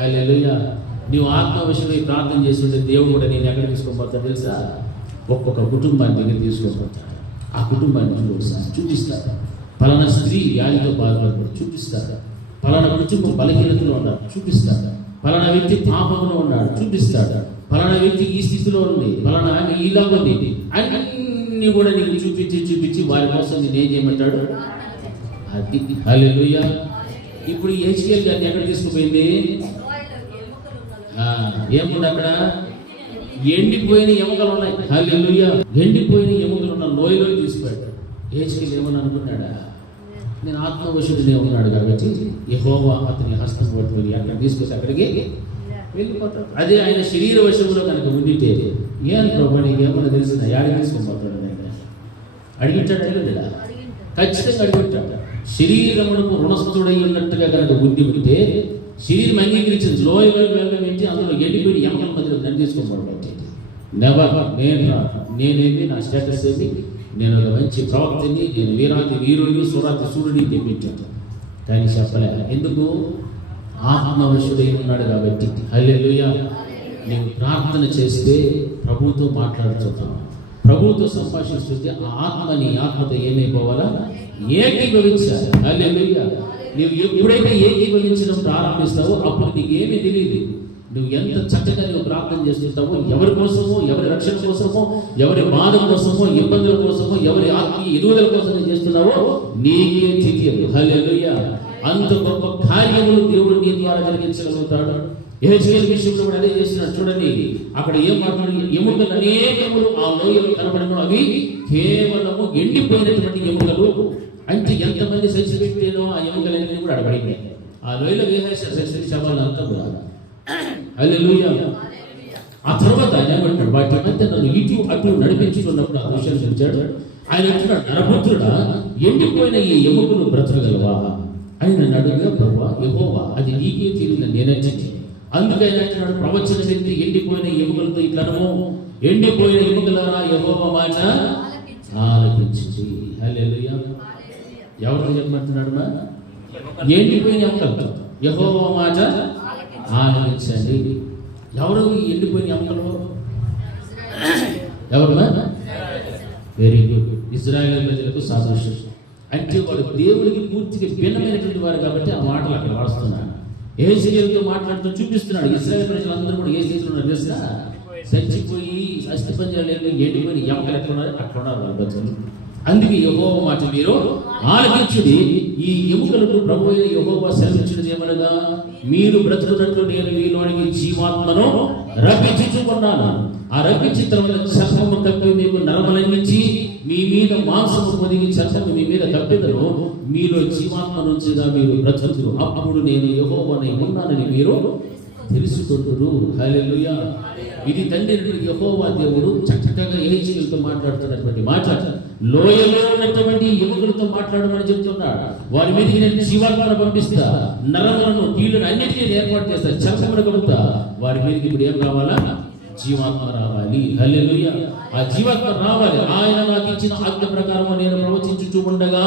హల్లెలూయా. నువ్వు ఆత్మవశుడై ప్రార్థన చేస్తుంటే దేవుడు కూడా నేను ఎక్కడ తీసుకుపోతాడు తెలుసా? ఒక్కొక్క కుటుంబాన్ని దగ్గర తీసుకుపోతాడు. ఆ కుటుంబాన్ని చూపిస్తాడు. పలానా స్త్రీ వ్యాధితో బాధపడుతుంది చూపిస్తాడు. పలానా కుటుంబం బలహీనతలో ఉన్నాడు చూపిస్తాడు. పలానా వ్యక్తి పాపంలో ఉన్నాడు చూపిస్తాడు. పలానా వ్యక్తి ఈ స్థితిలో ఉంది, పలానా ఆమె ఇలా ఉంది, అన్ని కూడా నీకు చూపించి వారి కోసం నేను ఏం చేయమంటాడు. అది హల్లెలూయా. ఇప్పుడు యెహెజ్కేలు గారిని ఎక్కడ తీసుకుపోయింది? ఏముంది అక్కడ? ఎండిపోయిన ఎముకలు ఉన్నాయి. హల్లెలూయా. ఎండిపోయిన ఎముకలు ఉన్న లోయలో తీసుకుపోయాడు. యెహెజ్కేలు ఏమని అనుకున్నాడా? నేను ఆత్మవశుడినే ఉన్నాడు కాబట్టి యెహోవా అతని హస్తం పట్టుకొని అక్కడ తీసుకొచ్చి అక్కడికి వెళ్ళిపోతాడు. అదే ఆయన శరీర వశంలో కనుక ఉండితే ఏం ప్రభు నీకు ఏమన్నా తెలిసిన యాడికి తీసుకుపోతాడు? అడిగింటాడు, అడిగిందా? ఖచ్చితంగా అడిగింటాడు. శరీరమునకు రుణస్థుడై ఉన్నట్టుగా కనుక బుద్ధి ఉంటే శరీరం అంగీకరించింది. లోయలో వెళ్ళడం ఏంటి? అందులో ఎండిపోయిన ఎముకల మధ్యలో దాన్ని తీసుకోబడి నెవర్. నేనేమి, నా స్టేటస్ ఏమి, నేను ఒక మంచి ప్రవక్తని, నేను వీరుడిని సురాతి సూర్యుడిని తెప్పించాను, కానీ చెప్పలే. ఎందుకు? ఆత్మవశుడై ఉన్నాడు కాబట్టి. హల్లెలూయా. నీవు ప్రార్థన చేస్తే ప్రభువుతో మాట్లాడుతున్నావు, ప్రభువుతో సంభాషిస్తుంటే ఆ ఆత్మని ఆత్మతో ఏమైపోవాలా? ఏకీభవించాలి. హల్లెలూయా. నువ్వు ఎప్పుడైతే ఏకీభవించడం ప్రారంభిస్తావో అప్పుడు నీకు ఏమీ తెలియదు. నువ్వు ఎంత చక్కగా నువ్వు ప్రార్థన చేస్తుంటావో, ఎవరి కోసమో, ఎవరి రక్షణ కోసమో, ఎవరి బాధ కోసమో, ఇబ్బందుల కోసమో, ఎవరి ఆత్మీయ ఎదుగుదల కోసం నువ్వు చేస్తున్నావో నీకే తెలియదు. హల్లెలూయా. అంత గొప్ప కార్యములు దేవుడు నీ ద్వారా జరిగించగలుగుతాడు. యెహెజ్కేలు విషయంలో కూడా అదే చేస్తున్నాడు. చూడండి అక్కడ ఏం మాట్లాడు? ఎముకలు అనేకములు ఆ లోయలో కనబడను, అవి కేవలము ఎండిపోయినటువంటి ఎముకలు. అంటే ఎంతమంది చచ్చిపెట్టేనో ఆ ఎముకలన్నీ కూడా అడబడిపోయాయి. ఆ లోయలో వేసేసారు శవాలు అంతా కూడా. హల్లెలూయా. ఆ తర్వాత ఆయన ఏమంటాడు? వాటి మధ్య నన్ను ఇటు అటు నడిపించుకున్నప్పుడు ఆ విషయాన్ని చూచాడు. ఆయన అంటున్నాడు, నరపుత్రుడా, ఎండిపోయిన ఈ ఎముకలు బ్రతకగలవా అని నన్ను అడుగుగా, ప్రభువా యెహోవా అది నీకే తెలియదు నేనచ్చింది. అందుకని అంటున్నాడు, ప్రవచన వ్యక్తి ఎండిపోయిన ఎముకలతో ఇట్లనము, ఎండిపోయిన ఎముకలారా యెహోవా మాట ఆలకించింది. హల్లెలూయా. ఎవరితో చెప్పమంటున్నాడు? ఎండిపోయిన ఎముకలతో యెహోవా మాట ఆలకించండి. ఎవరు ఈ ఎండిపోయిన ఎముకలు? ఎవరు? Very good. ఇశ్రాయేలు ప్రజలకు సాదృశ్యం. అంటే వాడు దేవుడికి పూర్తిగా భిన్నమైనటువంటి వారు కాబట్టి ఆ మాటలు అక్కడ వాడుస్తున్నాడు. యెహెజ్కేలుతో మాట్లాడుతూ చూపిస్తున్నాడు. ఇశ్రాయేలు ప్రజలందరూ కూడా ఏ స్థితిలో ఉన్నారు తెలుసా? చచ్చిపోయి అస్థిపంజరాలు ఎండిపోయిన ఎముకలు ఎక్కడ ఉన్నారు? అక్కడ ఉన్నారు వాళ్ళ ప్రజలు. అందుకే యెహోవా మాట మీరు ఆలకించుడి. ఈ ఎముకలకు ప్రభు అయిన యెహోవా సెలవిచ్చినది ఏమనగా, మీరు బ్రతుకున్నట్లు నేను మీలోనికి జీవాత్మను రప్పించుకున్నాను. ఆ రప్పించిన తర్వాత చర్మము కప్పి మీకు నరమలందించి మీ మీద మాంసము పొదిగి చర్మము మీ మీద కప్పెదను, మీలో జీవాత్మ నుంచిగా మీరు బ్రతుకుతురు. అప్పుడు నేను యెహోవానై ఉన్నానని మీరు తెలుసుకుంటురు. హల్లెలూయా. ఇది తండ్రి యెహోవా దేవుడు చక్కగా యెహెజ్కేలుతో మాట్లాడుతున్నటువంటి మాట. లోయలో ఉన్నటువంటి ఎముకలతో మాట్లాడమని చెప్తున్నాడు. వారి మీదకి నేను జీవాత్మను పంపిస్తా, నరములను కీళ్ళను అన్నిటినీ ఏర్పాటు చేస్తా, చర్మమును కలుగుతా. వారి మీదకి ఇప్పుడు ఏం రావాలా? జీవాత్మ రావాలి. హల్లెలూయా. ఆ జీవాత్మ రావాలి. ఆయన నాకు ఇచ్చిన ఆజ్ఞ ప్రకారం నేను ప్రవచించుచూ ఉండగా,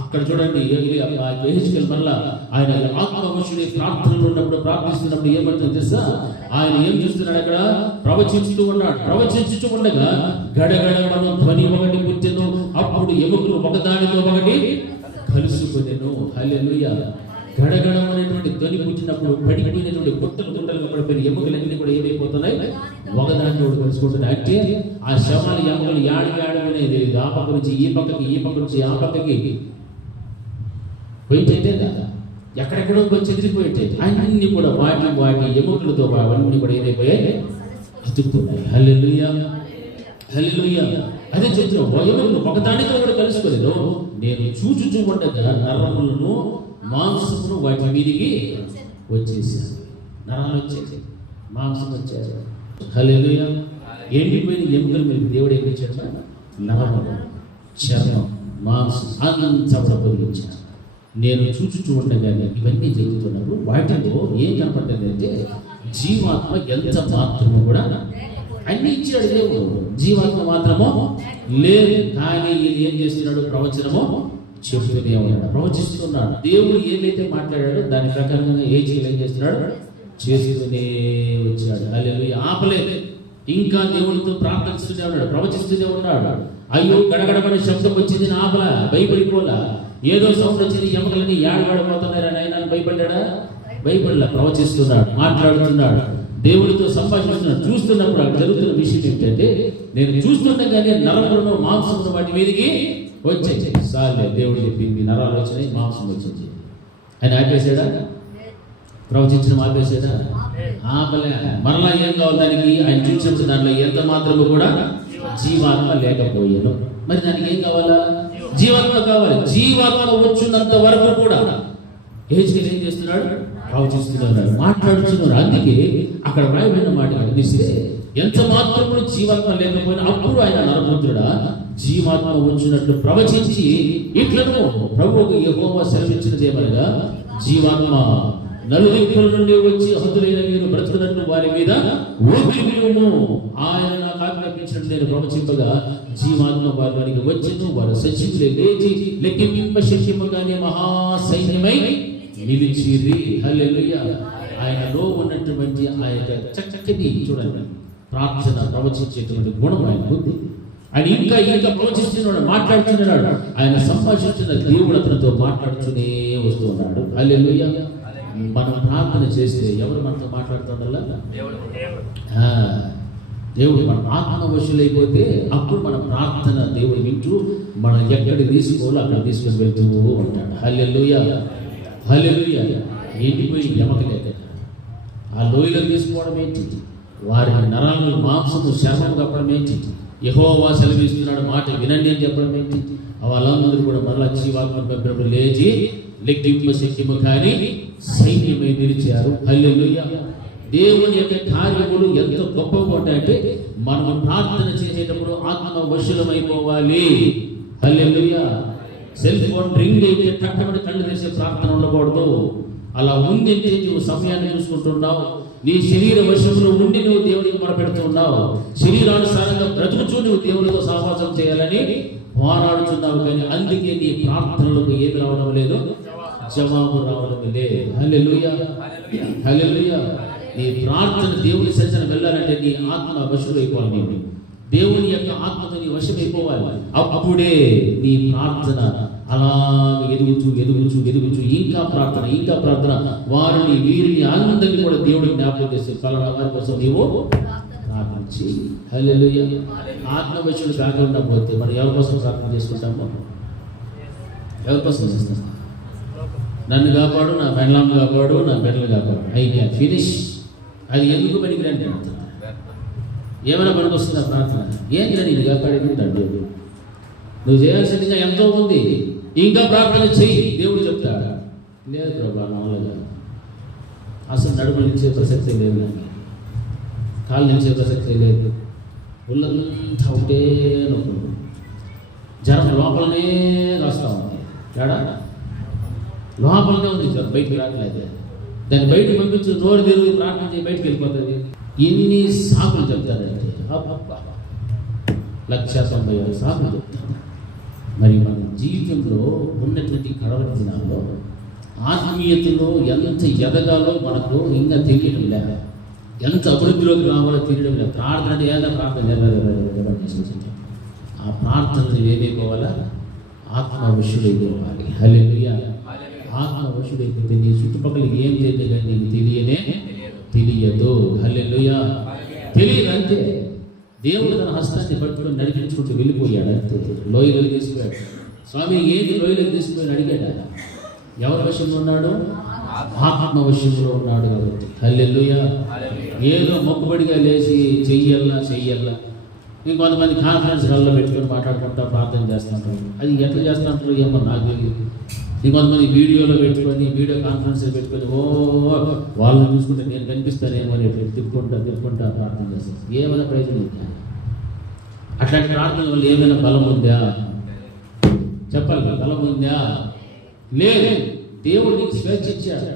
అక్కడ చూడండి యెహెజ్కేలు మళ్ళా ఆయన ఆత్మవశుడి ప్రార్థనలు ఉన్నప్పుడు ప్రార్థిస్తున్నప్పుడు ఏమంటుంది తెలుసా? ఆయన ఏం చూస్తున్నాడు? అక్కడ ప్రవచిస్తూ ఉన్నాడు. ప్రవచించుతూ ఉండగా గడగడమను ధ్వని ఒకటి పుట్టెను, అప్పుడు ఎముకలు ఒకదానితో ఒకటి కలుసుకొనెను. హల్లెలూయా. గడగడం అనేటువంటి ధ్వని పుట్టినప్పుడు పడిపోయినటువంటి గుట్టలు పడిపోయిన ఎముకలన్నీ కూడా ఏమైపోతున్నాయి? ఒకదాన్ని ఒకటి కలుసుకుంటున్నాయి. అంటే ఆ శవాలు ఎముకలు యాడనేది ఆ పక్క నుంచి ఈ పక్కకి, ఈ పక్క నుంచి ఆ పక్కకి పోయింటే కదా, ఎక్కడెక్కడో చెదిరిపోయింటే అన్ని కూడా వాటి ఎముకలతో అవన్నీ కూడా ఏమైపోయాయి? అతుక్కున్నాయి. హల్లెలూయా. హల్లెలూయా. అదే చెప్తున్నాం, ఎముకలు ఒకదానితో కూడా కలుసుకోలేదు. నేను చూచుచూ ఉండగా నరములను మాంసమును వాటి మీదికి వచ్చేసాను. నరాలు వచ్చేసి మాంసం వచ్చేది. హల్లెలూయా. ఎండిపోయిన ఎముకలు మీరు దేవుడు ఏమిచ్చాడు? నరములు. చర్మం, మాంసం అంతా కూడా పొదిగించాను. నేను చూచుచూ ఉండగానే ఇవన్నీ జరుగుతున్నప్పుడు వాటిలో ఏం కనపడ్డదంటే జీవాత్మ ఎంత మాత్రము కూడా అన్ని ఇచ్చాడు దేవుడు, జీవాత్మ మాత్రమో లేదు. కానీ ఈయన ఏం చేస్తున్నాడు? ప్రవచనము చెబుతూనే ఉన్నాడు, ప్రవచిస్తున్నాడు. దేవుడు ఏదైతే మాట్లాడాడో దాని ప్రకారంగా ఏం చేస్తున్నాడు? చేస్తూనే వచ్చాడు. హల్లెలూయా. ఆపలేదు, ఇంకా దేవుడితో ప్రార్థిస్తూనే ఉన్నాడు, ప్రవచిస్తూనే ఉన్నాడు. అయ్యో గడగడమని శబ్దం వచ్చింది, ఆపలా, భయపడిపోలా. ఏదో సౌండ్ వచ్చింది, ఎముకలని ఏడబడిపోతున్నారని ఆయన భయపడ్డా? భయపడలా. ప్రవచిస్తున్నాడు, మాట్లాడుతున్నాడు, దేవుడితో సంభాషిస్తున్నాడు. చూస్తున్నప్పుడు అక్కడ జరుగుతున్న విషయం ఏంటంటే, నేను చూస్తుండగానే నరములను మాంసమును వాటి మీదకి వచ్చాయి. సార్లే, దేవుడు చెప్పింది, నరాలు వచ్చినాయి, మాంసం వచ్చింది. ఆయన ఆపేసాడా? ప్రవచించడం ఆపేసాడా? ఆపలే. మరలా ఏం కావాలి దానికి? ఆయన చూసినప్పుడు దాంట్లో ఎంత మాత్రము కూడా జీవాత్మ లేకపోయాను. మరి దానికి ఏం కావాలా? జీవాత్మ కావాలి. జీవాత్మ వచ్చినంత వరకు కూడా ఏజ్కేల్ ఏం చేస్తున్నాడు? ప్రవచిస్తున్నాడు, మాట్లాడుతున్నాడు. అందుకే అక్కడ రాయబడిన మాట గమనిస్తే, ఎంత మాత్రము జీవాత్మ లేకపోయినా అప్పుడు ఆయన నరపుత్రుడా జీవాత్మ వచ్చినట్లు ప్రవచించి ఇట్లను ప్రభువుకు యెహోవా సెలవిచ్చినదేమనగా, జీవాత్మ నలుదిక్కుల నుండి వచ్చి హతులైన మీరు బ్రతుకున్నట్లు వారి మీద ఊపిరిను ఆయన నాకు ఆజ్ఞాపించినట్టు నేను ప్రవచింపగా జీవాత్మ వారికి వచ్చెను. వారు సజీవులై లేచి లెక్కింప శక్యము కానీ మహాసైన్యమై నిలిచిరి. హల్లెలూయా. ఆయనలో ఉన్నటువంటి ఆ యొక్క చక్కని చూడండి, ప్రార్థన ప్రవచించేటువంటి గుణం ఆయనకు ఉంది. ఆయన ఇంకా ఇంకా ప్రవచిస్తున్నాడు, మాట్లాడుతున్నాడు, ఆయన సంభాషిస్తున్న దేవుడు అతనితో మాట్లాడుతూనే వస్తూ ఉన్నాడు. హల్లెలూయా. మనం ప్రార్థన చేస్తే ఎవరు మనతో మాట్లాడుతుండల్లా? దేవుడు. మన ఆత్మ వశులైపోతే అప్పుడు మన ప్రార్థన దేవుడు వింటూ మనం ఎక్కడికి తీసుకోవాలో అక్కడ తీసుకొని వెళ్తూ ఉంటాడు. హల్లెలూయా, హల్లెలూయా. ఎండిపోయి ఎమకలేక ఆ లోయలో తీసుకోవడం ఏంటి? వారి నరాలను మాంసము శర్మం కప్పడం ఏంటి? యెహోవా సెలవిస్తున్నాడు, మాట వినండి అని చెప్పడం ఏంటి? వాళ్ళందరూ కూడా మరలా జీవాత్మ పెంపినప్పుడు లేచి లెక్కింపు శక్తిము కానీ సైన్యమై నిలిచారు. హల్లెలూయా. దేవుని యొక్క కార్యములు ఎంత గొప్పగా ఉంటాయంటే మనం ప్రార్థన చేసేటప్పుడు ఆత్మ వశులమైపోవాలి. హల్లెలూయా. సెల్ ఫోన్ రింగ్ అయితే టక్కమని కళ్ళు తెరిచే ప్రార్థన ఉండకూడదు. అలా ఉంది అంటే నువ్వు సమయాన్ని చూసుకుంటున్నావు, నీ శరీర వశంలో ఉండి నువ్వు దేవుడికి మొరపెడుతున్నావు, శరీరానుసారంగా బ్రతుకుచూ నువ్వు దేవుడితో సహవాసం చేయాలని పోరాడుతున్నావు. కానీ అందుకే నీ ప్రార్థనలకు ఏమి రావడం లేదు? జవాబు రావడం లేదు. హల్లెలూయా, హల్లెలూయా. నీ ప్రార్థన దేవుని సజ్జన వెళ్ళాలంటే నీ ఆత్మ వశమైపోవాలి. నీవు దేవుని యొక్క ఆత్మతో నీ వశమైపోవాలి. అప్పుడే నీ ప్రార్థన అలా ఎదుగుచు ఎదుగుచు ఎదుగుచు ఇంకా ప్రార్థన ఇంకా ప్రార్థన, వారిని వీరిని అందరినీ కూడా దేవుడికి జ్ఞాపకం చేస్తే ఫలానా వారి కోసం నీవు ప్రార్థించి. హల్లెలూయా. ఆత్మవశులు కాకుండా పోతే మనం ఎవరి కోసం ప్రార్థన చేసుకుంటామో? ఎవరి కోసం చేస్తాం? నన్ను కాపాడు, నా పెళ్ళాన్ని కాపాడు, నా బిడ్డలు కాపాడు, ఐ క్యాన్ ఫినిష్. అది ఎందుకు పనికిరండి? ఏమైనా పనికి వస్తుందా ప్రార్థన? ఏంటి నేను కాపాడేది తండ్రి? నువ్వు చేయాల్సిందిగా ఎంతో ఉంది, ఇంకా ప్రార్థన చెయ్యి దేవుడు చెప్తాడు. లేదు ప్రభా, నా వల్ల అసలు నడుములు నిలిచే ప్రసక్తి లేదు, నాకు కాళ్ళు నిలిచే ప్రసక్తి లేదు, ఒళ్ళంతా ఒకటే నొప్పులు, జ్వరం లోపలనే రాస్తా ఉంది. ఏడా లోపలనే ఉంది జ్వరం, బయటకు రావట్లేదు. దాన్ని బయటకు పంపించి నోరు తెరుగు ప్రార్థన చేసి బయటకు వెళ్ళిపోతుంది. ఎన్ని సాకులు చెప్తారంటే 1,96,000 సాకులు చెప్తారు. మరి మన జీవితంలో ఉన్నటువంటి కడవరి దినాల్లో ఆత్మీయతలో ఎంత ఎదగాలో మనకు ఇంకా తెలియడం లేదు, ఎంత అభివృద్ధిలోకి రావాలో తెలియడం లేదు. ప్రార్థన ఏదో ప్రార్థన ఆ ప్రార్థనలు ఏమైపోవాలా? ఆత్మ వశుడైపోవాలి. హల్లెలూయా. ఆత్మ వశుడైపోతే నీ చుట్టుపక్కల ఏం జరిగింది కానీ నీకు తెలియదు. హల్లెలూయా. తెలియదు అంతే. దేవుడు తన హస్తాన్ని పట్టుకుని నడిపించుకుంటూ వెళ్ళిపోయాడు అంతే. లోయలోకి తీసుకుపోయాడు. స్వామి ఏంటి లోయలోకి తీసుకుపోయి అడిగాడు? ఎవరి వశంలో ఉన్నాడు? ఆత్మ వశంలో ఉన్నాడు కాబట్టి. హల్లెలూయా. ఏదో మొక్కుబడిగా లేచి చెయ్యల్లా ఇంకొంతమంది కాన్ఫరెన్స్ హాల్లో పెట్టుకొని మాట్లాడుకుంటా ప్రార్థన చేస్తుంటారు. అది ఎట్లా చేస్తుంటారు ఏమో నాకు తెలియదు. ఇంకొంతమంది వీడియోలో పెట్టుకొని వీడియో కాన్ఫరెన్స్లో పెట్టుకొని వాళ్ళని చూసుకుంటే నేను కనిపిస్తానేమో అని తిప్పుకుంటా ప్రార్థన చేస్తాను. ఏమైనా ప్రయోజనం ఉందా? అట్లాంటి ప్రార్థన వల్ల ఏమైనా బలం ఉందా? చెప్పాలి, బలం ఉందా? లేదు. దేవుడు నీకు స్వేచ్ఛ ఇచ్చాడు.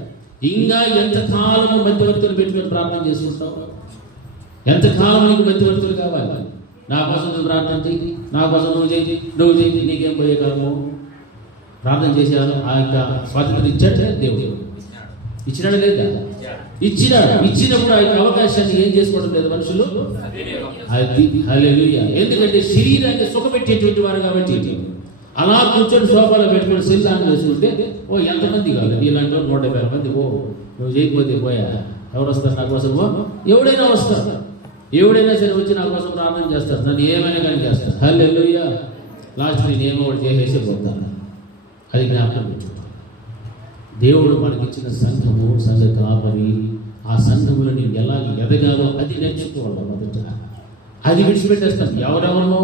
ఇంకా ఎంతకాలము మధ్యవర్తులు పెట్టుకొని ప్రార్థన చేసుకుంటావు? ఎంతకాలం నీకు మధ్యవర్తులు కావాలి? నా కోసం నువ్వు ప్రార్థన చేయి, నా కోసం నువ్వు చేయి, నీకేం పోయే కాలము? ప్రార్థన చేసేవాళ్ళు ఆ యొక్క స్వాతంత్రం ఇచ్చాడే దేవుడు. ఇచ్చినాడు లేదా? ఇచ్చినాడు. ఇచ్చినప్పుడు ఆ యొక్క అవకాశాన్ని ఏం చేసుకోవడం లేదు మనుషులు. అది హల్లెలూయా. ఎందుకంటే శరీరాన్ని సుఖపెట్టేటువంటి వారు కాబట్టి అలా కూర్చొని సోఫాలో పెట్టుకుని సిల్లాన్ని వేసుకుంటే ఎంతమంది కావాలి? ఇలాంటి 150 మంది. నువ్వు చేయకపోతే పోయా ఎవరు వస్తారు నా కోసం? ఎవడైనా వస్తారు. ఎవడైనా సరే వచ్చి నా కోసం ప్రార్థన చేస్తారు. నన్ను ఏమైనా కానీ చేస్తారు. హల్లెలూయా. లాస్ట్ నేను ఏమో ఒకటి చేసేసి పోతాను. అది జ్ఞాపకం పెట్టుకుంటాను. దేవుడు మనకిచ్చిన సంఘము, సంఘ కాపరి, ఆ సంఘములో నేను ఎలా ఎదగాలో అది నేర్చుకోవాలి. మొదట అది విడిచిపెట్టేస్తాం. ఎవరెవరినో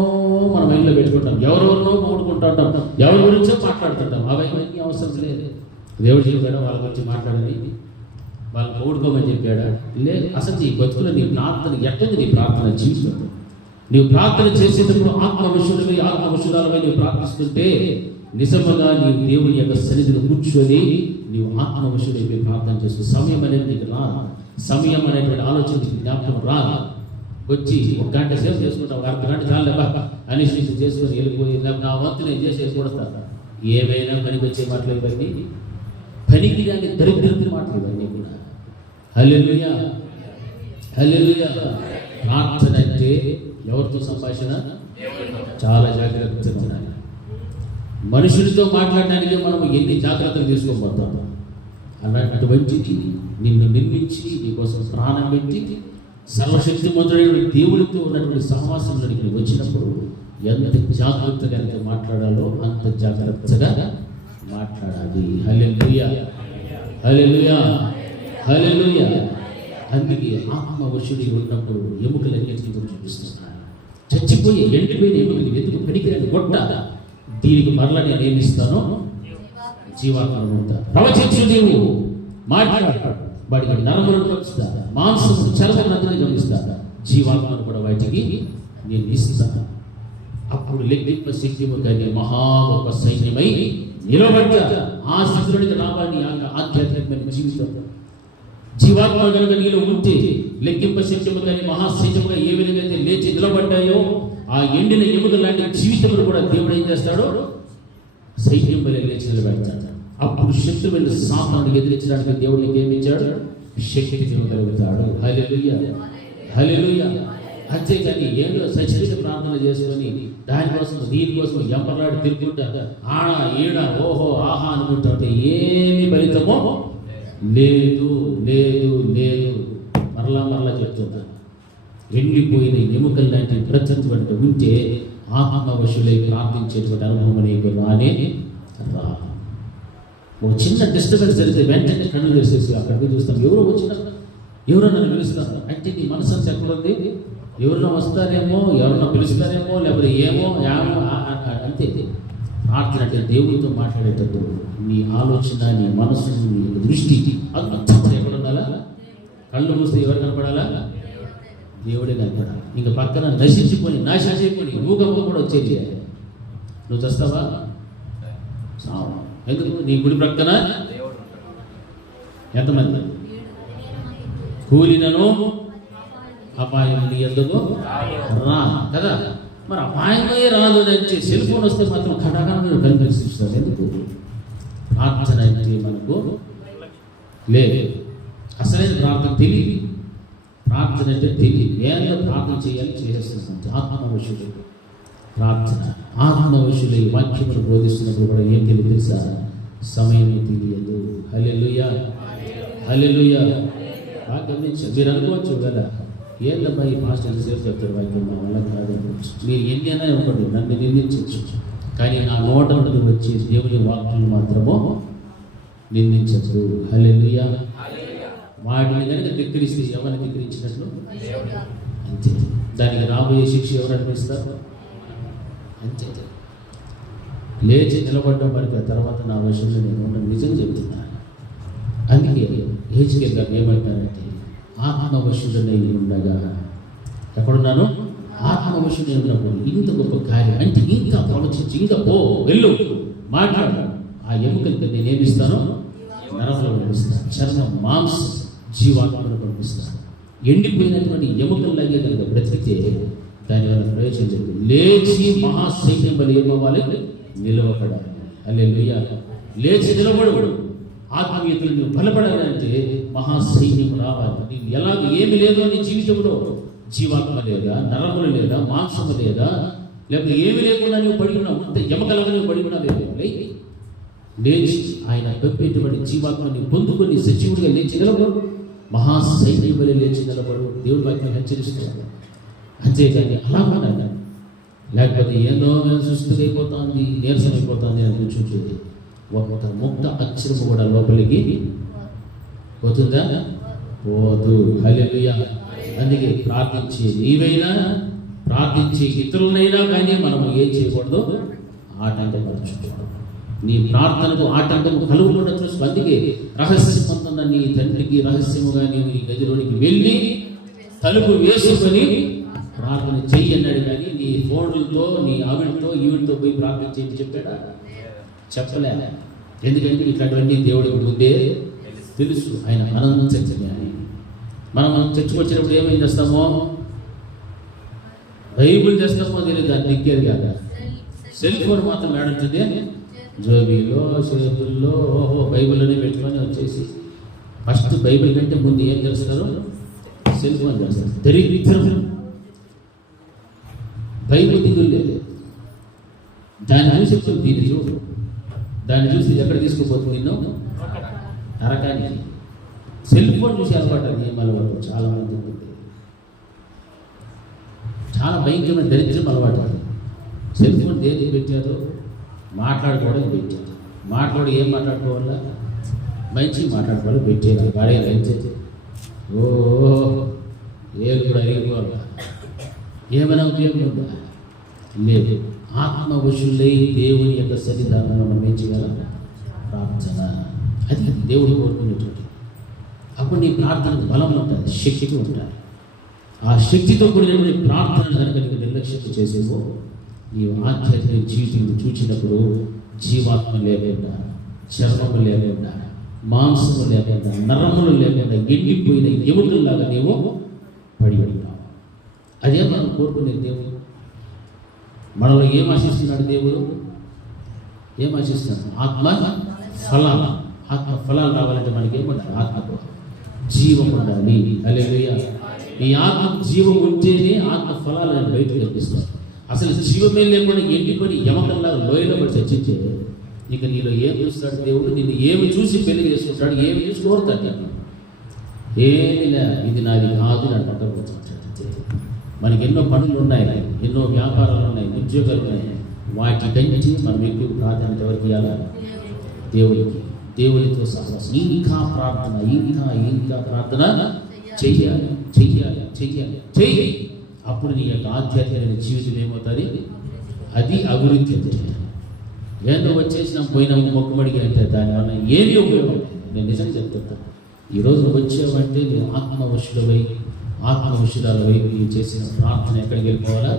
మన మైండ్లో పెట్టుకుంటాం, ఎవరెవరినో మూడుకుంటుంటాం, ఎవరి గురించో మాట్లాడుతుంటాం. అవన్నీ అవసరం లేదు. దేవుడు చెప్పాడా వాళ్ళ గురించి మాట్లాడని, వాళ్ళు మూడుకోమని చెప్పాడా? లేదు. అసలు నీ బతుకులో నీ ప్రార్థన ఎట్టంది? నీ ప్రార్థన జీవితం. నీవు ప్రార్థన చేసేటప్పుడు ఆత్మవిషుదాలపై నీవు ప్రార్థిస్తుంటే నిజముగా నీవు దేవుని యొక్క సన్నిధిని కూర్చొని నీవు ఆత్మవిషుడైపోయి ప్రార్థన చేస్తూ సమయం అనేది నీకు రాదు. సమయం అనేటువంటి ఆలోచన జ్ఞాపకం రాదు. వచ్చి 1 గంట సేపు చేసుకుంటావు, 1 గంట చాలు అనేసి చేసుకొని వెళ్ళిపోయి నా వంతు నేను చేసేసి కొడతాను. ఏమైనా పనికి వచ్చే మాటలు ఇవన్నీ, పనికి దాన్ని దరిద్రపు మాటలు ఇవన్నీ కూడా. హల్లెలూయా, హల్లెలూయా. ప్రార్థన అంటే ఎవరితో సంభాషణ? చాలా జాగ్రత్తగా ఉండాలి. మనుషులతో మాట్లాడడానికి మనం ఎన్ని జాగ్రత్తలు తీసుకోబోతాం. అటువంటిది నిన్ను నిర్మించి నీకోసం ప్రాణం పెట్టి సర్వశక్తిమంతుడైన దేవుడితో ఉన్నటువంటి సహవాసంలోకి వచ్చినప్పుడు ఎంత జాగ్రత్తగా మాట్లాడాలో అంత జాగ్రత్తగా మాట్లాడాలి. హల్లెలూయా, హల్లెలూయా, హల్లెలూయా. అందుకే ఆత్మవశుడి ఉన్నప్పుడు ఎముకలన్నింటినీ కూడా చూపిస్తున్నాడు. చచ్చిపోయి ఎండిపోయిన ఎముకలు ఎందుకు పనికిరాని గొట్ట, దీనికి మరలా నేను ఏమిస్తాను? జీవాత్మను ఉంటాను. ప్రవచించు, నీవు మాట్లాడు, వాడికి నరములను పంచుతా, మాంసము చర్మనంతా గమనిస్తా, జీవాత్మను కూడా వాటికి నేను ఇస్తాను. అప్పుడు లెక్కింప శక్తిము కానీ మహా గొప్ప సైన్యమై నిలబడ్డా. ఆ స్థితిలోనికి రావాలని ఆధ్యాత్మికమైన జీవితం. జీవాత్మ కనుక నీలో ఉంటే లెక్కింప శక్తిము కానీ మహాసైన్యముగా ఏ విధంగా అయితే లేచి నిలబడ్డాయో ఆ ఎండిన ఎముకల లాంటి జీవితంలో కూడా దేవుడు ఏం చేస్తాడో సైన్యం వల్ల లేచి నిలబెడతాడు. అప్పుడు శక్తిమైన సాతానుని ఎదిరించడానికి దేవుడు నీకు ఏమి ఇచ్చాడు? శక్తిని ఇవ్వగలుగుతాడు. హల్లెలూయా, హల్లెలూయా. అంతేకాని ఏదో సచిత ప్రార్థన చేసుకొని దానికోసం దీనికోసం ఎంపలాడి తిరుగుకుంటా ఆడ ఈడ ఓహో ఆహా అనుకుంటా ఉంటే ఏమి ఫలితమో లేదు, లేదు, లేదు. మరలా చెప్తున్నా, ఎండిపోయిన ఎముకల లాంటి ప్రత్యేకటువంటి ఉంటే ఆత్మవశులై ప్రార్థించేటువంటి అనుభవం నీకు రానే రా. ఒక చిన్న డిస్టర్బెన్స్ జరిగితే వెంటనే కళ్ళు వేసేసి అక్కడికి చూస్తాం. ఎవరో వచ్చినా, ఎవరో నన్ను పిలుస్తారు అంటే నీ మనసు అంతా ఎక్కడ ఉంది? ఎవరన్నా వస్తారేమో, ఎవరన్నా పిలుస్తారేమో, లేకపోతే ఏమో అంతే. ప్రార్థన అంటే దేవుడితో మాట్లాడేటప్పుడు నీ ఆలోచన, నీ మనసు, నీ దృష్టి అంతా ఎక్కడ ఉండాలా? కళ్ళు మూస్తే ఎవరు కనపడాలా? దేవుడే కనపడాలి. ఇంకా పక్కన నశించిపోయి నాశించిపోయి ఊగమ్మ కూడా వచ్చేది. నువ్వు చేస్తావా? ఎందుకు? నీ గుడి ప్రక్కన ఎంతమంది కూలినను అపాయం నీ ఎందుకు రా కదా. మరి అపాయమే రాదు అంటే సెల్ ఫోన్ వస్తే మాత్రం కటాకాలను కనిపిస్తాడు. ఎందుకు? ప్రార్థన అంటే మనకు లేదు. అసలైన ప్రార్థన తెలియదు. ప్రార్థన అంటే తెలియదు. ఏదో ప్రార్థన చేయాలి, చేసేస్తుంది. ఆత్మవశుడు ప్రార్థన. ఆత్మవశులై వాక్యమును బోధిస్తున్నప్పుడు కూడా ఏం తెలియదు తెలుసా? సమయం తెలియదు. హల్లెలూయా, హల్లెలూయా. బాగా గమనించారు. మీరు అనుకోవచ్చు కదా, ఏందమ్మా ఈ పాస్టర్ సేపు చెప్తారు వాక్యం, మా వల్ల కాదు. మీరు ఎన్ని అయినా ఇవ్వకండి, నన్ను నిందించవచ్చు, కానీ నా నోట నుండి వచ్చి దేవుని వాక్యం మాత్రమో నిందించచ్చు. హల్లెలూయా. వాటిని కనుక ధిక్కరిస్తే ఎవరిని ధిక్కరించినట్లు అంతే. దానికి రాబోయే శిక్ష ఎవరు అనిపిస్తారు? అంతే. లేచి నిలబడ్డం వరకు ఆ తర్వాత నా విషయంలో నేను నిజంగా చెప్తున్నాను. అందుకే హెచ్కేల్ గారు ఏమంటారంటే ఆత్మవశుడనై ఉండగా, ఎక్కడున్నాను? ఆత్మవశుడై ఉన్నప్పుడు ఇంత గొప్ప కార్యం అంటే ఇంకా ప్రవచించి ఇంకా పో, వెళ్ళు, మాట్లాడు. ఆ ఎముకలకి నేనేమిస్తాను? నరములను పంపిస్తాను, చర్మం, మాంసం, జీవాత్మను పంపిస్తాను. ఎండిపోయినటువంటి ఎముకల్లాగే కనుక బ్రతికితే దానివల్ల ప్రయోజనం లేదు. లేచి మహాసైన్యం వల్ల ఏమవ్వాలి? నిలవబడాలి. హల్లెలూయా. లేచి నిలబడబడు. ఆత్మీయతలు నువ్వు బలపడాలంటే మహాసైన్యం రావాలి. నీవు ఎలాగ ఏమి లేదు నీ జీవితంలో, జీవాత్మ లేదా, నరములు లేదా, మాంసము లేదా, లేకపోతే ఏమి లేకుండా నువ్వు పడి ఉన్నావు, అంత ఎమకలాగా నువ్వు పడి ఉన్నావు. లేచి ఆయన పంపేటువంటి జీవాత్మని పొందుకొని సజీవుడిగా లేచి నిలబడు. మహాసైన్యం వల్ల లేచి నిలబడు. దేవుడి వాక్యం హెచ్చరిస్తున్నాడు. అంతేకాని అలా ఉండాలి. లేకపోతే ఏందో సుస్థితి అయిపోతుంది, నీరసం అయిపోతుంది అని కూర్చుంటుంది. ఒక ముక్త అక్షరము కూడా లోపలికి పోతుందా? పోదు. హల్లెలూయా. అందుకే ప్రార్థించే నీవైనా, ప్రార్థించే ఇతరులైనా కానీ మనము ఏం చేయకూడదు? ఆటంకపరచకూడదు. నీ ప్రార్థనకు ఆటంకము కలుగుకుండా చూసుకో. అందుకే రహస్యమంతున్న నీ తండ్రికి రహస్యముగా నీవు ఈ గదిలోనికి వెళ్ళి తలుపు వేసుకొని ప్రార్థన చెయ్యి అన్నాడు. కానీ నీ ఫోన్లతో, నీ ఆవిడతో, ఈవిడితో పోయి ప్రార్థన చేయని చెప్పాడా? చెప్పలే. ఎందుకంటే ఇట్లాంటివన్నీ దేవుడికి ముందే తెలుసు. ఆయన అనంత జ్ఞాని. మనం చర్చకొచ్చినప్పుడు ఏమేం చేస్తామో, బైబిల్ చేస్తామో తెలియదు, దాన్ని దిక్కేది కాదు. సెల్ ఫోన్ మాత్రం ఏడుంటుంది, జోబీలో, చేతుల్లో, బైబిల్లోనే పెట్టుకొని వచ్చేసి ఫస్ట్ బైబిల్ కంటే ముందు ఏం చేస్తారు? సెల్ ఫోన్ చేస్తారు. దరిద్రం. బైబిల్ దిగులు లేదు. దాన్ని చూసి దీన్ని చూడు, దాన్ని చూసి ఎక్కడ తీసుకుపోతుంది? నిన్ను నరకానికి. సెల్ ఫోన్ చూసి అలవాటు, అది ఏం అలవాటు? చాలా మంది చాలా భయంకరమైన దరిద్రం అలవాటు. సెల్ ఫోన్ దేనికి పెట్టారు? మాట్లాడుకోవడం పెట్టారు. మాట్లాడు ఏం మాట్లాడుకోవాలా? మంచి మాట్లాడుకోవాలి పెట్టేది. గాడే అయితే ఏది కూడా అయిపోవాలి. ఏమైనా ఉపయోగం ఉందా? లేదు. ఆత్మవశులై దేవుని యొక్క సన్నిధానంలో మనం ఏం చేయాలి? ప్రార్థన. అది దేవుడు కోరుకునేటువంటి. అప్పుడు నీ ప్రార్థనకు బలం ఉంటుంది, శక్తి ఉంటుంది. ఆ శక్తితో కూడినటువంటి ప్రార్థన కనుక నీకు నిర్లక్ష్యం చేసేవో, నీవు ఆధ్యాత్మిక జీవితం చూచినప్పుడు జీవాత్మ లేకుండా, చర్మము లేకుండా, మాంసము లేకుండా, నరములు లేకుండా ఎండిపోయిన ఎముకల్లాగా నీవు పడి ఉంటావు. అదే మనం కోరుకునే దేవుడు. మనలో ఏం ఆశిస్తున్నాడు దేవుడు? ఏం ఆశిస్తున్నాడు? ఆత్మ ఫలాలు. ఆత్మ ఫలాలు రావాలంటే మనకి ఏమంటారు? ఆత్మకు జీవం ఉండాలి. హల్లెలూయా. ఈ ఆత్మ జీవం ఉంటేనే ఆత్మ ఫలాలు అని బయటకు కనిపిస్తాడు. అసలు జీవమే లేకుండా ఎండిపోయి ఎమకల్లా లోయలో పడి చర్చించే ఇక నీలో ఏం చూస్తాడు దేవుడు? నిన్ను ఏమి చూసి పెళ్లి చేసుకుంటాడు? ఏమి చూసి కోరుతాడు? ఏమిలే, ఇది నాది కాదు అని పట్టకపోతాడు. మనకి ఎన్నో పనులు ఉన్నాయి, ఎన్నో వ్యాపారాలు ఉన్నాయి, ఉద్యోగాలు ఉన్నాయి. వాటికంటే మనం ఎక్కువ ప్రాధాన్యత ఎవరికి ఇవ్వాలి? దేవుడికి. దేవుడితో సహవాసం. ఇంకా ప్రార్థన, ఇంకా ప్రార్థన చెయ్యాలి, చెయ్యాలి, చెయ్యాలి, చెయ్యి. అప్పుడు నీ యొక్క ఆధ్యాత్మిక జీవితం ఏమవుతుంది? అది అభివృద్ధి అవుతుంది. ఏదో వచ్చేసినా పోయినాము మొక్కుబడిగా అంటే దానివల్ల ఏమీ ఉపయోగం. నేను నిజంగా చెప్తాను. ఈరోజు వచ్చామంటే నేను ఆత్మవశులవై, ఆత్మవశురాలవై నీవు చేసిన ప్రార్థన ఎక్కడికి వెళ్ళిపోవాలా?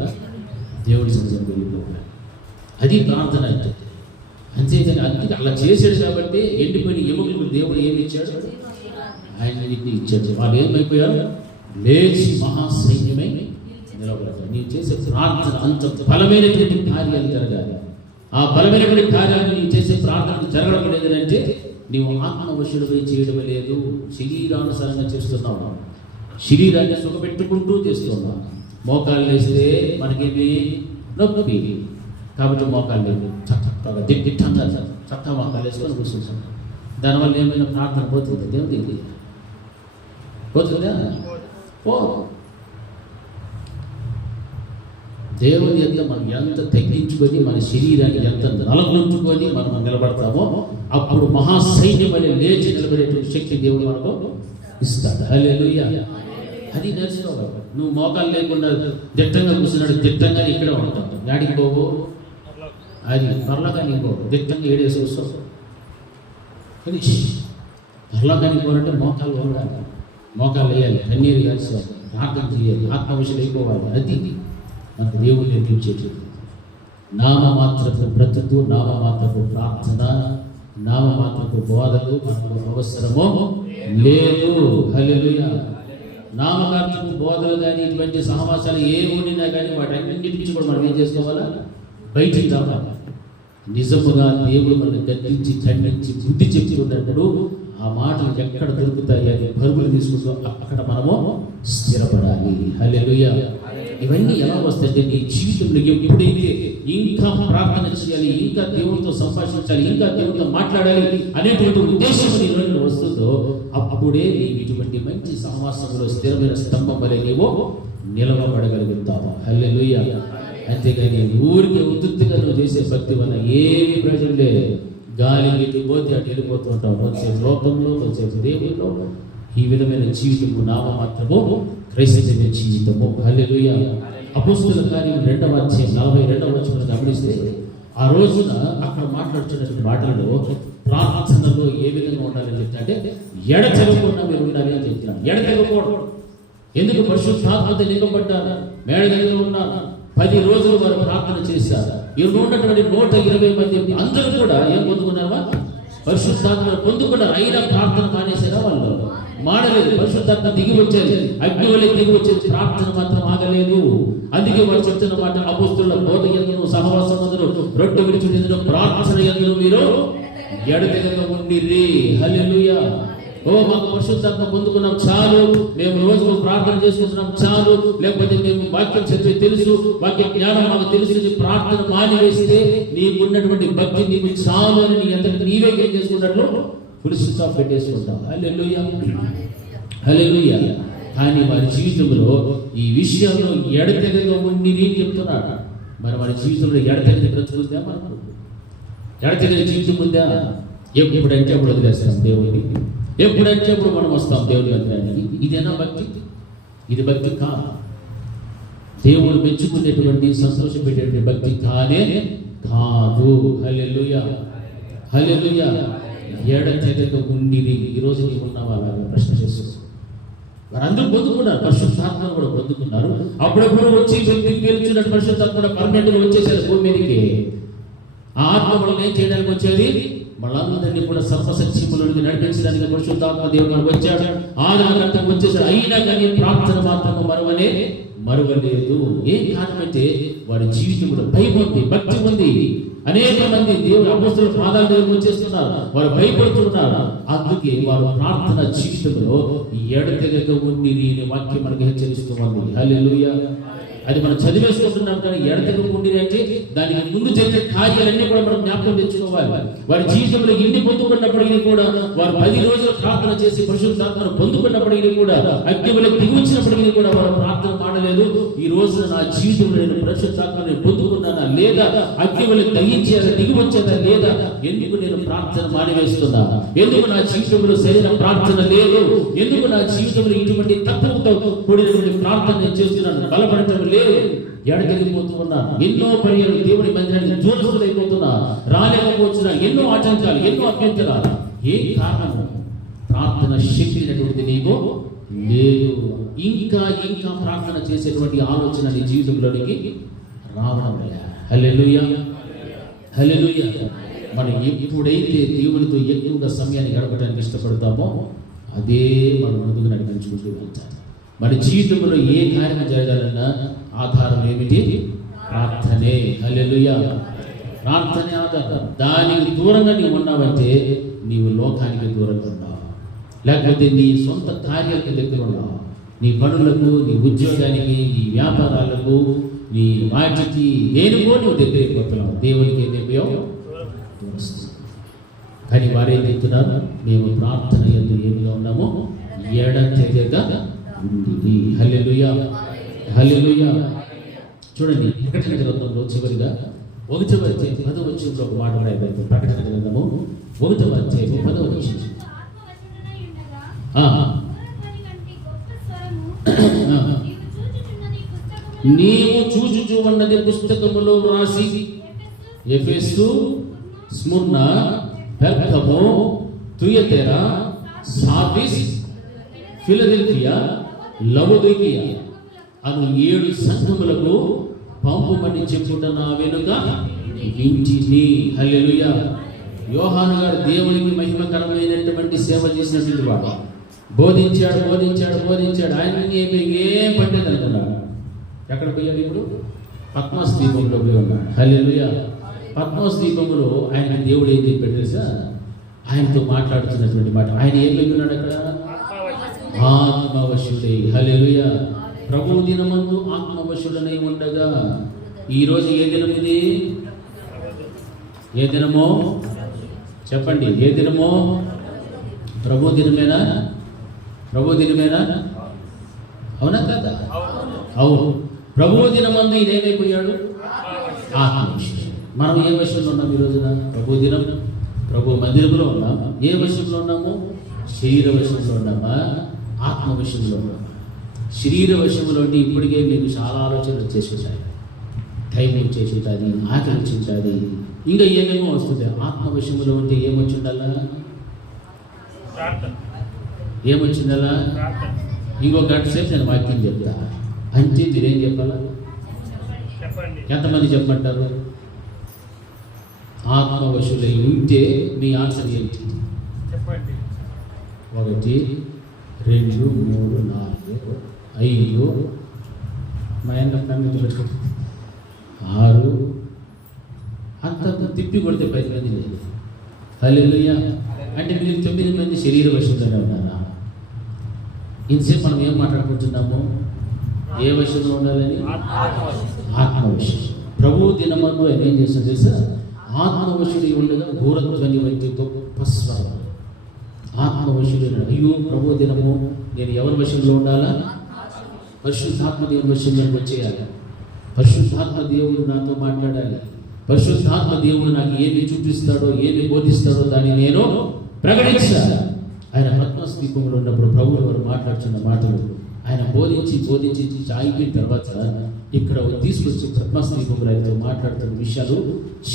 దేవుడి సన్నిధికి వెళ్ళిపోవాలి. అది ప్రార్థన అంటే. అంతేకాని అందుకే అలా చేశాడు కాబట్టి ఎండిపోయిన ఎముకలకు దేవుడు ఏమి ఇచ్చాడు? ఆయన వీటిని ఇచ్చాడు. వాళ్ళు ఏమైపోయారు? లేచి మహాసైన్యమై నిలబడతారు. నీవు చేసే ప్రార్థన అంత బలమైనటువంటి కార్యాలు జరగాలి. ఆ బలమైనటువంటి కార్యాలు నీవు చేసే ప్రార్థన జరగడం లేదంటే నీవు ఆత్మవశుడిపై చేయడం లేదు, శరీరానుసారంగా చేస్తున్నావు. శరీరాన్ని సుఖపెట్టుకుంటూ చేస్తున్నావు. మోకాళ్ళు వేస్తే మనకేమి నొప్పి కాబట్టి మోకాళ్ళు లేదు, చక్కగా దిట్టంగా చక్కగా మోకాళ్ళు వేసుకొని కూర్చుంటాం. దానివల్ల ఏమైనా ప్రార్థన పోతుంది? దేవుడికి పోతుందా? పో. దేవుని ఎంత మనం ఎంత తగ్గించుకొని మన శరీరాన్ని ఎంత నలగొంచుకొని మనం నిలబడతామో అప్పుడు మహాసైన్యం అనే లేచి నిలబడేటువంటి శక్తి దేవుడు మనకు ఇస్తాడు. హల్లెలూయా. అది నేర్చుకోవాలి. నువ్వు మోకాలు లేకుండా దిట్టంగా కూర్చున్నాడు, దిట్టంగా ఇక్కడే ఉంటావు. గాడికి పోవు, అది పర్లకానికి పోవు, దిట్టంగా ఏడేసి వస్తావు. కానీ పర్లకానికి పోవాలంటే మోకాలు ఉండాలి, మోకాలు వేయాలి, కన్నీరు కాల్చాలి, ప్రార్థన చేయాలి, ఆత్మవిషయం అయిపోవాలి. అది మనకు దేవుడు నేర్పించేది. నామమాత్రపు బ్రతుకు, నామమాత్రపు ప్రార్థన, నామమాత్రపు బోధలు మనకు అవసరమో లేదు. హల్లెలూయా. నామమాత్రపు బోధలు కానీ ఇటువంటి సహవాసాలు ఏ ఉండినా కానీ వాటి అన్నింటి నుంచి కూడా మనం ఏం చేసుకోవాలా? బయటికి రావాలి. నిజముగా దేవుడు మనల్ని గద్దించి ఖండించి బుద్ధి చెప్తున్నప్పుడు ఆ మాటలు ఎక్కడ దొరుకుతాయి అని పరుగులు తీసుకుంటూ అక్కడ మనము స్థిరపడాలి. హల్లెలూయా. ఇవన్నీ ఎలా వస్తాయంటే నీ జీవితంలో ఎప్పుడైతే ఇంకా ప్రార్థన చేయాలి, ఇంకా దేవుడితో సంభాషించాలి, ఇంకా దేవుడితో మాట్లాడాలి అనేటువంటి ఉద్దేశం నీలో వస్తుందో అప్పుడే ఇటువంటి మంచి సహవాసంలో స్థిరమైన స్తంభం వలె నీవు నిలవబడగలుగుతావు. హల్లెలూయా. అంతేగాని ఊరికి ఉత్తుగా నువ్వు చేసే భక్తి వల్ల ఏమి ప్రయోజనం లేదు. గాలి ఎటు పోతే అటు వెళ్ళిపోతూ ఉంటావు. వచ్చేపు లోకంలో, వచ్చేపు దేవుల్లో. ఈ విధమైన జీవితము నామమాత్రము క్రైస్తవ జీవితము. హల్లెలూయా. అపోస్తలుల కార్యం 2వ అధ్యాయం 42వ వచనం గమనిస్తే ఆ రోజున అక్కడ మాట్లాడుతున్న మాటలలో ప్రార్థనలో ఏ విధంగా ఉండాలని చెప్తాంటే ఎడతెగకుండా మీరు ఉండాలి అని చెప్తున్నాను. ఎడతెగకూడదు. ఎందుకు? పరిశుద్ధాత్మతో నింపబడ్డారు, మేడ దగ్గర ఉన్నారు. 10 రోజులు వారు ప్రార్థన చేశారు. ఇక్కడ ఉన్నటువంటి 120 మంది అందరూ కూడా ఏం పొందుకున్నారా? పరిశుద్ధాత్మ పొందుకున్నారు. అయినా ప్రార్థన మానేసారా? వాళ్ళు మాడలేదు. పరిశుద్ధాత్మ దిగి వచ్చేది, అగ్ని వలె దిగి వచ్చేది. ప్రార్థన మాత్రం ఆగలేదు. అందుకే వారు చెప్తున్న మాట, అపోస్తలుల బోధ యందును సహవాసమందును రొట్టె విడిచుటెందును ప్రార్థన యందును మీరు ఎడతెగక ఉండిరి. హల్లెలూయా. ఓ మాకు పరిశుద్ధాత్మ పొందుకున్నాం చాలు, మేము రోజు ప్రార్థన చేసుకుంటున్నాం చాలు, లేకపోతే మేము వాక్యం చదివి తెలుసు, వాక్య జ్ఞానం మాకు తెలుసు, ప్రార్థన మానివేస్తే నీకున్నటువంటి భక్తి నీకు చాలు అని నీ అంతటి నీవే ఏం చేసుకున్నట్లు ఫుల్ స్టాప్ ఆఫ్ పెట్టేసుకుంటాం. హల్లెలూయా. హల్లెలూయా. కానీ వారి జీవితంలో ఈ విషయంలో ఎడతెగక ఉండిరి చెప్తున్నాడు. మరి మన జీవితంలో ఎడతెగక బ్రతుకుతుందా? మనకు ఎడతెగక జీవితం ఉందా? ఎప్పుడంటే అప్పుడు వదిలేస్తాం దేవుడిని, ఎప్పుడంటే అప్పుడు మనం వస్తాం దేవుడి మందిరానికి. ఇదేనా భక్తి? ఇది భక్తి కాదు. దేవుడు మెచ్చుకునేటువంటి సంతోషం పెట్టేటువంటి భక్తి కానే కాదు. హల్లెలూయా. హల్లెలూయా. ఎడతెగక ఉండిరి. ఈరోజు నీవు ఉన్నావా? అలాగే ప్రశ్న చేస్తుంది. వారందరూ పొందుకున్నారు, పరిశుద్ధాత్మను కూడా పొందుకున్నారు. అప్పుడప్పుడు వచ్చి వ్యక్తికి గెలుచున్నట్టు పరిశుద్ధాత్మ కూడా పర్మనెంట్గా వచ్చేసారు భూమి మీదకి. ఆ ఆత్మ మనం ఏం చేయడానికి వచ్చేది? వాళ్ళందరినీ కూడా సర్వసత్యముల నుండి నడిపించడానికి పరిశుద్ధాత్మ దేవుడు మనకు వచ్చాడు. ఆదరణకర్తకు వచ్చేసాడు. అయినా కానీ ప్రార్థన మాత్రము మరువలేదు. ఏం కారణమంటే వారి జీవితంలో భయం ఉంది, భక్తి ఉంది. అనేక మంది దేవుడు అపోస్తలుల పాదాల దగ్గరకు వచ్చేస్తున్నారు, వారు భయపడుతున్నారు. అందుకే వారు ప్రార్థన జీవితంలో ఎడతెగక ఉండిరి వాక్యం మనకి హెచ్చరిస్తుంది. హల్లెలూయా. అది మనం చదివేసుకుంటున్నాం. కానీ ఎడతెగక ఉండిరి అంటే దానికి ముందు జరిగే కార్యాలన్నీ కూడా మనం జ్ఞాపకం తెచ్చుకోవాలి. వారి జీవితంలో ఇన్ని పొందుకున్నప్పటికీ కూడా, వారు 10 రోజులు ప్రార్థన చేసి పరిశుద్ధాత్మను పొందుకున్నప్పటికీ కూడా, అగ్ని వలె దిగి వచ్చినప్పటికీ కూడా వారు ప్రార్థన మాడలేదు. ఈ రోజు నా జీవితంలో నేను పరిశుద్ధాత్మని పొందుకున్నానా లేదా? అగ్ని వలె దహించేదా, దిగి వచ్చేదా లేదా? ఎందుకు నేను ప్రార్థన మానివేస్తున్నా? ఎందుకు నా జీవితంలో సరైన ప్రార్థన లేదు? ఎందుకు నా జీవితంలో ఇటువంటి తత్వంతో కూడినటువంటి ప్రార్థన నేను చేస్తున్నాను? బలపడటం లేదు. ఎడతెగిపోతూ ఉన్నా, ఎన్నో పర్యాలు దేవుని మందిరానికి దూరస్తులైపోతున్నా, రాలేకపోతున్నా, ఎన్నో ఆటంకాలు, ఎన్నో అభ్యంతరాలు. ఏ కారణము? ప్రార్థన శక్తి అనేటువంటి నీకు లేదు. ఇంకా ఇంకా ప్రార్థన చేసేటువంటి ఆలోచన నీ జీవితంలోనికి రావడం లేదు. హల్లెలూయా. హల్లెలూయా. మనం ఎప్పుడైతే దేవునితో ఎక్కువగా సమయాన్ని గడపడానికి ఇష్టపడతామో అదే మనం ముందుకు నడిపించుకుంటూ వెళ్తాం. మన జీవితంలో ఏ కార్యం జరగాలన్నా ఆధారం ఏమిటి? ప్రార్థనే. హల్లెలూయా. ప్రార్థనే ఆధారం. దానికి దూరంగా నీవు ఉన్నావంటే నీవు లోకానికి దూరంగా ఉన్నావు, లేకపోతే నీ సొంత కార్యాలకు దగ్గర ఉన్నావు. నీ పనులకు, నీ ఉద్యోగానికి, నీ వ్యాపారాలకు, నీ వాటికి దేనికో నువ్వు దగ్గర అయిపోతున్నావు. దేవునికి ఏం చెప్పావు? కానీ వారేం చెప్తున్నారు? మేము ప్రార్థన యందు ఏమిగా ఉన్నామో ఎడతెగక ఉండిరి. హల్లెలూయా. హల్లెలూయా. చూడండి, ప్రకటన గ్రంథంలో చివరిగా 1వ అధ్యాయం 10వ వచనంలో ఒక మాట రాయబడింది. ప్రకటన గ్రంథము 1వ అధ్యాయం 10వ వచనం. నీవు చూచుచు ఉన్నది పుస్తకములో రాసి Ephesus, Smyrna, Pergamum, Thyatira, Sardis, Philadelphia, Laodicea అను 7 సంఘములకు పంపుమని చెప్పుట నా వెనుక వింటిని. హల్లెలూయా. యోహాను గారు దేవునికి మహిమకరమైనటువంటి సేవ చేసినటువంటి వాడు. బోధించాడు. ఆయన ఏం పట్టేది అనుకున్నాడు. ఎక్కడ పోయాడు? ఇప్పుడు పద్మస్ దీపంలో పోయి ఉన్నాడు. హల్లెలూయా. పద్మస్ దీపంలో ఆయన దేవుడు ఏం చెప్పాడు తెలుసా? ఆయనతో మాట్లాడుతున్నటువంటి మాట. ఆయన ఏం ఉన్నాడు అక్కడ? ఆత్మవశుడై. హల్లెలూయా. ప్రభు దినమందు ఆత్మవశుడనై ఉండగా. ఈరోజు ఏ దినం ఇది? ఏ దినమో చెప్పండి. ఏ దినమో? ప్రభు దినమేనా? ప్రభు దినమేనా? అవునా కదా? అవును. ప్రభు దినమందు ఈయన ఏమైపోయాడు? ఆత్మవశుడు. మనం ఏ వశంలో ఉన్నాం ఈ రోజున? ప్రభు దినం, ప్రభు మందిరంలో ఉన్నాం. ఏ వశంలో ఉన్నాము? శరీర వశంలో ఉన్నామా? ఆత్మ వశంలో ఉన్నామా? శరీర వశంలో ఉంటే ఇప్పటికే మీకు చాలా ఆలోచనలు వచ్చేసేసాయి. టైం వచ్చేసేది, ఆకలి వచ్చింటుంది, ఇంకా ఏమేమో వస్తుంది. ఆత్మ వశంలో ఉంటే ఏమొచ్చిందల్లా? ఏమొచ్చిందల్లా? ఇంకో గంట సేపు నేను వాక్యం చెప్తా. అంటే మీరేం చెప్పాలా? ఎంతమంది చెప్పమంటారు? ఆత్మవశులై ఉంటే మీ ఆన్సర్ ఏంటి? 1 2 3 4 5 మా ఆయన 6 అంత తిప్పి కొడితే 10 మంది లేదు. హల్లెలూయా. అంటే మీరు 9 మంది శరీర వశంలోనే ఉన్నారా? ఇంతసేపు మనం ఏం మాట్లాడుకుంటున్నాము? ఏ వశంలో ఉండాలని? ఆత్మవశం. ప్రభు దినమందు ఆయన ఏం చేస్తాడు తెలుసా? ఆత్మవశుడి ఉండగా ఘోరధ్వని వంటి గొప్ప స్వరం. ఆత్మవశుడైన అయ్యో ప్రభు దినము నేను ఎవరి వశంలో ఉండాలా? పరిశుద్ధాత్మ దేవుని వశంలోకి వచ్చేయాలి. పరిశుద్ధాత్మ దేవుడు నాతో మాట్లాడాలి. పరిశుద్ధాత్మ దేవుడు నాకు ఏమి చూపిస్తాడో, ఏమి బోధిస్తాడో దాన్ని నేను ప్రకటించాలి. ఆయన పద్మస్ దీపంలో ఉన్నప్పుడు ప్రభువు వారు మాట్లాడుతున్న మాటలు ఆయన బోధించి అయిపోయిన తర్వాత ఇక్కడ తీసుకొచ్చి పద్మస్ దీపంలో ఆయనతో మాట్లాడుతున్న విషయాలు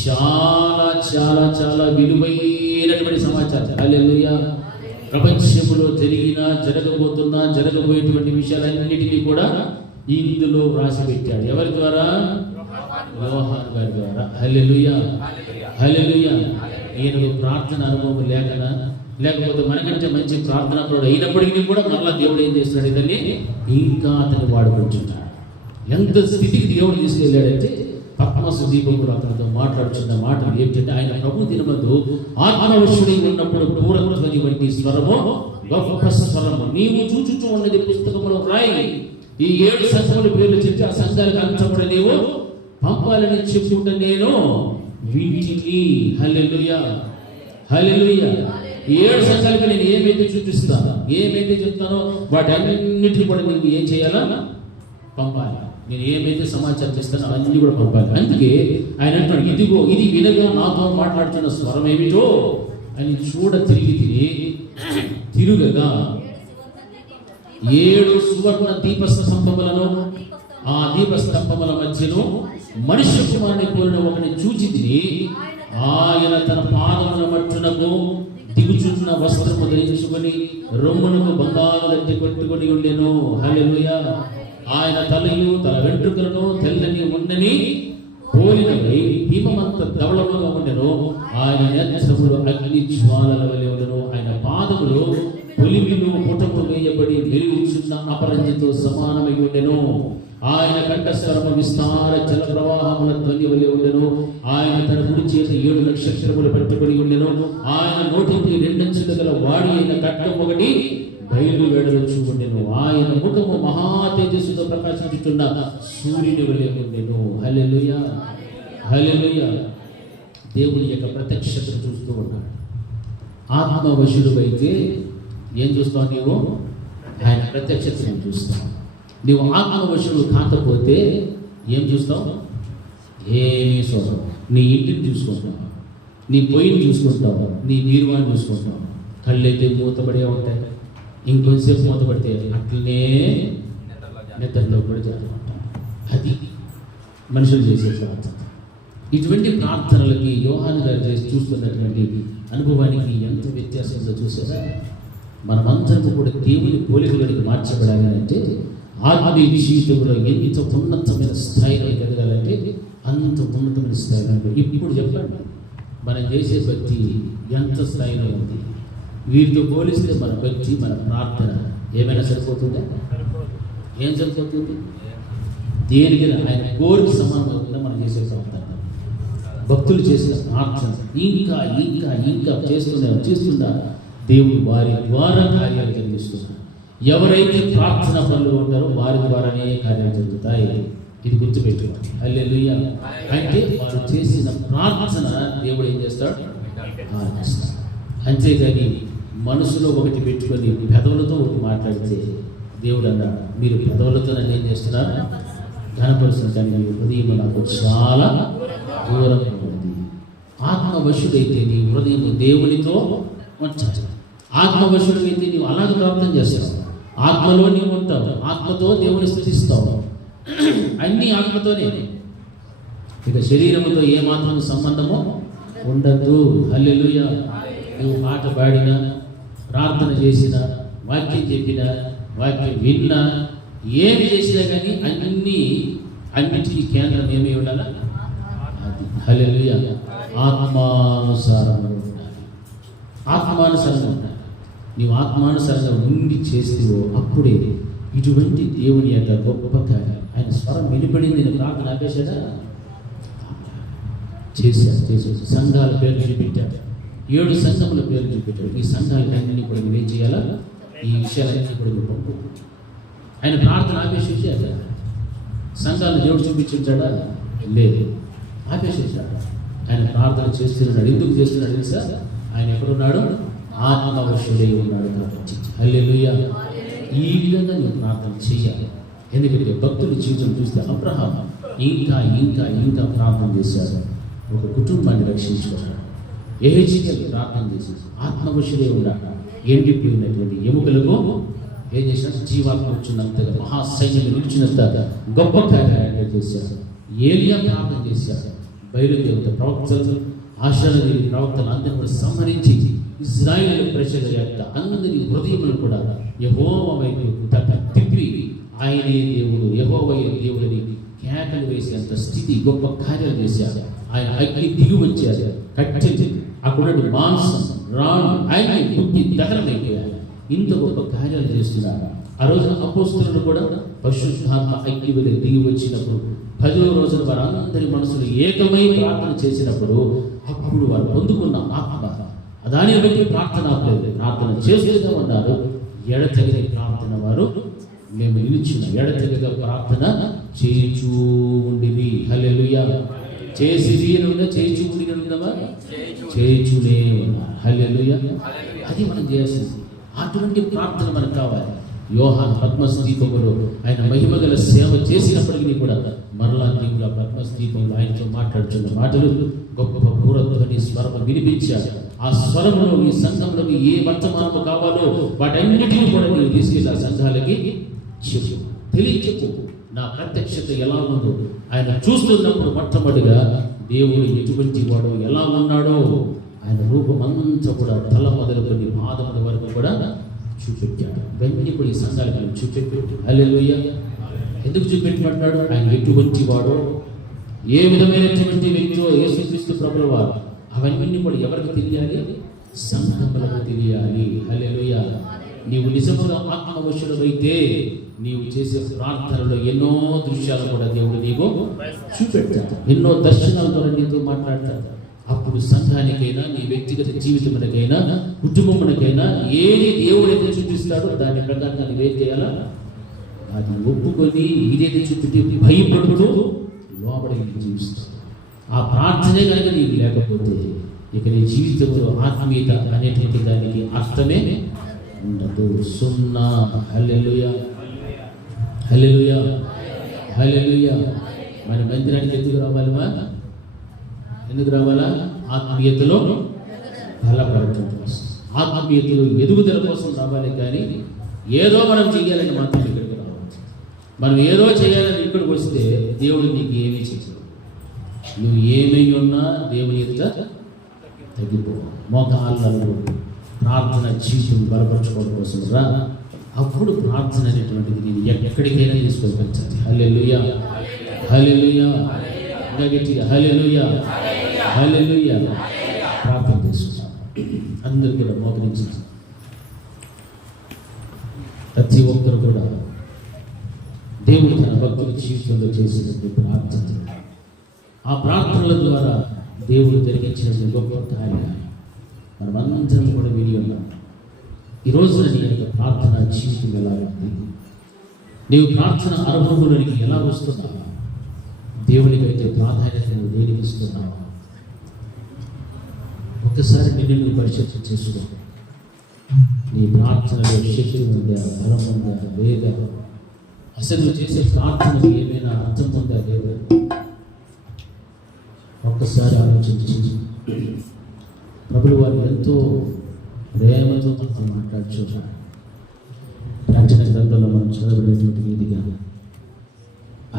చాలా చాలా చాలా విలువైనటువంటి సమాచారం. హల్లెలూయా. ప్రపంచంలో జరగబోయేటువంటి విషయాలన్నిటినీ కూడా ఇందులో రాసి పెట్టాడు. ఎవరి ద్వారా? యోహాను గారి ద్వారా. హల్లెలూయా. హల్లెలూయా. ఈయనకు ప్రార్థన అనుభవం లేకపోతే మనకంటే మంచి ప్రార్థనపరుడు అయినప్పటికీ కూడా మళ్ళా దేవుడు ఏం చేస్తున్నాడు? ఇతన్ని ఇంకా అతన్ని వాడుకుంటున్నాడు. ఎంత స్థితికి దేవుడు తీసుకెళ్ళాడంటే పద్మస్ దీపంలో అతనితో మాట్లాడుతున్న మాటలు ఏంటంటే ఆయన ప్రభు దినమందు ఆత్మవశుడై ఉన్నప్పుడు పూర్వధ్వని వంటి స్వరము, గొప్ప స్వరము నీవు చూచుచూ ఉన్నది పుస్తకములో రాయి. ఈ 7 సంఘముల పేర్లు చెప్పి ఆ సంఘాలకు అంచబడి నీవు పంపాలని చెప్పుకుంటే నేను వింటిని. హల్లెలూయా. హల్లెలూయా. ఈ 7 సంఘాలకు నేను ఏమైతే చూపిస్తానో, ఏమైతే చెప్తానో వాటన్నిటిని కూడా నీవు ఏం చేయాలా? పంపాలి. నేను ఏమైతే సమాచారం ఇస్తానో అవన్నీ కూడా పంపాలి. అందుకే ఆయన అంటాడు, ఇదిగో ఇది వినగా నాతో మాట్లాడుతున్న స్వరం ఏమిటో అని తిరుగగా 7 సువర్ణ దీపస్తంభములను, ఆ దీపస్తంభముల మధ్యలో మనుష్య కుమారుని పోలిన ఒకని చూచి తిని ఆయన తన పాదముల మట్టునకు దిగుచున్న వస్త్రము ధరించుకొని రొమ్మునకు బంగారు గట్టి కొట్టుకొని ఉండెను. హల్లెలూయా. ఆయన తలయు తల వెంట్రుకలను తెల్లని ఉన్నని పోలినవి హిమమంత ధవళముగా ఉండెను. ఆయన నేత్రములు అగ్ని జ్వాలల వలె ఉండెను. ఆయన పాదములు పొలిమిలు పుటము వేయబడి వెలుగుచున్న అపరంజితో సమానమై ఉండెను. ఆయన కంఠస్వరము విస్తార జల ప్రవాహముల ధ్వని వలె ఉండెను. ఆయన తన కుడి చేత 7 నక్షత్రములు పట్టుబడి ఉండెను. ఆయన నోటికి 2 అంచులు గల వాడి అయిన ఖడ్గం ఒకటి బయలు వెడలుచు ఉండెను. ఆయన ముఖము మహా తేజస్సుతో ప్రకాశించుచున్న సూర్యుని వలె ఉండెను. హల్లెలూయా. హల్లెలూయా. దేవుని యొక్క ప్రత్యక్షతను చూస్తూ ఉన్నాడు. ఆత్మవశుడైతే ఏం చూస్తావు? నీవు ఆయన ప్రత్యక్షతను చూస్తావు. నీవు ఆత్మవశుడు కాకపోతే ఏం చూస్తావు? ఏమీ చూస్తావు. నీ ఇంటిని చూసుకుంటావు, నీ పొయ్యిని చూసుకుంటావు, నీ బీరువాన్ని చూసుకుంటావు. కళ్ళైతే మూతపడే ఉంటాయి. ఇంకొంచెంసేపు మూతపడితే అట్లనే నిద్రలో కూడా జరుగుతుంటాం. అది మనుషులు చేసే ప్రార్థన. ఇటువంటి ప్రార్థనలకి యోహాను గారు చూస్తున్నటువంటి అనుభవానికి ఎంత వ్యత్యాసంగా చూసారా? మనమందరం కూడా దేవుని పోలికలోనికి మార్చబడాలి అంటే ఆత్మీయ జీవితంలో ఎంత ఉన్నతమైన స్థాయిలో ఎదగాలంటే అంత ఉన్నతమైన స్థాయిలో. ఇప్పుడు చెప్పండి, మనం చేసే భక్తి ఎంత స్థాయిలో ఉంది? వీరితో పోలిస్తే మన భక్తి, మన ప్రార్థన ఏమైనా సరిపోతుందా? ఏం సరిపోతుంది? దేనికైనా ఆయన కోరిక సమానం అవుతుందా మనం చేసే ప్రార్థన? భక్తులు చేసిన ప్రార్థన ఇంకా ఇంకా ఇంకా చేస్తున్నా దేవుడు వారి ద్వారా కార్యాలు జరిగిస్తున్నారు. ఎవరైతే ప్రార్థన పనులు ఉంటారో వారి ద్వారానే కార్యాలు జరుగుతాయి. ఇది గుర్తుపెట్టుకోండి. హల్లెలూయా. అంటే వారు చేసిన ప్రార్థన దేవుడు ఏం చేస్తాడు? అంతేగాని మనసులో ఒకటి పెట్టుకొని పెదవులతో ఒకటి మాట్లాడితే దేవుడు అన్నాడు, మీరు పెదవులతో నన్ను ఏం చేస్తున్నారు? ఘనపరుస్తున్న కానీ హృదయం నాకు చాలా దూరంగా ఉంది. ఆత్మవశుడైతే నీ హృదయం దేవునితో ఉంచాలి. ఆత్మవశుడైతే నీవు అలాగే ప్రార్థన చేస్తావు. ఆత్మలో నీవు ఉంటావు, ఆత్మతో దేవుని స్తుతిస్తావు. అన్ని ఆత్మతోనే. ఇక శరీరముతో ఏమాత్రం సంబంధమో ఉండదు. హల్లెలూయా. నువ్వు పాట పాడినా, ప్రార్థన చేసినా, వాక్యం చెప్పినా, వాక్యం విన్నా, ఏమి చేసినా కానీ అన్నిటికీ కేంద్రం ఏమి ఉండాలా? అది హల్లెలూయా. ఆత్మానుసారంగా ఉండాలి. ఆత్మానుసారంగా ఉండాలి. నీవు ఆత్మానుసారంగా ఉండి చేస్తేవో అప్పుడే ఇటువంటి దేవుని యొక్క గొప్ప కార్యాలు. ఆయన స్వరం వినిపడింది. నేను ప్రార్థన ఆపేశాడా? చేశాడు. సంఘాల పేర్లు చూపెట్టాడు. 7 సంఘముల పేర్లు చూపెట్టాడు. ఈ సంఘాలన్నీ కూడా నువ్వేం చేయాలా? ఈ విషయాలన్నీ కూడా నువ్వు పంపు. ఆయన ప్రార్థన ఆపేసేసాడు. సంఘాలను దేవుడు చూపించాడా? లేదు, ఆపేసేసాడు. ఆయన ప్రార్థన చేస్తున్నాడు. ఎందుకు చేస్తున్నాడు తెలుసా? ఆయన ఎక్కడున్నాడు? ఆత్మవశుడై ఉన్నాడు కాబట్టి. హల్లెలూయా. ఈ విధంగా నువ్వు ప్రార్థన చేయాలి. ఎందుకంటే భక్తుల జీవితం చూస్తే అబ్రహాం ఇంకా ఇంకా ఇంకా ప్రార్థన చేశాడు. ఒక కుటుంబాన్ని రక్షించుకున్నాడు. యెహెజ్కేలు ప్రార్థన చేసి ఆత్మవశుడై ఉన్నాడు. ఎండిపోయినటువంటి ఎముకలకు ఏం చేశాడు? జీవాత్మ వచ్చినంతగా, మహాసైన్యం నిలిచినంత గొప్ప కార్యాలు చేశాడు. ఏలియా ప్రార్థన చేశాడు. బయలుదేవత ప్రవక్తలు, ఆశాలదేవి ప్రవక్తలు అందరినీ కూడా సంహరించి ఇశ్రాయేలు ప్రజల యొక్క అందరి హృదయములు కూడా యెహోవా వైపు తిప్పి ఆయనే దేవుడు, యెహోవాయే దేవుడని కేకలు వేసేంత స్థితి, గొప్ప కార్యాలు చేశారు. ఆయన అగ్ని దిగి వచ్చారు. కట్టెలు, అక్కడ మాంసం, రాళ్ళు ఆయన బుద్ధి దహనమైపోయారు. ఇంత గొప్ప కార్యాలు చేస్తున్నారు. ఆ రోజున అపోస్తలులు కూడా పరిశుద్ధాత్మ అగ్ని వలె దిగి వచ్చినప్పుడు 10వ రోజున వారందరి మనసులు ఏకమై ప్రార్థన చేసినప్పుడు అప్పుడు వారు పొందుకున్న ఆత్మ దానిని బట్టి ప్రార్థన ఆపలేదు. ప్రార్థన చేస్తూనే ఉన్నారు. ఎడతెగని ప్రార్థన వారు మేము నిలిచిన ఎడతెగక ప్రార్థన చేయించూ ఉండివి. హల్లెలూయా. చేసిది చేయించు ఉండి ఉందమా? చేయించునే ఉన్నా. హల్లెలూయా. అది మనం చేయాల్సింది. అటువంటి ప్రార్థన మనకు కావాలి. యోహాను పద్మస్తీపంలో ఆయన మహిమగల సేవ చేసినప్పటికీ కూడా మరలా దేవుడు పద్మస్తీపంలో ఆయనతో మాట్లాడుతున్న మాటలు గొప్ప పూరధ్వని స్వరం వినిపించాడు. ఆ స్వరంలో ఈ సంఘంలో ఏ వర్తమానము కావాలో వాటన్నిటిని కూడా నేను తీసుకెళ్ళి ఆ సంఘాలకి చెప్పు, తెలియచెప్పు. నా ప్రత్యక్షత ఎలా ఉందో ఆయన చూస్తున్నప్పుడు మొట్టమొదటిగా దేవుడు ఎటువంటి వాడు, ఎలా ఉన్నాడో ఆయన రూపం అంతా కూడా తల మొదలుకొని పాదముల వరకు కూడా చూపెట్టాడు. ఇవన్నీ కూడా ఈ సంఘాలకు చూపెట్టాడు. హల్లెలూయా. ఎందుకు చూపెట్టినట్టున్నాడు? ఆయన ఎటువంటి వాడో, ఏ విధమైనటువంటి వ్యక్తిలో యేసుక్రీస్తు ప్రభుల వారు, అవన్నీ కూడా ఎవరికి తెలియాలి? సంఘములకు తెలియాలి. హల్లెలూయా. నీవు నిజముగా ఆత్మవశుడైతే నీవు చేసే ప్రార్థనలో ఎన్నో దృశ్యాలు కూడా దేవుడు నీకు చూపెడతాడు. ఎన్నో దర్శనాల ద్వారా నీతో మాట్లాడతాడు. అప్పుడు సంఘానికైనా, నీ వ్యక్తిగత జీవితమునకైనా, కుటుంబమునకైనా ఏది దేవుడైతే చూపిస్తాడో దాని ప్రకారంగా నువ్వేం చేయాలా? అది ఒప్పుకొని ఇదేది చూపితే భయపడుతూ లోపలి జీవిస్తాడు. ఆ ప్రార్థనే కనుక నీకు లేకపోతే ఇక నీ జీవితంలో ఆత్మీయత అనేటువంటి దానికి అర్థమే ఉండదు. సున్నా. హల్లెలూయా. హల్లెలూయా. హల్లెలూయా. మన మందిరానికి ఎందుకు రావాలమా? ఎందుకు రావాలా? ఆత్మీయతలో బలపడటం కోసం, ఆత్మీయతలో ఎదుగుదల కోసం రావాలి. కానీ ఏదో మనం చేయాలని మాత్రం ఇక్కడికి రావచ్చు. మనం ఏదో చేయాలని ఇక్కడికి వస్తే దేవుడు నీకు ఏమీ చేయడు. నువ్వు ఏమై ఉన్నా దేవుని ఎదుట తగ్గిపో. మోకాళ్ళలో ప్రార్థన జీవితం బలపరచుకోవడం కోసం రా. అప్పుడు ప్రార్థన అనేటువంటిది నేను ఎక్కడికైనా తీసుకెళ్ళించాలి. హల్లెలూయా, హల్లెలూయా, గట్టిగా హల్లెలూయా, హల్లెలూయా. ప్రార్థన చేసుకుంటాం. అందరూ కూడా మోకరించి ప్రతి ఒక్కరు కూడా దేవుడు తన భక్తుల జీవితంలో చేసినటువంటి ప్రార్థన, ఆ ప్రార్థనల ద్వారా దేవుడు జరిగించిన గొప్ప కార్యాలు మనమందరం కూడా విని ఉన్నాం. ఈ రోజున నీ యొక్క ప్రార్థన జీవితం ఎలా ఉంది? నీవు ప్రార్థన అనుభవంలోనికి ఎలా వస్తున్నావా? దేవునికి అయితే ప్రాధాన్యత నువ్వు దేనికి ఇస్తున్నావా? ఒక్కసారి నిన్ను పరిశీలన చేసుకో. నీ ప్రార్థనలో శక్తి ఉందా, బలం ఉందా, లేదా అసలు నువ్వు చేసే ప్రార్థనకు ఏమైనా అర్థం ఉందా లేదా? ఒక్కసారి ఆలోచించి ప్రభువు వారు ఎంతో ప్రేమతో మనతో మాట్లాడుచు. ప్రాచీన గ్రంథంలో మనం చదవబడేటువంటి రీతిగా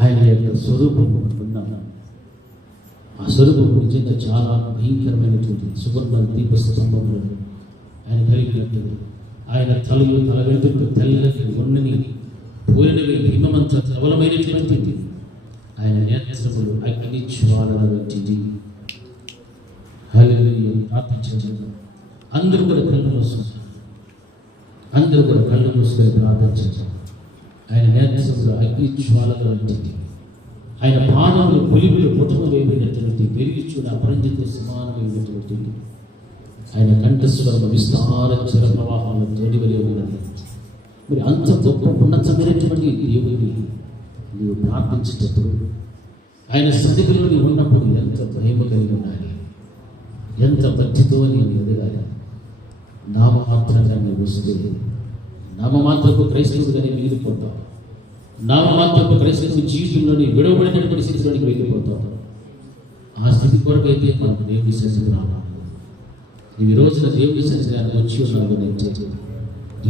ఆయన యొక్క స్వరూపం ఉన్నాం. ఆ స్వరూపం నిజంగా చాలా భయంకరమైనటువంటి సువర్ణ దీపస్తంభంలో ఆయన కలిగినట్టు. ఆయన తల వెంట్రుకలు తెల్లని ఉన్నని పూరినవి హిమమంత ప్రబలమైనటువంటిది. ఆయన నేత్రములు అగ్ని జ్వాలల వంటిది. హల్లెలూయా. ప్రార్థించండి. అందరూ కూడా కళ్ళు మూసుకుంటారు. అందరూ కూడా కళ్ళు మూసుకొని ప్రార్థించండి. ఆయన నేత్రములు అగ్ని జ్వాలల వంటిది. ఆయన పాదములు పులిపులు పుటము వేయబడినటువంటి వెలిగిచూడ అపరంజిత సమానమైనటువంటి ఆయన కంఠస్వరం విస్తార జల ప్రవాహాలను తోడివలి ఉన్నది. మరి అంత గొప్ప ఉన్నతమైనటువంటి దేవుడిని నీవు ప్రార్థించేటప్పుడు, ఆయన సన్నిధిలో నీవు ఉన్నప్పుడు ఎంత భయం కలిగి ఉండాలి, ఎంత భక్తితో నీవు ఎదగాలి. నామమాత్రంగా నీవు వస్తే నామమాత్రపు క్రైస్తవుడిగానే మిగిలిపోతావు. నామమాత్రపు క్రైస్తవ జీవితంలోని విడవబడినటువంటి స్థితిలోనికి వెళ్ళిపోతావు. ఆ స్థితి కొరకైతే మనకు దేవుడి సన్నిధికి రావాలి. ఈ రోజున దేవుడి సన్నిధికి వచ్చి ఉన్నావు.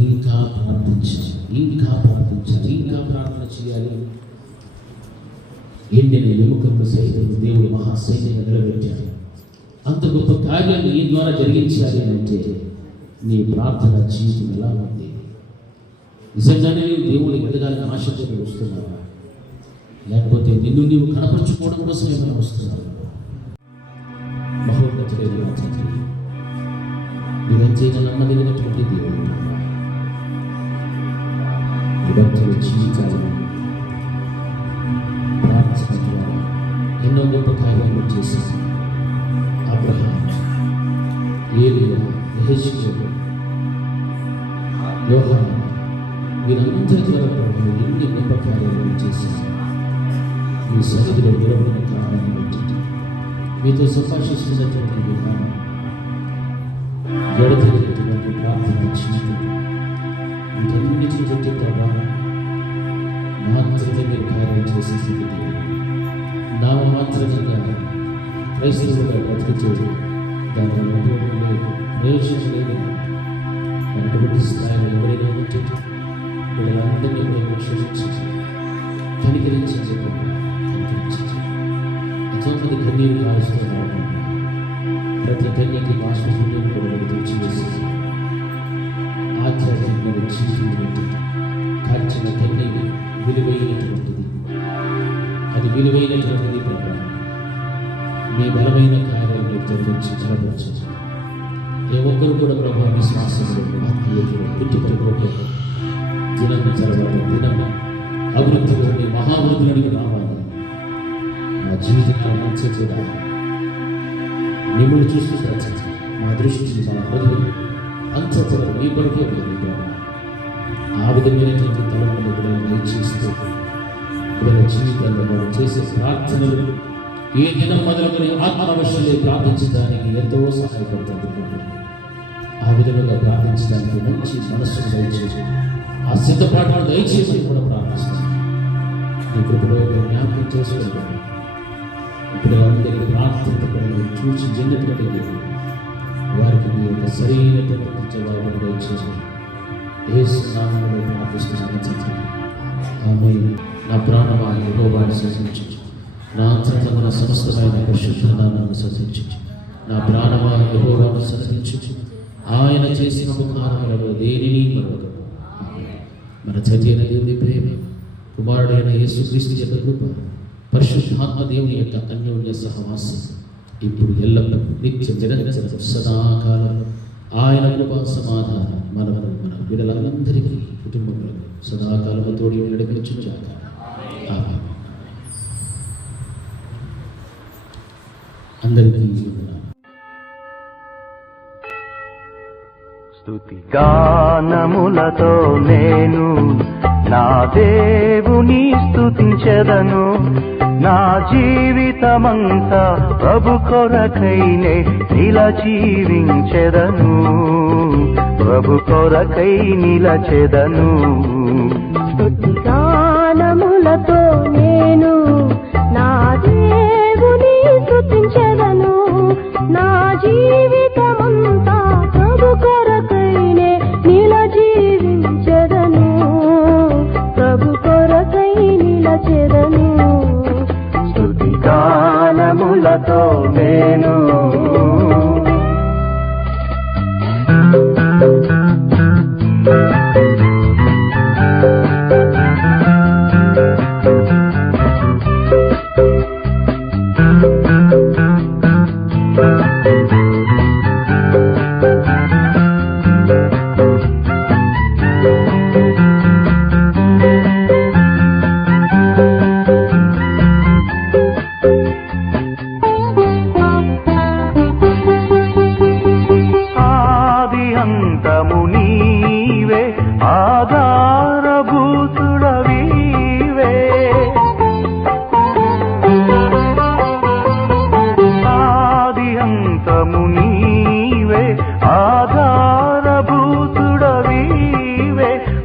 ఇంకా ప్రార్థించాలి, ఇంకా ప్రార్థించాలి, ఇంకా ప్రార్థన చేయాలి. ఎండిన ఎముకలను సైతం దేవుడు మహాసైన్యంగా నిలబెట్టాడు. అంత గొప్ప కార్యాన్ని ఈ ద్వారా జరిగించాలి అంటే నీ ప్రార్థన జీవితం ఎలా ఉంది? నిజంగానే నీవు దేవుడికి ఎదగాలని ఆశతో వస్తున్నావా? లేకపోతే నిన్ను నీవు కనపరుచుకోవడం కోసం ఏమైనా వస్తున్నావు? మహోన్నతుడైన తండ్రి, మీరంతైనా నమ్మదగినటువంటి దేవుడు. భక్తుల జీవితాలను ప్రార్థన ద్వారా ఎన్నో గొప్ప కార్యాలు చేశారు. అబ్రహాం, ఏలియా, యెహెజ్కేలు, యోహాను వీరందరి ద్వారా ప్రభువు ఎన్ని గొప్ప కార్యాలు చేశారు. మీ సన్నిధిలో విరవడిన కారణాన్ని బట్టి మీతో సంభాషిస్తున్నటువంటి విధానం, గడతగినటువంటి ప్రార్థన జీవితం, వీటన్నిటిని బట్టి ప్రభావం మాత్రమే మీరు కార్యం చేసే స్థితి. నామమాత్రంగా క్రైస్తవులుగా బ్రతికించేది దాని అనుభవం లేదు, ప్రయోజనం లేదు. అటువంటి స్థాయిలో ఎవరైనా ఉంటే వీళ్ళందరినీ కూడా క్షమించండి, కనికరించండి, కనికరించండి. ఎంతోమంది కన్నీరు కాలుస్తున్నారు. ప్రతి కన్యకి బాష్పశూన్యం కూడా తుడిచివేసి ఆధ్యాత్మిక జీవితం కార్చిన కన్నీరు విలువైనటువంటిది. అది విలువైనటువంటిది ప్రభావం. మీ బలమైన కార్యాలను జరిగించి బలపరచండి. ఏ ఒక్కరు కూడా ప్రభావ విశ్వాసంలో ఆత్మీయతలో పుట్టుబడిపోతే దినం తర్వాత దినం అభివృద్ధిలోని మహావృద్ధిలోనికి రావాలి. మా జీవితాన్ని మంచి చేయాలి. మిమ్మల్ని చూస్తూ ప్రచండి. మా దృష్టి, మా హృదయం అంతలో మీ కొరకే వెళ్ళిపోవాలి. ఆ విధమైనటువంటి తలములు కూడా దయచేస్తూ వీళ్ళ జీవితాల్లో మనం చేసే ప్రార్థనలు ఈ దినం మొదలుకొని ఆత్మవశలే ప్రార్థించడానికి ఎంతో సహాయపడుతుంది. ఆ విధంగా ప్రార్థించడానికి మంచి మనస్సును దయచేసి, ఆ సిద్ధపాటును దయచేసి కూడా ప్రార్థిస్తాను. ఈ కృపలో జ్ఞాపకం చేసుకుంటాను. ఇప్పుడు అందరికీ ప్రార్థన చూసి జన్మటువంటి వారికి మీ యొక్క సరైనటువంటి జవాబును దయచేసి యేసు నామములో ప్రార్థిస్తున్నాను. ఆమేన్. నా ప్రాణమా యెహోవాను స్తుతించు, నా అంతరంగమున సమస్తమైన పరిశుద్ధ నామమును స్తుతించు. నా ప్రాణమా యెహోవాను స్తుతించు, ఆయన చేసిన ఉపకారములలో దేనిని మరొకడు. మన తండ్రి అయిన దేవుని ప్రేమ, కుమారుడైన యేసుక్రీస్తు యొక్క కృప, పరిశుద్ధాత్మ దేవుని యొక్క అన్యోన్య సహవాసం ఇప్పుడు ఎల్లప్పుడూ నిత్య నిరంతరం సదాకాలం ఆయన కృపా సమాధానం మనకు మన బిడ్డలందరికీ కుటుంబములకు సదాకాలము తోడి నడిపించుగాక. ఆమేన్. అందరికీ స్తుతి గానములతో నేను నా దేవుని స్తుతించెదను. నా జీవితమంతా ప్రభు కొరకైనే నిలజీవించెదను. ప్రభు కొరకై నిలచెదను. స్తుతి గానములతో నేను నా దేవుని స్తుతించెదను. నా జీవితమంతా ప్రభు కొరకైనే నిలజీవించెదను. ప్రభు కొరకై నిలచెదను. స్తుతి గానములతో నేను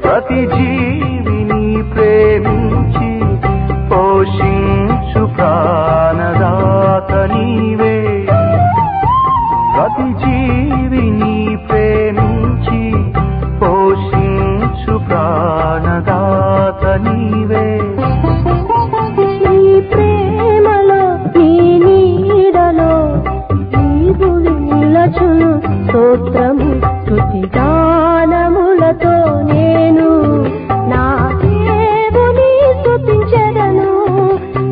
ప్రతి జీవిని ప్రేమించి పోషించు ప్రాణదాత నీవే. ప్రతి జీవిని ప్రేమించి పోషించు ప్రాణదాత నీవే. నీ ప్రేమలో నీ నీడలో నీవు నిలచును స్తోత్రము. స్తుతి గానములతో నేను నా దేవుని స్తుతించెదను.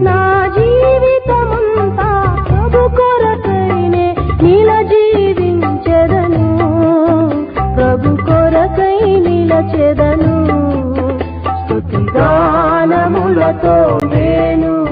నా జీవితమంతా ప్రభు కొరకైనే నిలజీవించెదను. ప్రభు కొరకై నిలచెదను. స్తుతి గానములతో నేను